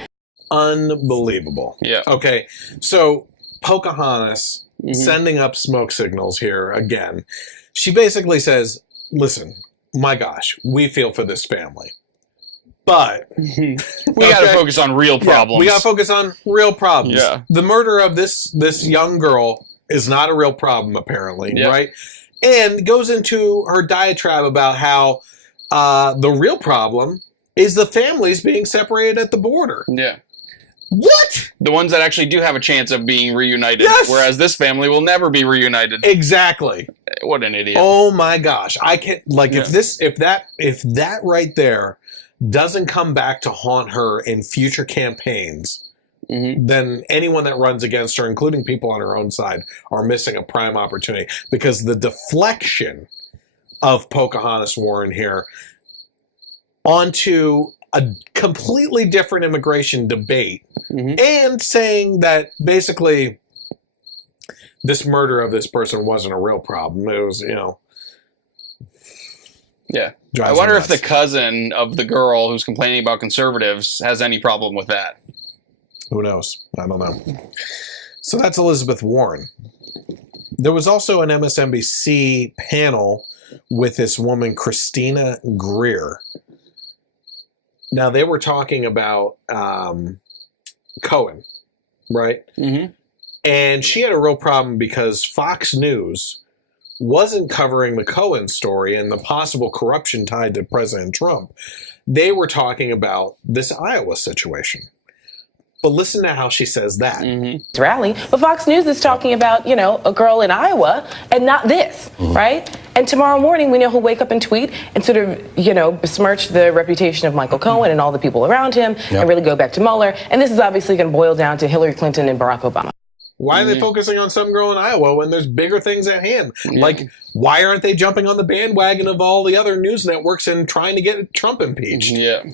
Unbelievable. Yeah. Okay, so Pocahontas sending up smoke signals here again. She basically says, listen, my gosh, we feel for this family. But we got to focus on real problems. We got to focus on real problems. Yeah. The murder of this young girl is not a real problem, apparently, right? And goes into her diatribe about how the real problem is the families being separated at the border. Yeah. What? The ones that actually do have a chance of being reunited, whereas this family will never be reunited. Exactly. What an idiot. Oh my gosh. I can't, like, if that right there doesn't come back to haunt her in future campaigns, then anyone that runs against her, including people on her own side, are missing a prime opportunity, because the deflection of Pocahontas Warren here onto a completely different immigration debate and saying that basically this murder of this person wasn't a real problem. It was, Yeah. I wonder if the cousin of the girl who's complaining about conservatives has any problem with that. Who knows? I don't know. So that's Elizabeth Warren. There was also an MSNBC panel with this woman, Christina Greer. Now, they were talking about Cohen, right? Mm-hmm. And she had a real problem because Fox News wasn't covering the Cohen story and the possible corruption tied to President Trump. They were talking about this Iowa situation. But listen to how she says that. Mm-hmm. Rally, but Fox News is talking about, a girl in Iowa and not this, right? And tomorrow morning, we know he'll wake up and tweet and sort of, besmirch the reputation of Michael Cohen and all the people around him and really go back to Mueller. And this is obviously going to boil down to Hillary Clinton and Barack Obama. Why are they focusing on some girl in Iowa when there's bigger things at hand? Like, why aren't they jumping on the bandwagon of all the other news networks and trying to get Trump impeached? Yeah.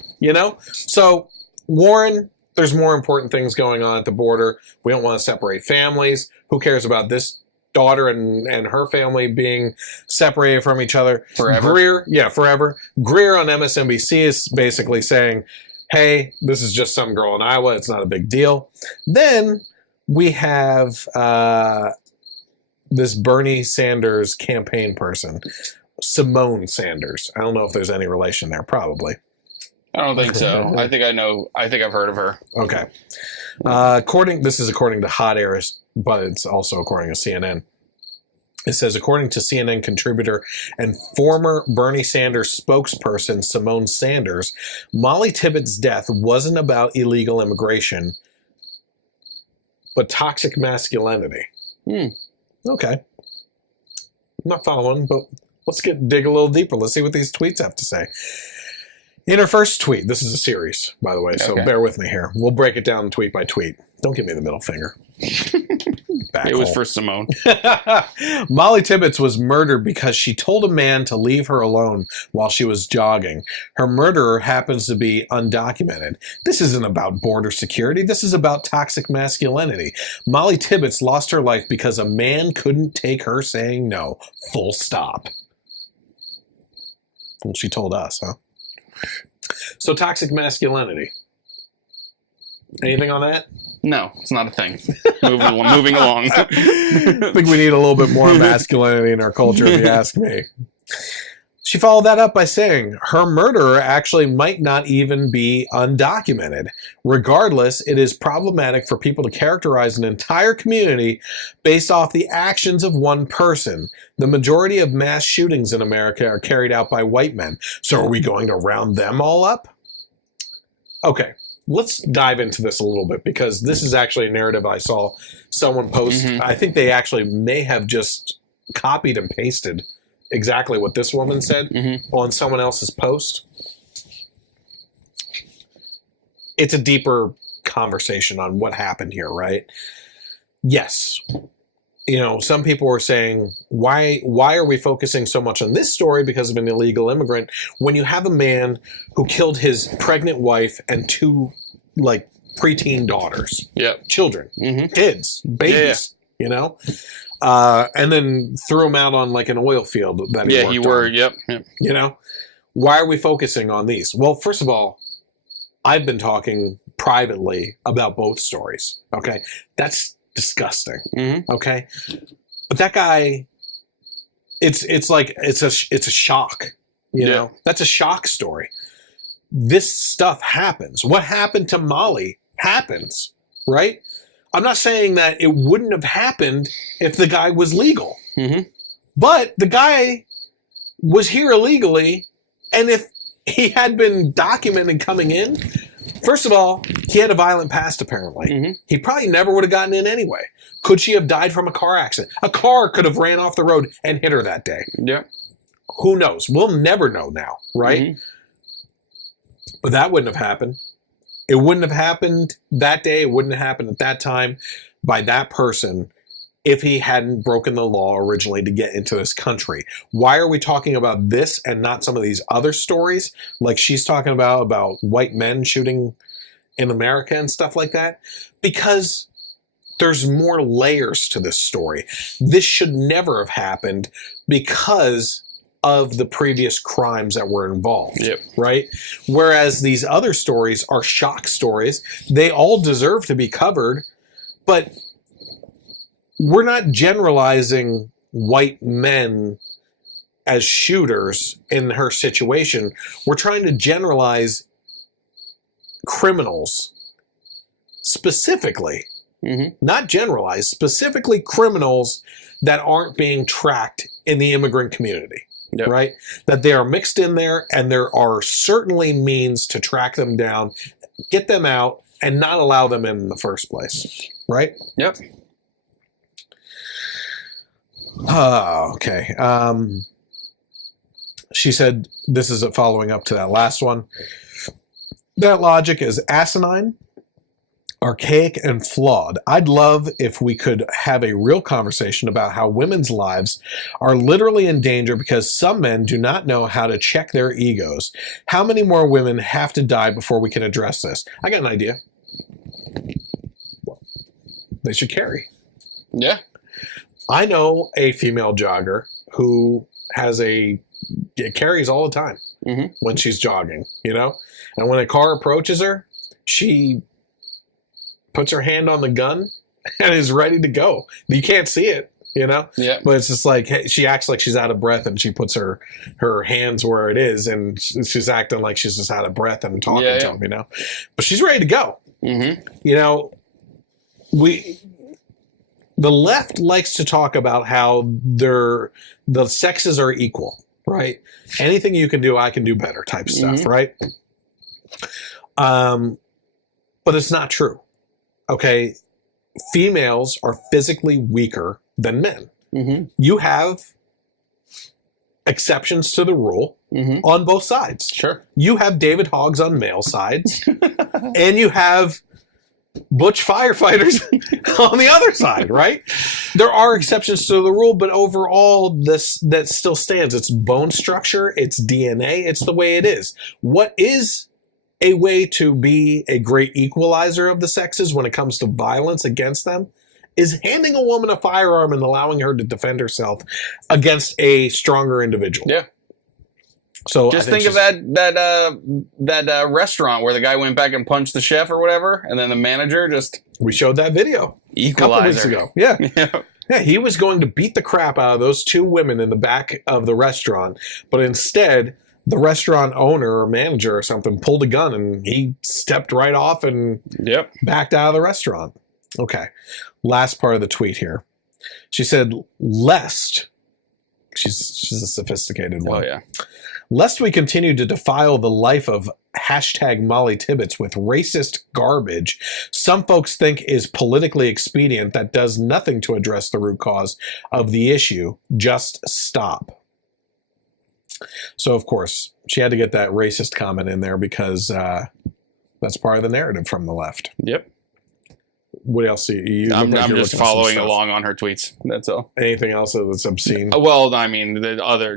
So, Warren, there's more important things going on at the border. We don't want to separate families. Who cares about this daughter and her family being separated from each other? Forever. Forever. Greer on MSNBC is basically saying, hey, this is just some girl in Iowa. It's not a big deal. Then we have this Bernie Sanders campaign person, Simone Sanders. I don't know if there's any relation there. Probably. I don't think so. I think I've heard of her. Okay. This is according to Hot Air, but it's also according to CNN. It says, according to CNN contributor and former Bernie Sanders spokesperson Simone Sanders, Mollie Tibbetts' death wasn't about illegal immigration, but toxic masculinity. Okay. I'm not following, but let's dig a little deeper. Let's see what these tweets have to say. In her first tweet, this is a series, by the way, so bear with me here. We'll break it down tweet by tweet. Don't give me the middle finger. It was for Simone. Mollie Tibbetts was murdered because she told a man to leave her alone while she was jogging. Her murderer happens to be undocumented. This isn't about border security. This is about toxic masculinity. Mollie Tibbetts lost her life because a man couldn't take her saying no. Full stop. Well, she told us, huh? So toxic masculinity. Anything on that? No, it's not a thing. Moving along. I think we need a little bit more masculinity in our culture, if you ask me. She followed that up by saying her murderer actually might not even be undocumented. Regardless, it is problematic for people to characterize an entire community based off the actions of one person. The majority of mass shootings in America are carried out by white men. So are we going to round them all up? Okay, let's dive into this a little bit because this is actually a narrative I saw someone post. I think they actually may have just copied and pasted exactly what this woman said on someone else's post. It's a deeper conversation on what happened here, right? Yes. Some people were saying, why are we focusing so much on this story because of an illegal immigrant when you have a man who killed his pregnant wife and two, preteen daughters? Yeah. Children. Kids. Babies. And then threw him out on an oil field that he worked on. Yep. Why are we focusing on these? Well, first of all, I've been talking privately about both stories. Okay, that's disgusting. Okay, but that guy, it's a shock. You know, that's a shock story. This stuff happens. What happened to Mollie happens, right? I'm not saying that it wouldn't have happened if the guy was legal. But the guy was here illegally, and if he had been documented coming in, first of all, he had a violent past, apparently. He probably never would have gotten in anyway. Could she have died from a car accident? A car could have ran off the road and hit her that day. Yep. Who knows? We'll never know now, right? But that wouldn't have happened. It wouldn't have happened that day. It wouldn't have happened at that time by that person if he hadn't broken the law originally to get into this country. Why are we talking about this and not some of these other stories like she's talking about white men shooting in America and stuff like that? Because there's more layers to this story. This should never have happened because of the previous crimes that were involved, right? Whereas these other stories are shock stories. They all deserve to be covered, but we're not generalizing white men as shooters in her situation. We're trying to generalize criminals specifically, not generalize, specifically criminals that aren't being tracked in the immigrant community, right? That they are mixed in there, and there are certainly means to track them down, get them out, and not allow them in the first place, right? Yep. Okay. She said, this is a following up to that last one. That logic is asinine, archaic, and flawed. I'd love if we could have a real conversation about how women's lives are literally in danger because some men do not know how to check their egos. How many more women have to die before we can address this? I got an idea. They should carry. Yeah. I know a female jogger who carries all the time when she's jogging, you know? And when a car approaches her, she puts her hand on the gun and is ready to go. You can't see it, you know? Yeah. But it's just like, hey, she acts like she's out of breath and she puts her hands where it is and she's acting like she's just out of breath and talking to him, you know? But she's ready to go. You know, the left likes to talk about how the sexes are equal, right? Anything you can do, I can do better type stuff, right? But it's not true. Okay, females are physically weaker than men. You have exceptions to the rule on both sides. Sure. You have David Hoggs on male sides, and you have butch firefighters on the other side, right? There are exceptions to the rule, but overall, that still stands. It's bone structure, it's DNA, it's the way it is. What is a way to be a great equalizer of the sexes when it comes to violence against them is handing a woman a firearm and allowing her to defend herself against a stronger individual. Yeah. So just think of that restaurant where the guy went back and punched the chef or whatever, and then the manager we showed that video equalizer a couple weeks ago. Yeah, he was going to beat the crap out of those two women in the back of the restaurant, but instead the restaurant owner or manager or something pulled a gun and he stepped right off and backed out of the restaurant. Okay. Last part of the tweet here. She said, lest, she's a sophisticated one. Oh, yeah. Lest we continue to defile the life of #Mollie Tibbetts with racist garbage some folks think is politically expedient that does nothing to address the root cause of the issue. Just stop. So, of course, she had to get that racist comment in there because that's part of the narrative from the left. Yep. What else do you I'm just following along on her tweets. That's all. Anything else that's obscene? Well, I mean, the other,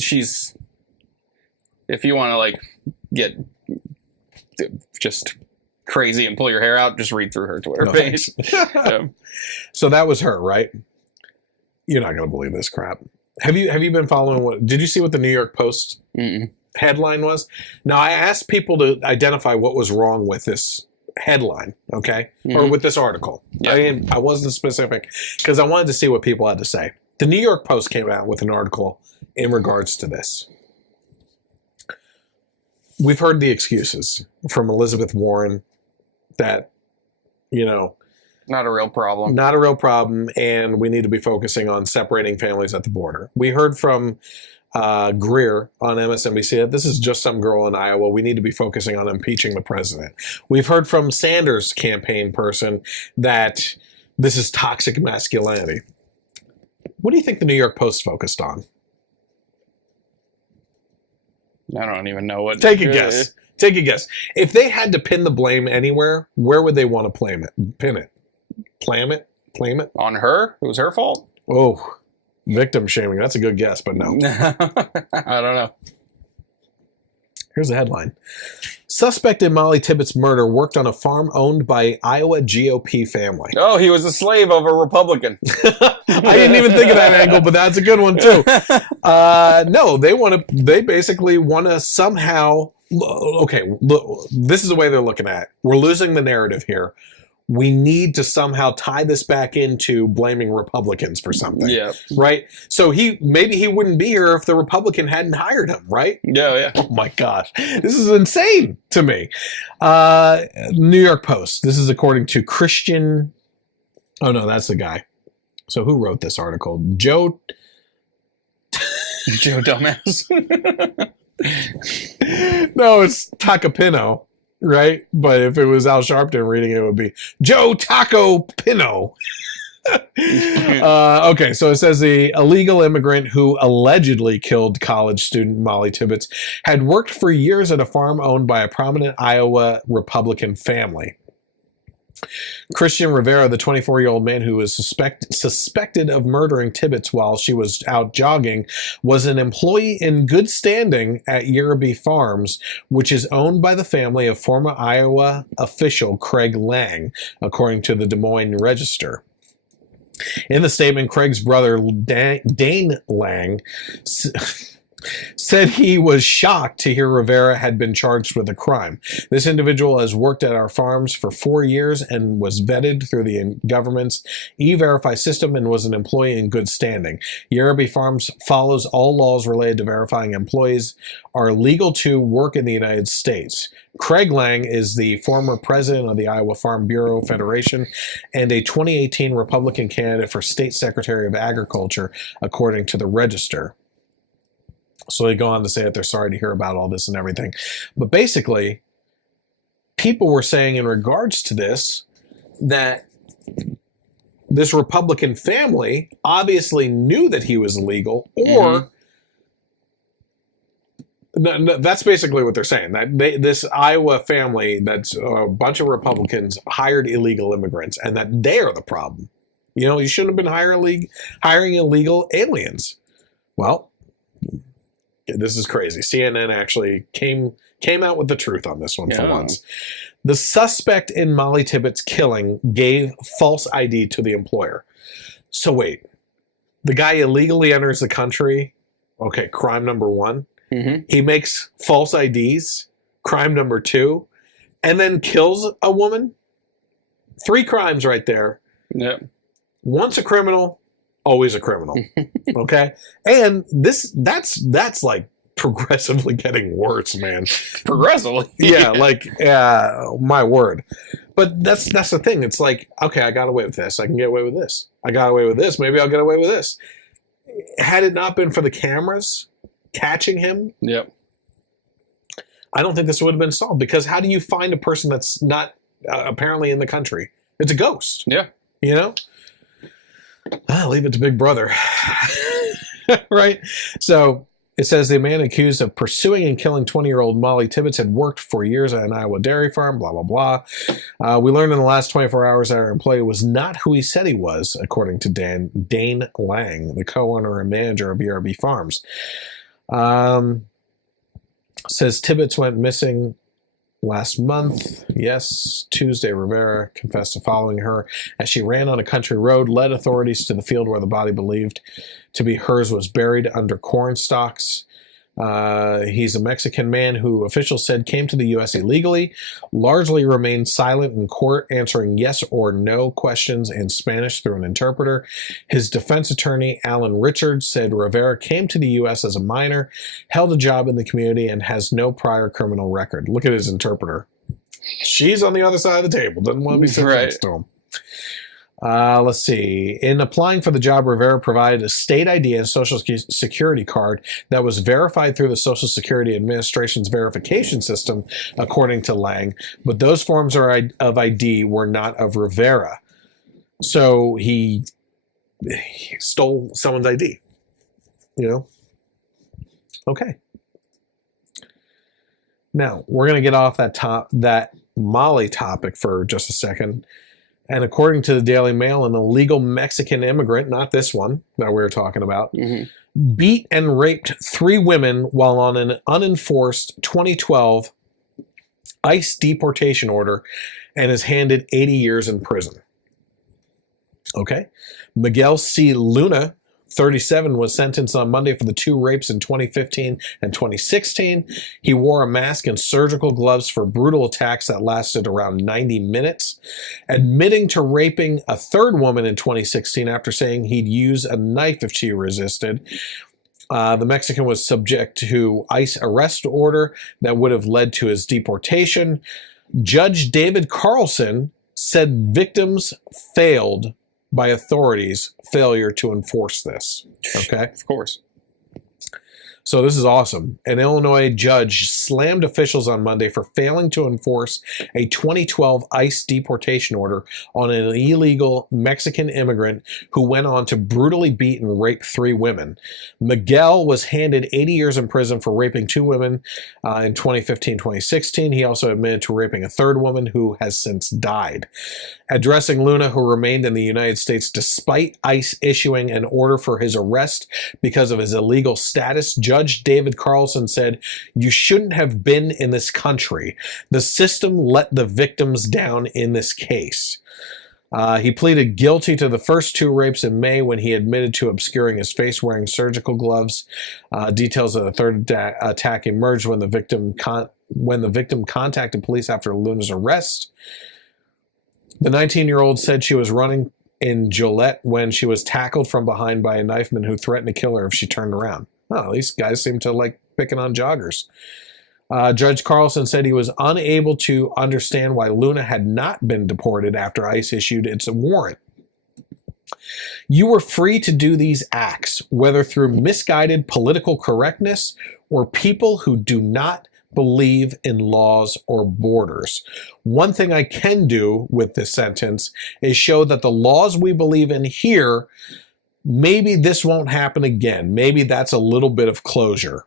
she's, if you want to, like, get just crazy and pull your hair out, just read through her Twitter page. So that was her, right? You're not going to believe this crap. Have you been following did you see what the New York Post headline was? Now, I asked people to identify what was wrong with this headline, okay? Or with this article. I wasn't specific because I wanted to see what people had to say. The New York Post came out with an article in regards to this. We've heard the excuses from Elizabeth Warren that, you know, not a real problem. Not a real problem, and we need to be focusing on separating families at the border. We heard from Greer on MSNBC that this is just some girl in Iowa. We need to be focusing on impeaching the president. We've heard from Sanders' campaign person that this is toxic masculinity. What do you think the New York Post focused on? I don't even know what. Take a guess. Take a guess. If they had to pin the blame anywhere, where would they want to pin it? Claim it? On her? It was her fault? Oh, victim shaming. That's a good guess, but no. I don't know. Here's the headline. Suspect in Mollie Tibbetts' murder worked on a farm owned by Iowa GOP family. Oh, he was a slave of a Republican. I didn't even think of that angle, but that's a good one too. No, they basically want to somehow, okay, look, this is the way they're looking at it. We're losing the narrative here. We need to somehow tie this back into blaming Republicans for something. Yeah. Right? So maybe he wouldn't be here if the Republican hadn't hired him, right? Yeah. Oh my gosh. This is insane to me. New York Post. This is according to Christian. Oh no, that's the guy. So who wrote this article? Joe Dumbass. No, it's Tacopino. Right? But if it was Al Sharpton reading it, it would be Joe Taco Pino. Okay, so it says the illegal immigrant who allegedly killed college student Mollie Tibbetts had worked for years at a farm owned by a prominent Iowa Republican family. Christian Rivera, the 24-year-old man who was suspected of murdering Tibbetts while she was out jogging, was an employee in good standing at Yerby Farms, which is owned by the family of former Iowa official Craig Lang, according to the Des Moines Register. In the statement, Craig's brother, Dane Lang, said he was shocked to hear Rivera had been charged with a crime. This individual has worked at our farms for 4 years and was vetted through the government's E-Verify system and was an employee in good standing. Yerby Farms follows all laws related to verifying employees are legal to work in the United States. Craig Lang is the former president of the Iowa Farm Bureau Federation and a 2018 Republican candidate for State Secretary of Agriculture, according to the Register. So they go on to say that they're sorry to hear about all this and everything. But basically, people were saying in regards to this that this Republican family obviously knew that he was illegal, or that's basically what they're saying. That this Iowa family, that's a bunch of Republicans, hired illegal immigrants, and that they are the problem. You know, you shouldn't have been hiring illegal aliens. Well, this is crazy. CNN actually came out with the truth on this one for once. The suspect in Mollie Tibbetts' killing gave false ID to the employer. So wait, the guy illegally enters the country. Okay, crime number one. He makes false IDs. Crime number two, and then kills a woman. 3 crimes right there. Yep. Once a criminal, always a criminal. Okay? And that's like progressively getting worse, man. Progressively? Yeah, like my word. But that's the thing. It's like, okay, I got away with this. I can get away with this. I got away with this. Maybe I'll get away with this. Had it not been for the cameras catching him, I don't think this would have been solved, because how do you find a person that's not apparently in the country? It's a ghost. Yeah. You know? Leave it to Big Brother. Right? So it says the man accused of pursuing and killing 20-year-old Mollie Tibbetts had worked for years at an Iowa dairy farm, blah, blah, blah. We learned in the last 24 hours that our employee was not who he said he was, according to Dane Lang, the co-owner and manager of ERB Farms. Says Tibbetts went missing last month. Yes, Tuesday, Rivera confessed to following her as she ran on a country road, led authorities to the field where the body believed to be hers was buried under corn stalks. He's a Mexican man who officials said came to the U.S. illegally, largely remained silent in court, answering yes or no questions in Spanish through an interpreter. His defense attorney, Alan Richards, said Rivera came to the U.S. as a minor, held a job in the community, and has no prior criminal record. Look at his interpreter. She's on the other side of the table. Doesn't want to be sitting next to him. Let's see. In applying for the job, Rivera provided a state ID and social security card that was verified through the Social Security Administration's verification system, according to Lang. But those forms of ID were not of Rivera. So he stole someone's ID. You know? Okay. Now, we're going to get off that Mollie topic for just a second. And according to the Daily Mail, an illegal Mexican immigrant, not this one that we were talking about, beat and raped 3 women while on an unenforced 2012 ICE deportation order and is handed 80 years in prison. Okay. Miguel C. Luna, 37, was sentenced on Monday for the 2 rapes in 2015 and 2016. He wore a mask and surgical gloves for brutal attacks that lasted around 90 minutes, admitting to raping a 3rd woman in 2016 after saying he'd use a knife if she resisted. The Mexican was subject to ICE arrest order that would have led to his deportation. Judge David Carlson said victims failed by authorities' failure to enforce this. Okay? Of course. So this is awesome. An Illinois judge slammed officials on Monday for failing to enforce a 2012 ICE deportation order on an illegal Mexican immigrant who went on to brutally beat and rape 3 women. Miguel was handed 80 years in prison for raping 2 women in 2015-2016. He also admitted to raping a 3rd woman who has since died. Addressing Luna, who remained in the United States despite ICE issuing an order for his arrest because of his illegal status, Judge David Carlson said, "You shouldn't have been in this country. The system let the victims down in this case." He pleaded guilty to the first 2 rapes in May when he admitted to obscuring his face wearing surgical gloves. Details of the 3rd attack emerged when the victim contacted police after Luna's arrest. The 19-year-old said she was running in Joliet when she was tackled from behind by a knifeman who threatened to kill her if she turned around. Oh, these guys seem to like picking on joggers. Judge Carlson said he was unable to understand why Luna had not been deported after ICE issued its warrant. "You were free to do these acts, whether through misguided political correctness or people who do not believe in laws or borders. One thing I can do with this sentence is show that the laws we believe in here, maybe this won't happen again. Maybe that's a little bit of closure."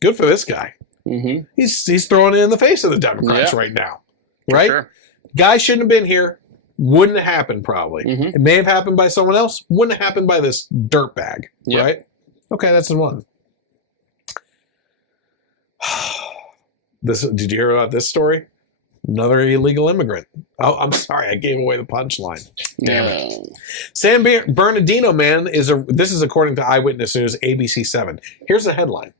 Good for this guy. Mm-hmm. He's throwing it in the face of the Democrats right now. Right? Sure. Guy shouldn't have been here. Wouldn't have happened probably. Mm-hmm. It may have happened by someone else. Wouldn't have happened by this dirtbag. Yep. Right? Okay, that's the one. Did you hear about this story? Another illegal immigrant. Oh, I'm sorry, I gave away the punchline. Damn it. San Bernardino man this is according to Eyewitness News, ABC 7. Here's the headline.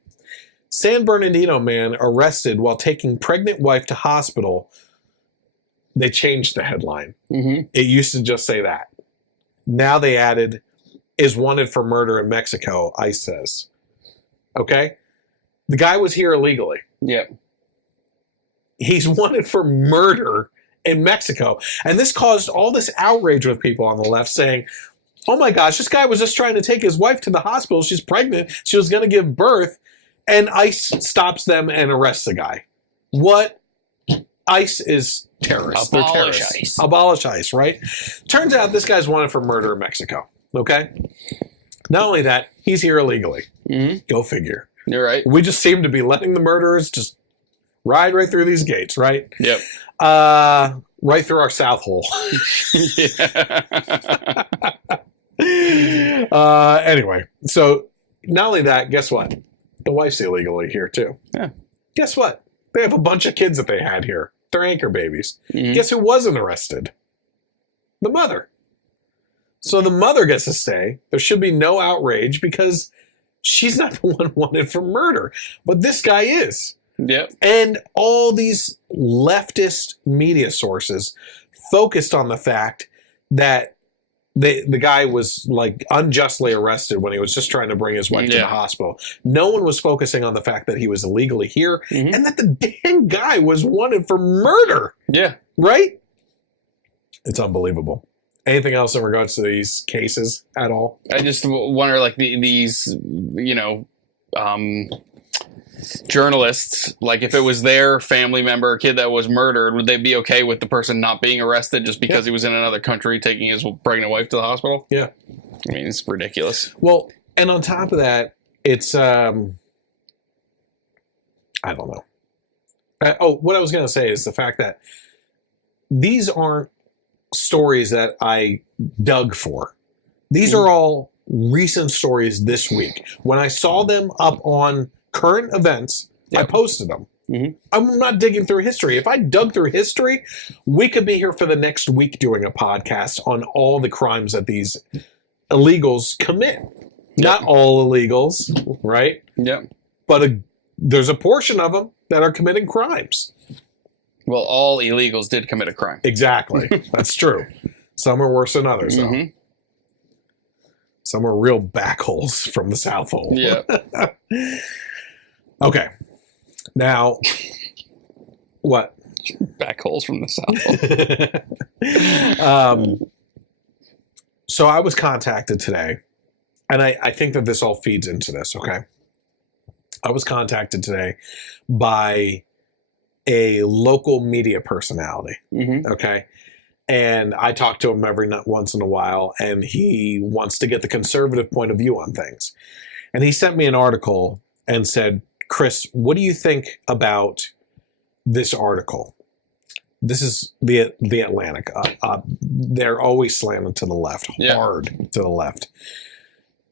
San Bernardino man arrested while taking pregnant wife to hospital. They changed the headline. Mm-hmm. It used to just say that. Now they added, is wanted for murder in Mexico, ICE says. Okay? The guy was here illegally. Yep. He's wanted for murder in Mexico. And this caused all this outrage with people on the left saying, oh my gosh, this guy was just trying to take his wife to the hospital. She's pregnant. She was going to give birth. And ICE stops them and arrests the guy. What? ICE is terrorists. They're terrorists. ICE. Abolish ICE, right? Turns out this guy's wanted for murder in Mexico. Okay? Not only that, he's here illegally. Mm-hmm. Go figure. You're right. We just seem to be letting the murderers just ride right through these gates, right? Yep. Right through our south hole. Anyway, so not only that, guess what? The wife's illegally here too. Yeah. Guess what? They have a bunch of kids that they had here. They're anchor babies. Mm-hmm. Guess who wasn't arrested? The mother. So the mother gets to stay. There should be no outrage because she's not the one wanted for murder. But this guy is. Yep. And all these leftist media sources focused on the fact that the guy was like unjustly arrested when he was just trying to bring his wife to the hospital. No one was focusing on the fact that he was illegally here and that the damn guy was wanted for murder. Yeah. Right? It's unbelievable. Anything else in regards to these cases at all? I just wonder, like, these, journalists, like, if it was their family member or kid that was murdered, would they be okay with the person not being arrested just because he was in another country taking his pregnant wife to the hospital? Yeah. I mean, it's ridiculous. Well, and on top of that, it's, I don't know. What I was going to say is the fact that these aren't stories that I dug for. These are all recent stories this week. When I saw them up on current events, I posted them. I'm not digging through history. If I dug through history, we could be here for the next week doing a podcast on all the crimes that these illegals commit. Not all illegals, right? Yep. But there's a portion of them that are committing crimes. Well, all illegals did commit a crime. Exactly. That's true. Some are worse than others, though. Some are real backholes from the South Hole. Yeah. Okay. Now, what? Backholes from the South Hole. So I was contacted today, and I think that this all feeds into this, okay? I was contacted today by a local media personality, okay? And I talk to him once in a while, and he wants to get the conservative point of view on things. And he sent me an article and said, Chris, what do you think about this article? This is the Atlantic. They're always slanted to the left, hard to the left.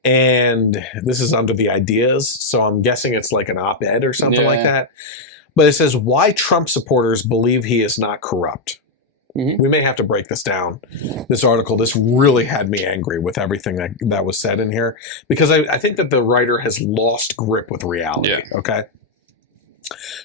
And this is under the ideas, so I'm guessing it's like an op-ed or something like that. But it says, why Trump supporters believe he is not corrupt. We may have to break this down. This article, this really had me angry with everything that was said in here, because I think that the writer has lost grip with reality, okay?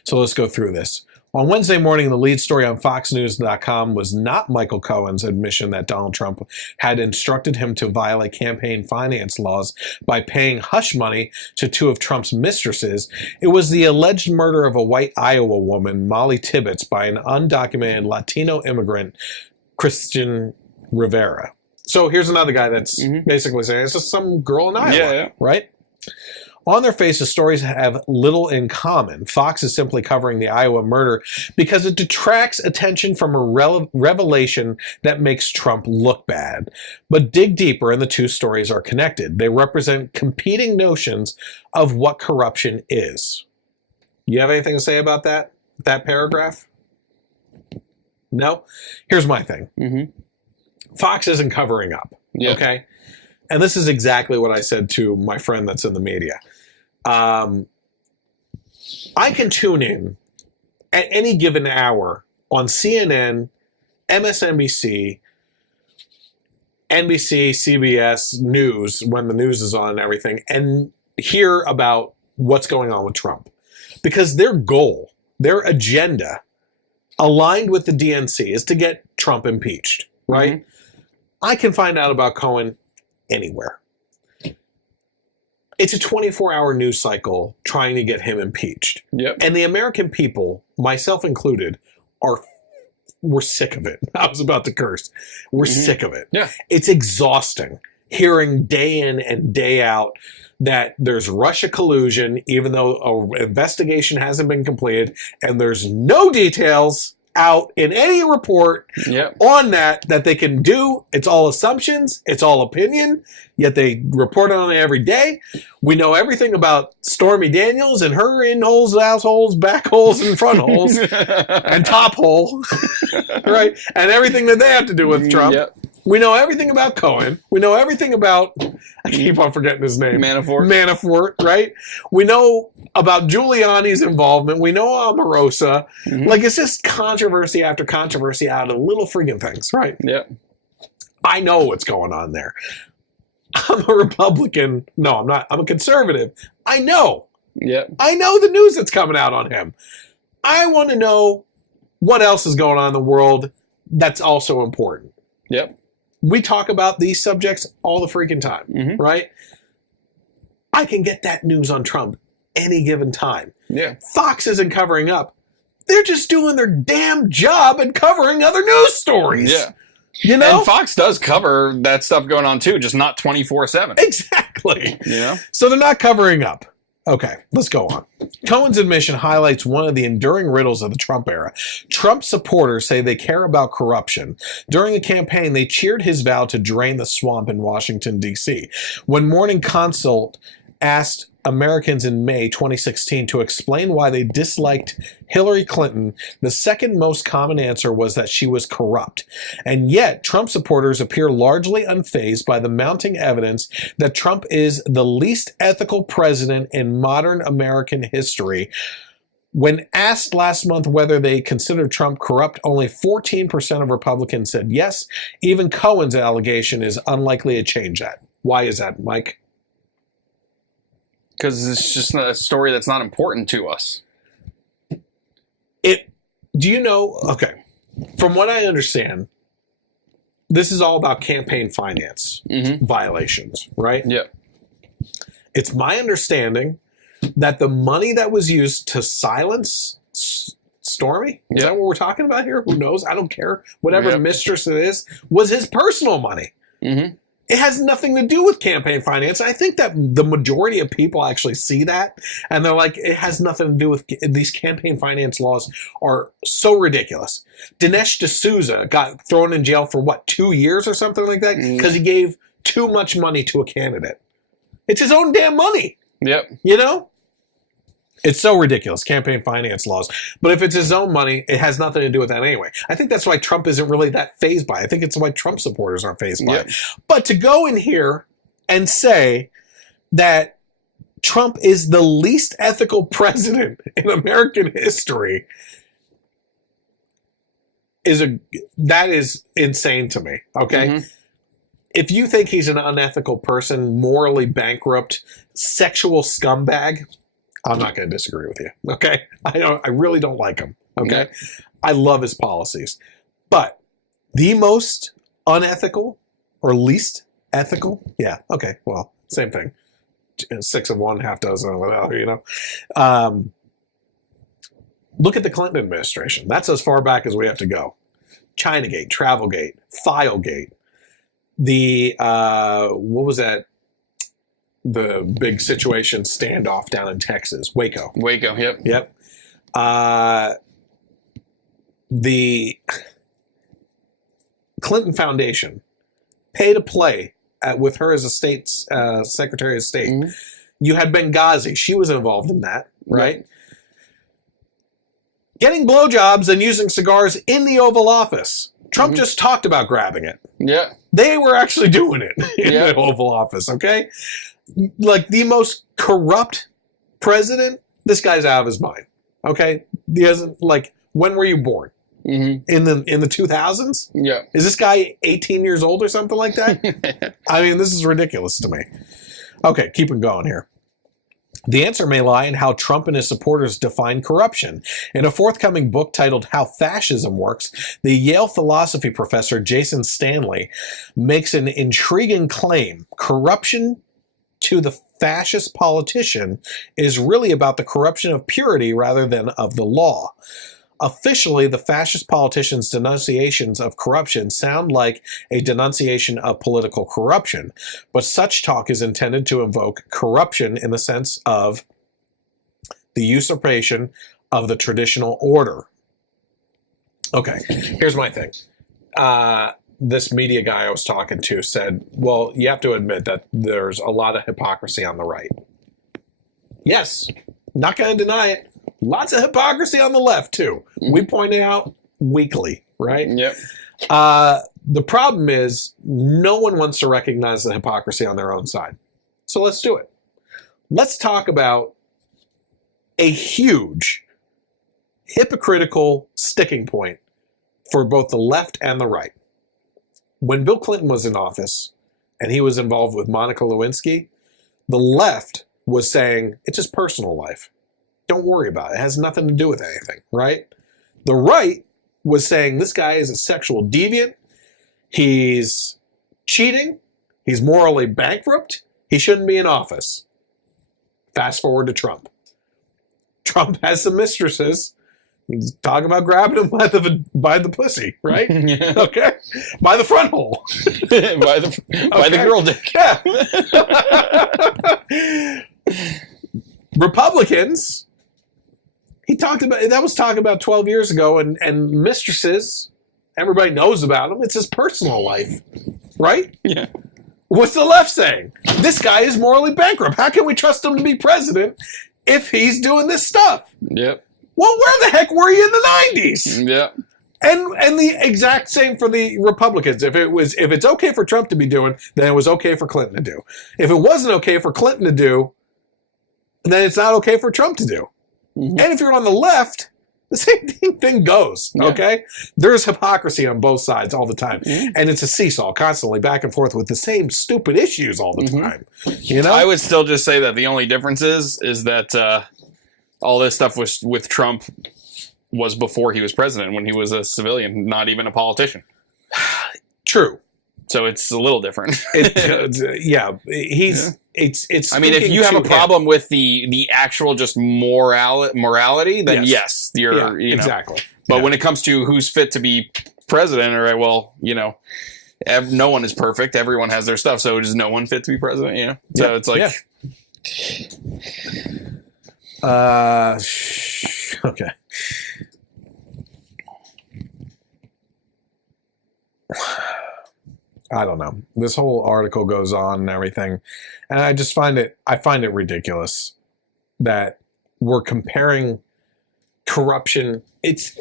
So let's go through this. On Wednesday morning, the lead story on FoxNews.com was not Michael Cohen's admission that Donald Trump had instructed him to violate campaign finance laws by paying hush money to two of Trump's mistresses. It was the alleged murder of a white Iowa woman, Mollie Tibbetts, by an undocumented Latino immigrant, Christian Rivera. So here's another guy that's basically saying it's just some girl in Iowa, right? On their face, the stories have little in common. Fox is simply covering the Iowa murder because it detracts attention from a revelation that makes Trump look bad. But dig deeper, and the two stories are connected. They represent competing notions of what corruption is. You have anything to say about that paragraph? No? Here's my thing. Fox isn't covering up, okay? And this is exactly what I said to my friend that's in the media. I can tune in at any given hour on CNN, MSNBC, NBC, CBS News, when the news is on and everything, and hear about what's going on with Trump. Because their goal, their agenda, aligned with the DNC, is to get Trump impeached, right? I can find out about Cohen anywhere. It's a 24-hour news cycle trying to get him impeached. And the American people, myself included, we're sick of it. I was about to curse. We're sick of it. It's exhausting hearing day in and day out that there's Russia collusion, even though an investigation hasn't been completed, and there's no details out in any report on that they can do. It's all assumptions. It's all opinion. Yet they report on it every day. We know everything about Stormy Daniels and her in-holes, assholes, back holes, and front holes, and top hole, right? And everything that they have to do with Trump. We know everything about Cohen. We know everything about, I keep on forgetting his name. Manafort, right? We know about Giuliani's involvement. We know Omarosa. Like, it's just controversy after controversy out of little friggin' things, right? I know what's going on there. I'm a Republican. No, I'm not. I'm a conservative. I know. I know the news that's coming out on him. I want to know what else is going on in the world that's also important. We talk about these subjects all the freaking time, right? I can get that news on Trump any given time. Fox isn't covering up. They're just doing their damn job and covering other news stories. You know? And Fox does cover that stuff going on too, just not 24/7. Exactly. So they're not covering up. Okay, let's go on. Cohen's admission highlights one of the enduring riddles of the Trump era. Trump supporters say they care about corruption. During the campaign, they cheered his vow to drain the swamp in Washington, D.C. When Morning Consult asked Americans in May 2016 to explain why they disliked Hillary Clinton, the second most common answer was that she was corrupt. And yet, Trump supporters appear largely unfazed by the mounting evidence that Trump is the least ethical president in modern American history. When asked last month whether they consider Trump corrupt, only 14% of Republicans said yes. Even Cohen's allegation is unlikely to change that. Why is that, Mike? Because it's just a story that's not important to us. Do you know, okay, from what I understand, this is all about campaign finance violations, right? Yep. It's my understanding that the money that was used to silence Stormy, is that what we're talking about here? Who knows? I don't care. Whatever mistress it is, was his personal money. It has nothing to do with campaign finance. I think that the majority of people actually see that, and they're like, it has nothing to do with these campaign finance laws are so ridiculous. Dinesh D'Souza got thrown in jail for, what, 2 years or something like that? Because he gave too much money to a candidate. It's his own damn money. Yep. You know? It's so ridiculous, campaign finance laws. But if it's his own money, it has nothing to do with that anyway. I think that's why Trump isn't really that fazed by it. I think it's why Trump supporters aren't fazed by it. But to go in here and say that Trump is the least ethical president in American history that is insane to me, okay? If you think he's an unethical person, morally bankrupt, sexual scumbag, I'm not going to disagree with you, okay? I really don't like him, okay? I love his policies. But the most unethical or least ethical, yeah, okay, well, same thing. 6 of one, half dozen of another, you know? Look at the Clinton administration. That's as far back as we have to go. Chinagate, Travelgate, Filegate, the, what was that? The big situation standoff down in Texas, Waco. Waco, yep. Yep. The Clinton Foundation, pay to play with her as a state Secretary of State. You had Benghazi. She was involved in that, right? Getting blowjobs and using cigars in the Oval Office. Trump just talked about grabbing it. Yeah. They were actually doing it in the Oval Office, okay? Like the most corrupt president, this guy's out of his mind. Okay? He hasn't, like, when were you born? In the 2000s? Yeah. Is this guy 18 years old or something like that? I mean, this is ridiculous to me. Okay, keep it going here. The answer may lie in how Trump and his supporters define corruption. In a forthcoming book titled How Fascism Works, the Yale philosophy professor Jason Stanley makes an intriguing claim. Corruption to the fascist politician is really about the corruption of purity rather than of the law. Officially, the fascist politician's denunciations of corruption sound like a denunciation of political corruption, but such talk is intended to invoke corruption in the sense of the usurpation of the traditional order. Okay, here's my thing. This media guy I was talking to said, well, you have to admit that there's a lot of hypocrisy on the right. Yes, not going to deny it. Lots of hypocrisy on the left, too. We point it out weekly, right? Yep. The problem is no one wants to recognize the hypocrisy on their own side. So let's do it. Let's talk about a huge hypocritical sticking point for both the left and the right. When Bill Clinton was in office and he was involved with Monica Lewinsky, the left was saying, it's his personal life. Don't worry about it. It has nothing to do with anything, right? The right was saying this guy is a sexual deviant. He's cheating. He's morally bankrupt. He shouldn't be in office. Fast forward to Trump. Trump has some mistresses. He's talking about grabbing him by the pussy, right? Yeah. Okay. By the front hole. by the girl dick. Yeah. Republicans. That was talking about 12 years ago, and mistresses, everybody knows about him. It's his personal life, right? Yeah. What's the left saying? This guy is morally bankrupt. How can we trust him to be president if he's doing this stuff? Yep. Well, where the heck were you in the 90s? Yep. And the exact same for the Republicans. If it's okay for Trump to be doing, then it was okay for Clinton to do. If it wasn't okay for Clinton to do, then it's not okay for Trump to do. And if you're on the left, the same thing goes, okay? There's hypocrisy on both sides all the time. And it's a seesaw, constantly back and forth with the same stupid issues all the time. You know? I would still just say that the only difference is that all this stuff with Trump was before he was president, when he was a civilian, not even a politician. True. So it's a little different. It's I mean, if you have a problem with the actual just morality, then yes, you're exactly. But when it comes to who's fit to be president, all right, well, no one is perfect. Everyone has their stuff, so is no one fit to be president? So it's like, okay. I don't know. This whole article goes on and everything, and I just find it ridiculous that we're comparing corruption. It's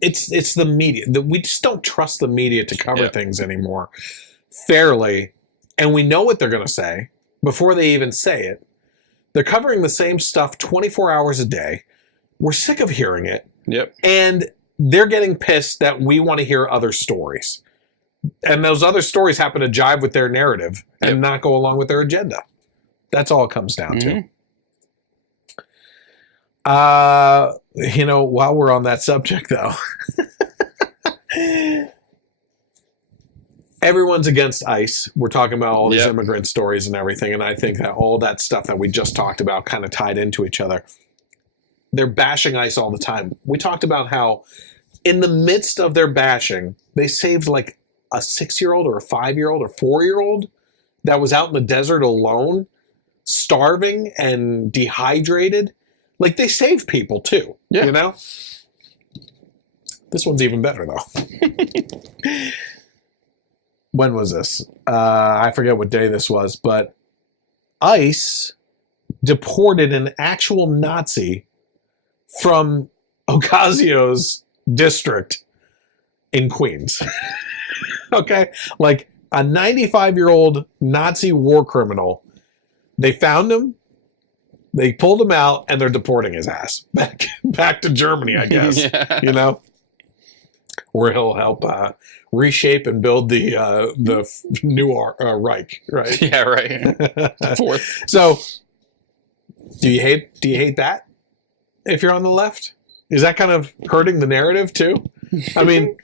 the media. We just don't trust the media to cover things anymore fairly, and we know what they're going to say before they even say it. They're covering the same stuff 24 hours a day. We're sick of hearing it. Yep. And they're getting pissed that we want to hear other stories. And those other stories happen to jive with their narrative and not go along with their agenda. That's all it comes down to. While we're on that subject, though, everyone's against ICE. We're talking about all these immigrant stories and everything, and I think that all that stuff that we just talked about kind of tied into each other. They're bashing ICE all the time. We talked about how in the midst of their bashing, they saved like a 6-year-old or a 5-year-old or 4-year-old that was out in the desert alone, starving and dehydrated. Like, they save people too, you know? This one's even better, though. When was this? I forget what day this was, but ICE deported an actual Nazi from Ocasio's district in Queens. Okay? Like, a 95-year-old Nazi war criminal. They found him, they pulled him out, and they're deporting his ass back to Germany, I guess. You know? Where he'll help reshape and build the new Reich, right? Yeah, right. Fourth. So, do you hate that? If you're on the left, is that kind of hurting the narrative too? I mean,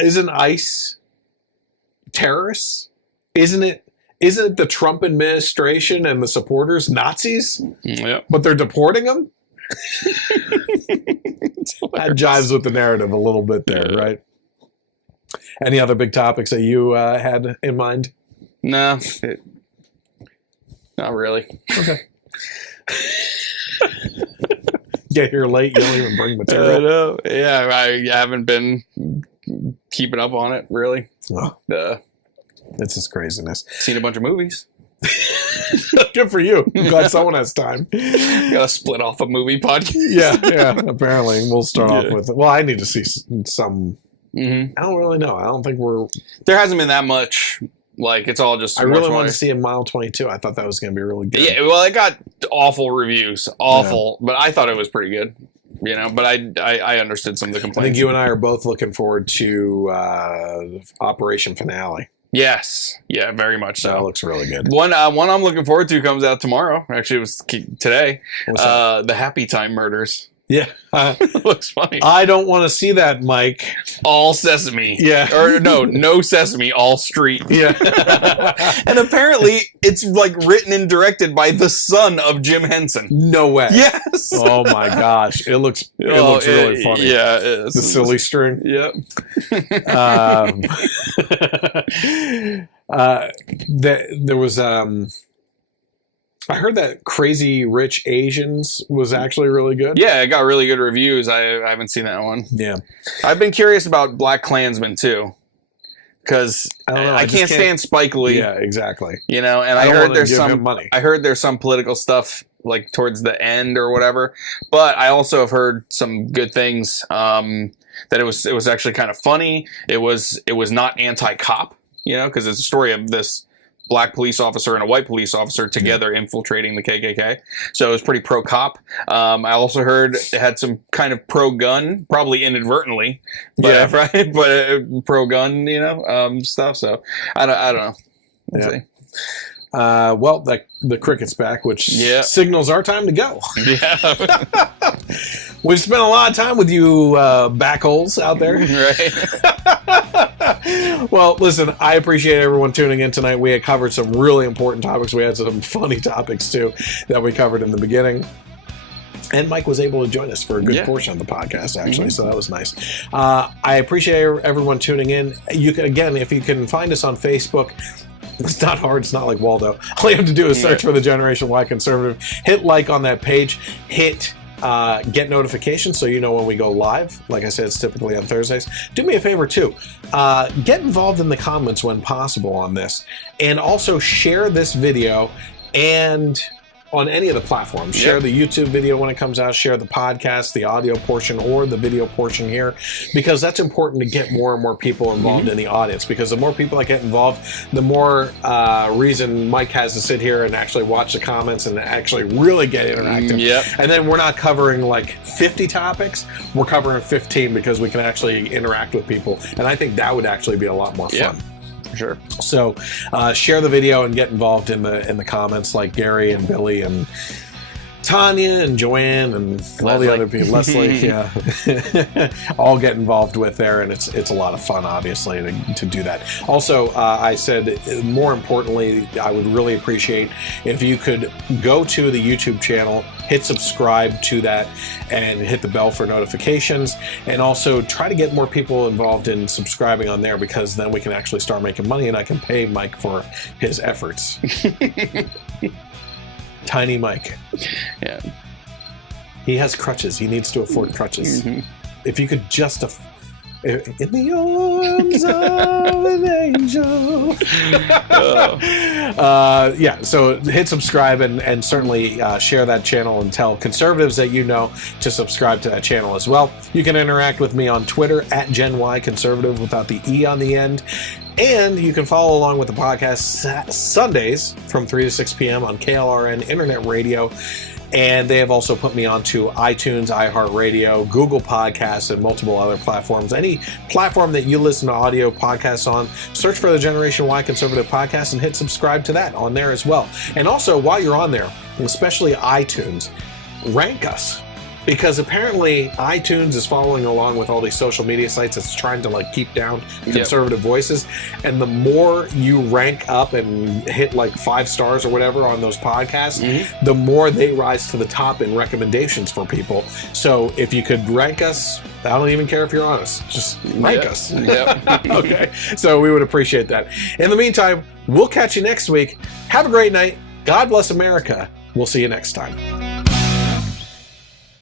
isn't ICE terrorists? Isn't it the Trump administration and the supporters Nazis? But they're deporting them. That jives with the narrative a little bit there, right? Any other big topics that you had in mind? No, not really. Okay. Get here late, you don't even bring material. I know. Yeah, I haven't been keeping up on it, really. Oh. It's just craziness. Seen a bunch of movies. Good for you. I'm glad someone has time. Gotta split off a movie podcast. Yeah. Apparently, we'll start off with. Well, I need to see some. I don't really know. I don't think there hasn't been that much. Like, it's all just. I really wanted to see a Mile 22. I thought that was going to be really good. Yeah, well, it got awful reviews, but I thought it was pretty good. But I understood some of the complaints. I think you and I are both looking forward to Operation Finale. Yes. Yeah, very much so. That looks really good. One I'm looking forward to comes out tomorrow. Actually, it was today. The Happy Time Murders. Yeah. Looks funny. I don't want to see that, Mike. All sesame. Yeah. Or no sesame, all street. Yeah. And apparently it's like written and directed by the son of Jim Henson. No way. Yes. Oh my gosh. It looks really funny. Yeah. The silly string. Yep. There was I heard that Crazy Rich Asians was actually really good. Yeah, it got really good reviews. I haven't seen that one. Yeah. I've been curious about Black Klansman too. Because I can't stand Spike Lee. Yeah, exactly. And I heard there's some political stuff like towards the end or whatever. But I also have heard some good things. That it was actually kind of funny. It was not anti-cop, because it's a story of this black police officer and a white police officer together infiltrating the KKK. So it was pretty pro-cop. I also heard it had some kind of pro-gun, probably inadvertently, but, right? But pro-gun, stuff. So I don't know. We'll see. Well, the cricket's back, which signals our time to go. Yeah. We've spent a lot of time with you backholes out there. Right. Well, listen, I appreciate everyone tuning in tonight. We had covered some really important topics. We had some funny topics, too, that we covered in the beginning. And Mike was able to join us for a good portion of the podcast, actually, so that was nice. I appreciate everyone tuning in. You can, again, if you can find us on Facebook, it's not hard. It's not like Waldo. All you have to do is search for the Generation Y Conservative. Hit like on that page. Hit get notifications so you know when we go live. Like I said, it's typically on Thursdays. Do me a favor, too. Get involved in the comments when possible on this. And also share this video and on any of the platforms. Share the YouTube video when it comes out. Share the podcast, the audio portion, or the video portion here, because that's important to get more and more people involved in the audience, because the more people that get involved, the more reason Mike has to sit here and actually watch the comments and actually really get interactive. And then we're not covering like 50 topics. We're covering 15 because we can actually interact with people. And I think that would actually be a lot more fun. Sure. So share the video and get involved in the comments, like Gary and Billy and Tanya and Joanne and all the other people, Leslie, all get involved with there, and it's a lot of fun, obviously, to do that. Also, I said, more importantly, I would really appreciate if you could go to the YouTube channel, hit subscribe to that, and hit the bell for notifications, and also try to get more people involved in subscribing on there, because then we can actually start making money, and I can pay Mike for his efforts. Tiny Mike. Yeah. He has crutches. He needs to afford crutches. If you could just... in the arms of an angel. So hit subscribe and certainly share that channel and tell conservatives that you know to subscribe to that channel as well. You can interact with me on Twitter at GenYConservative without the E on the end. And you can follow along with the podcast Sundays from 3 to 6 p.m. on KLRN Internet Radio. And they have also put me onto iTunes, iHeartRadio, Google Podcasts, and multiple other platforms. Any platform that you listen to audio podcasts on, search for the Generation Y Conservative Podcast and hit subscribe to that on there as well. And also, while you're on there, especially iTunes, rank us. Because apparently iTunes is following along with all these social media sites that's trying to like keep down conservative voices. And the more you rank up and hit like 5 stars or whatever on those podcasts, the more they rise to the top in recommendations for people. So if you could rank us, I don't even care if you're honest, just rank us. Okay. So we would appreciate that. In the meantime, we'll catch you next week. Have a great night. God bless America. We'll see you next time.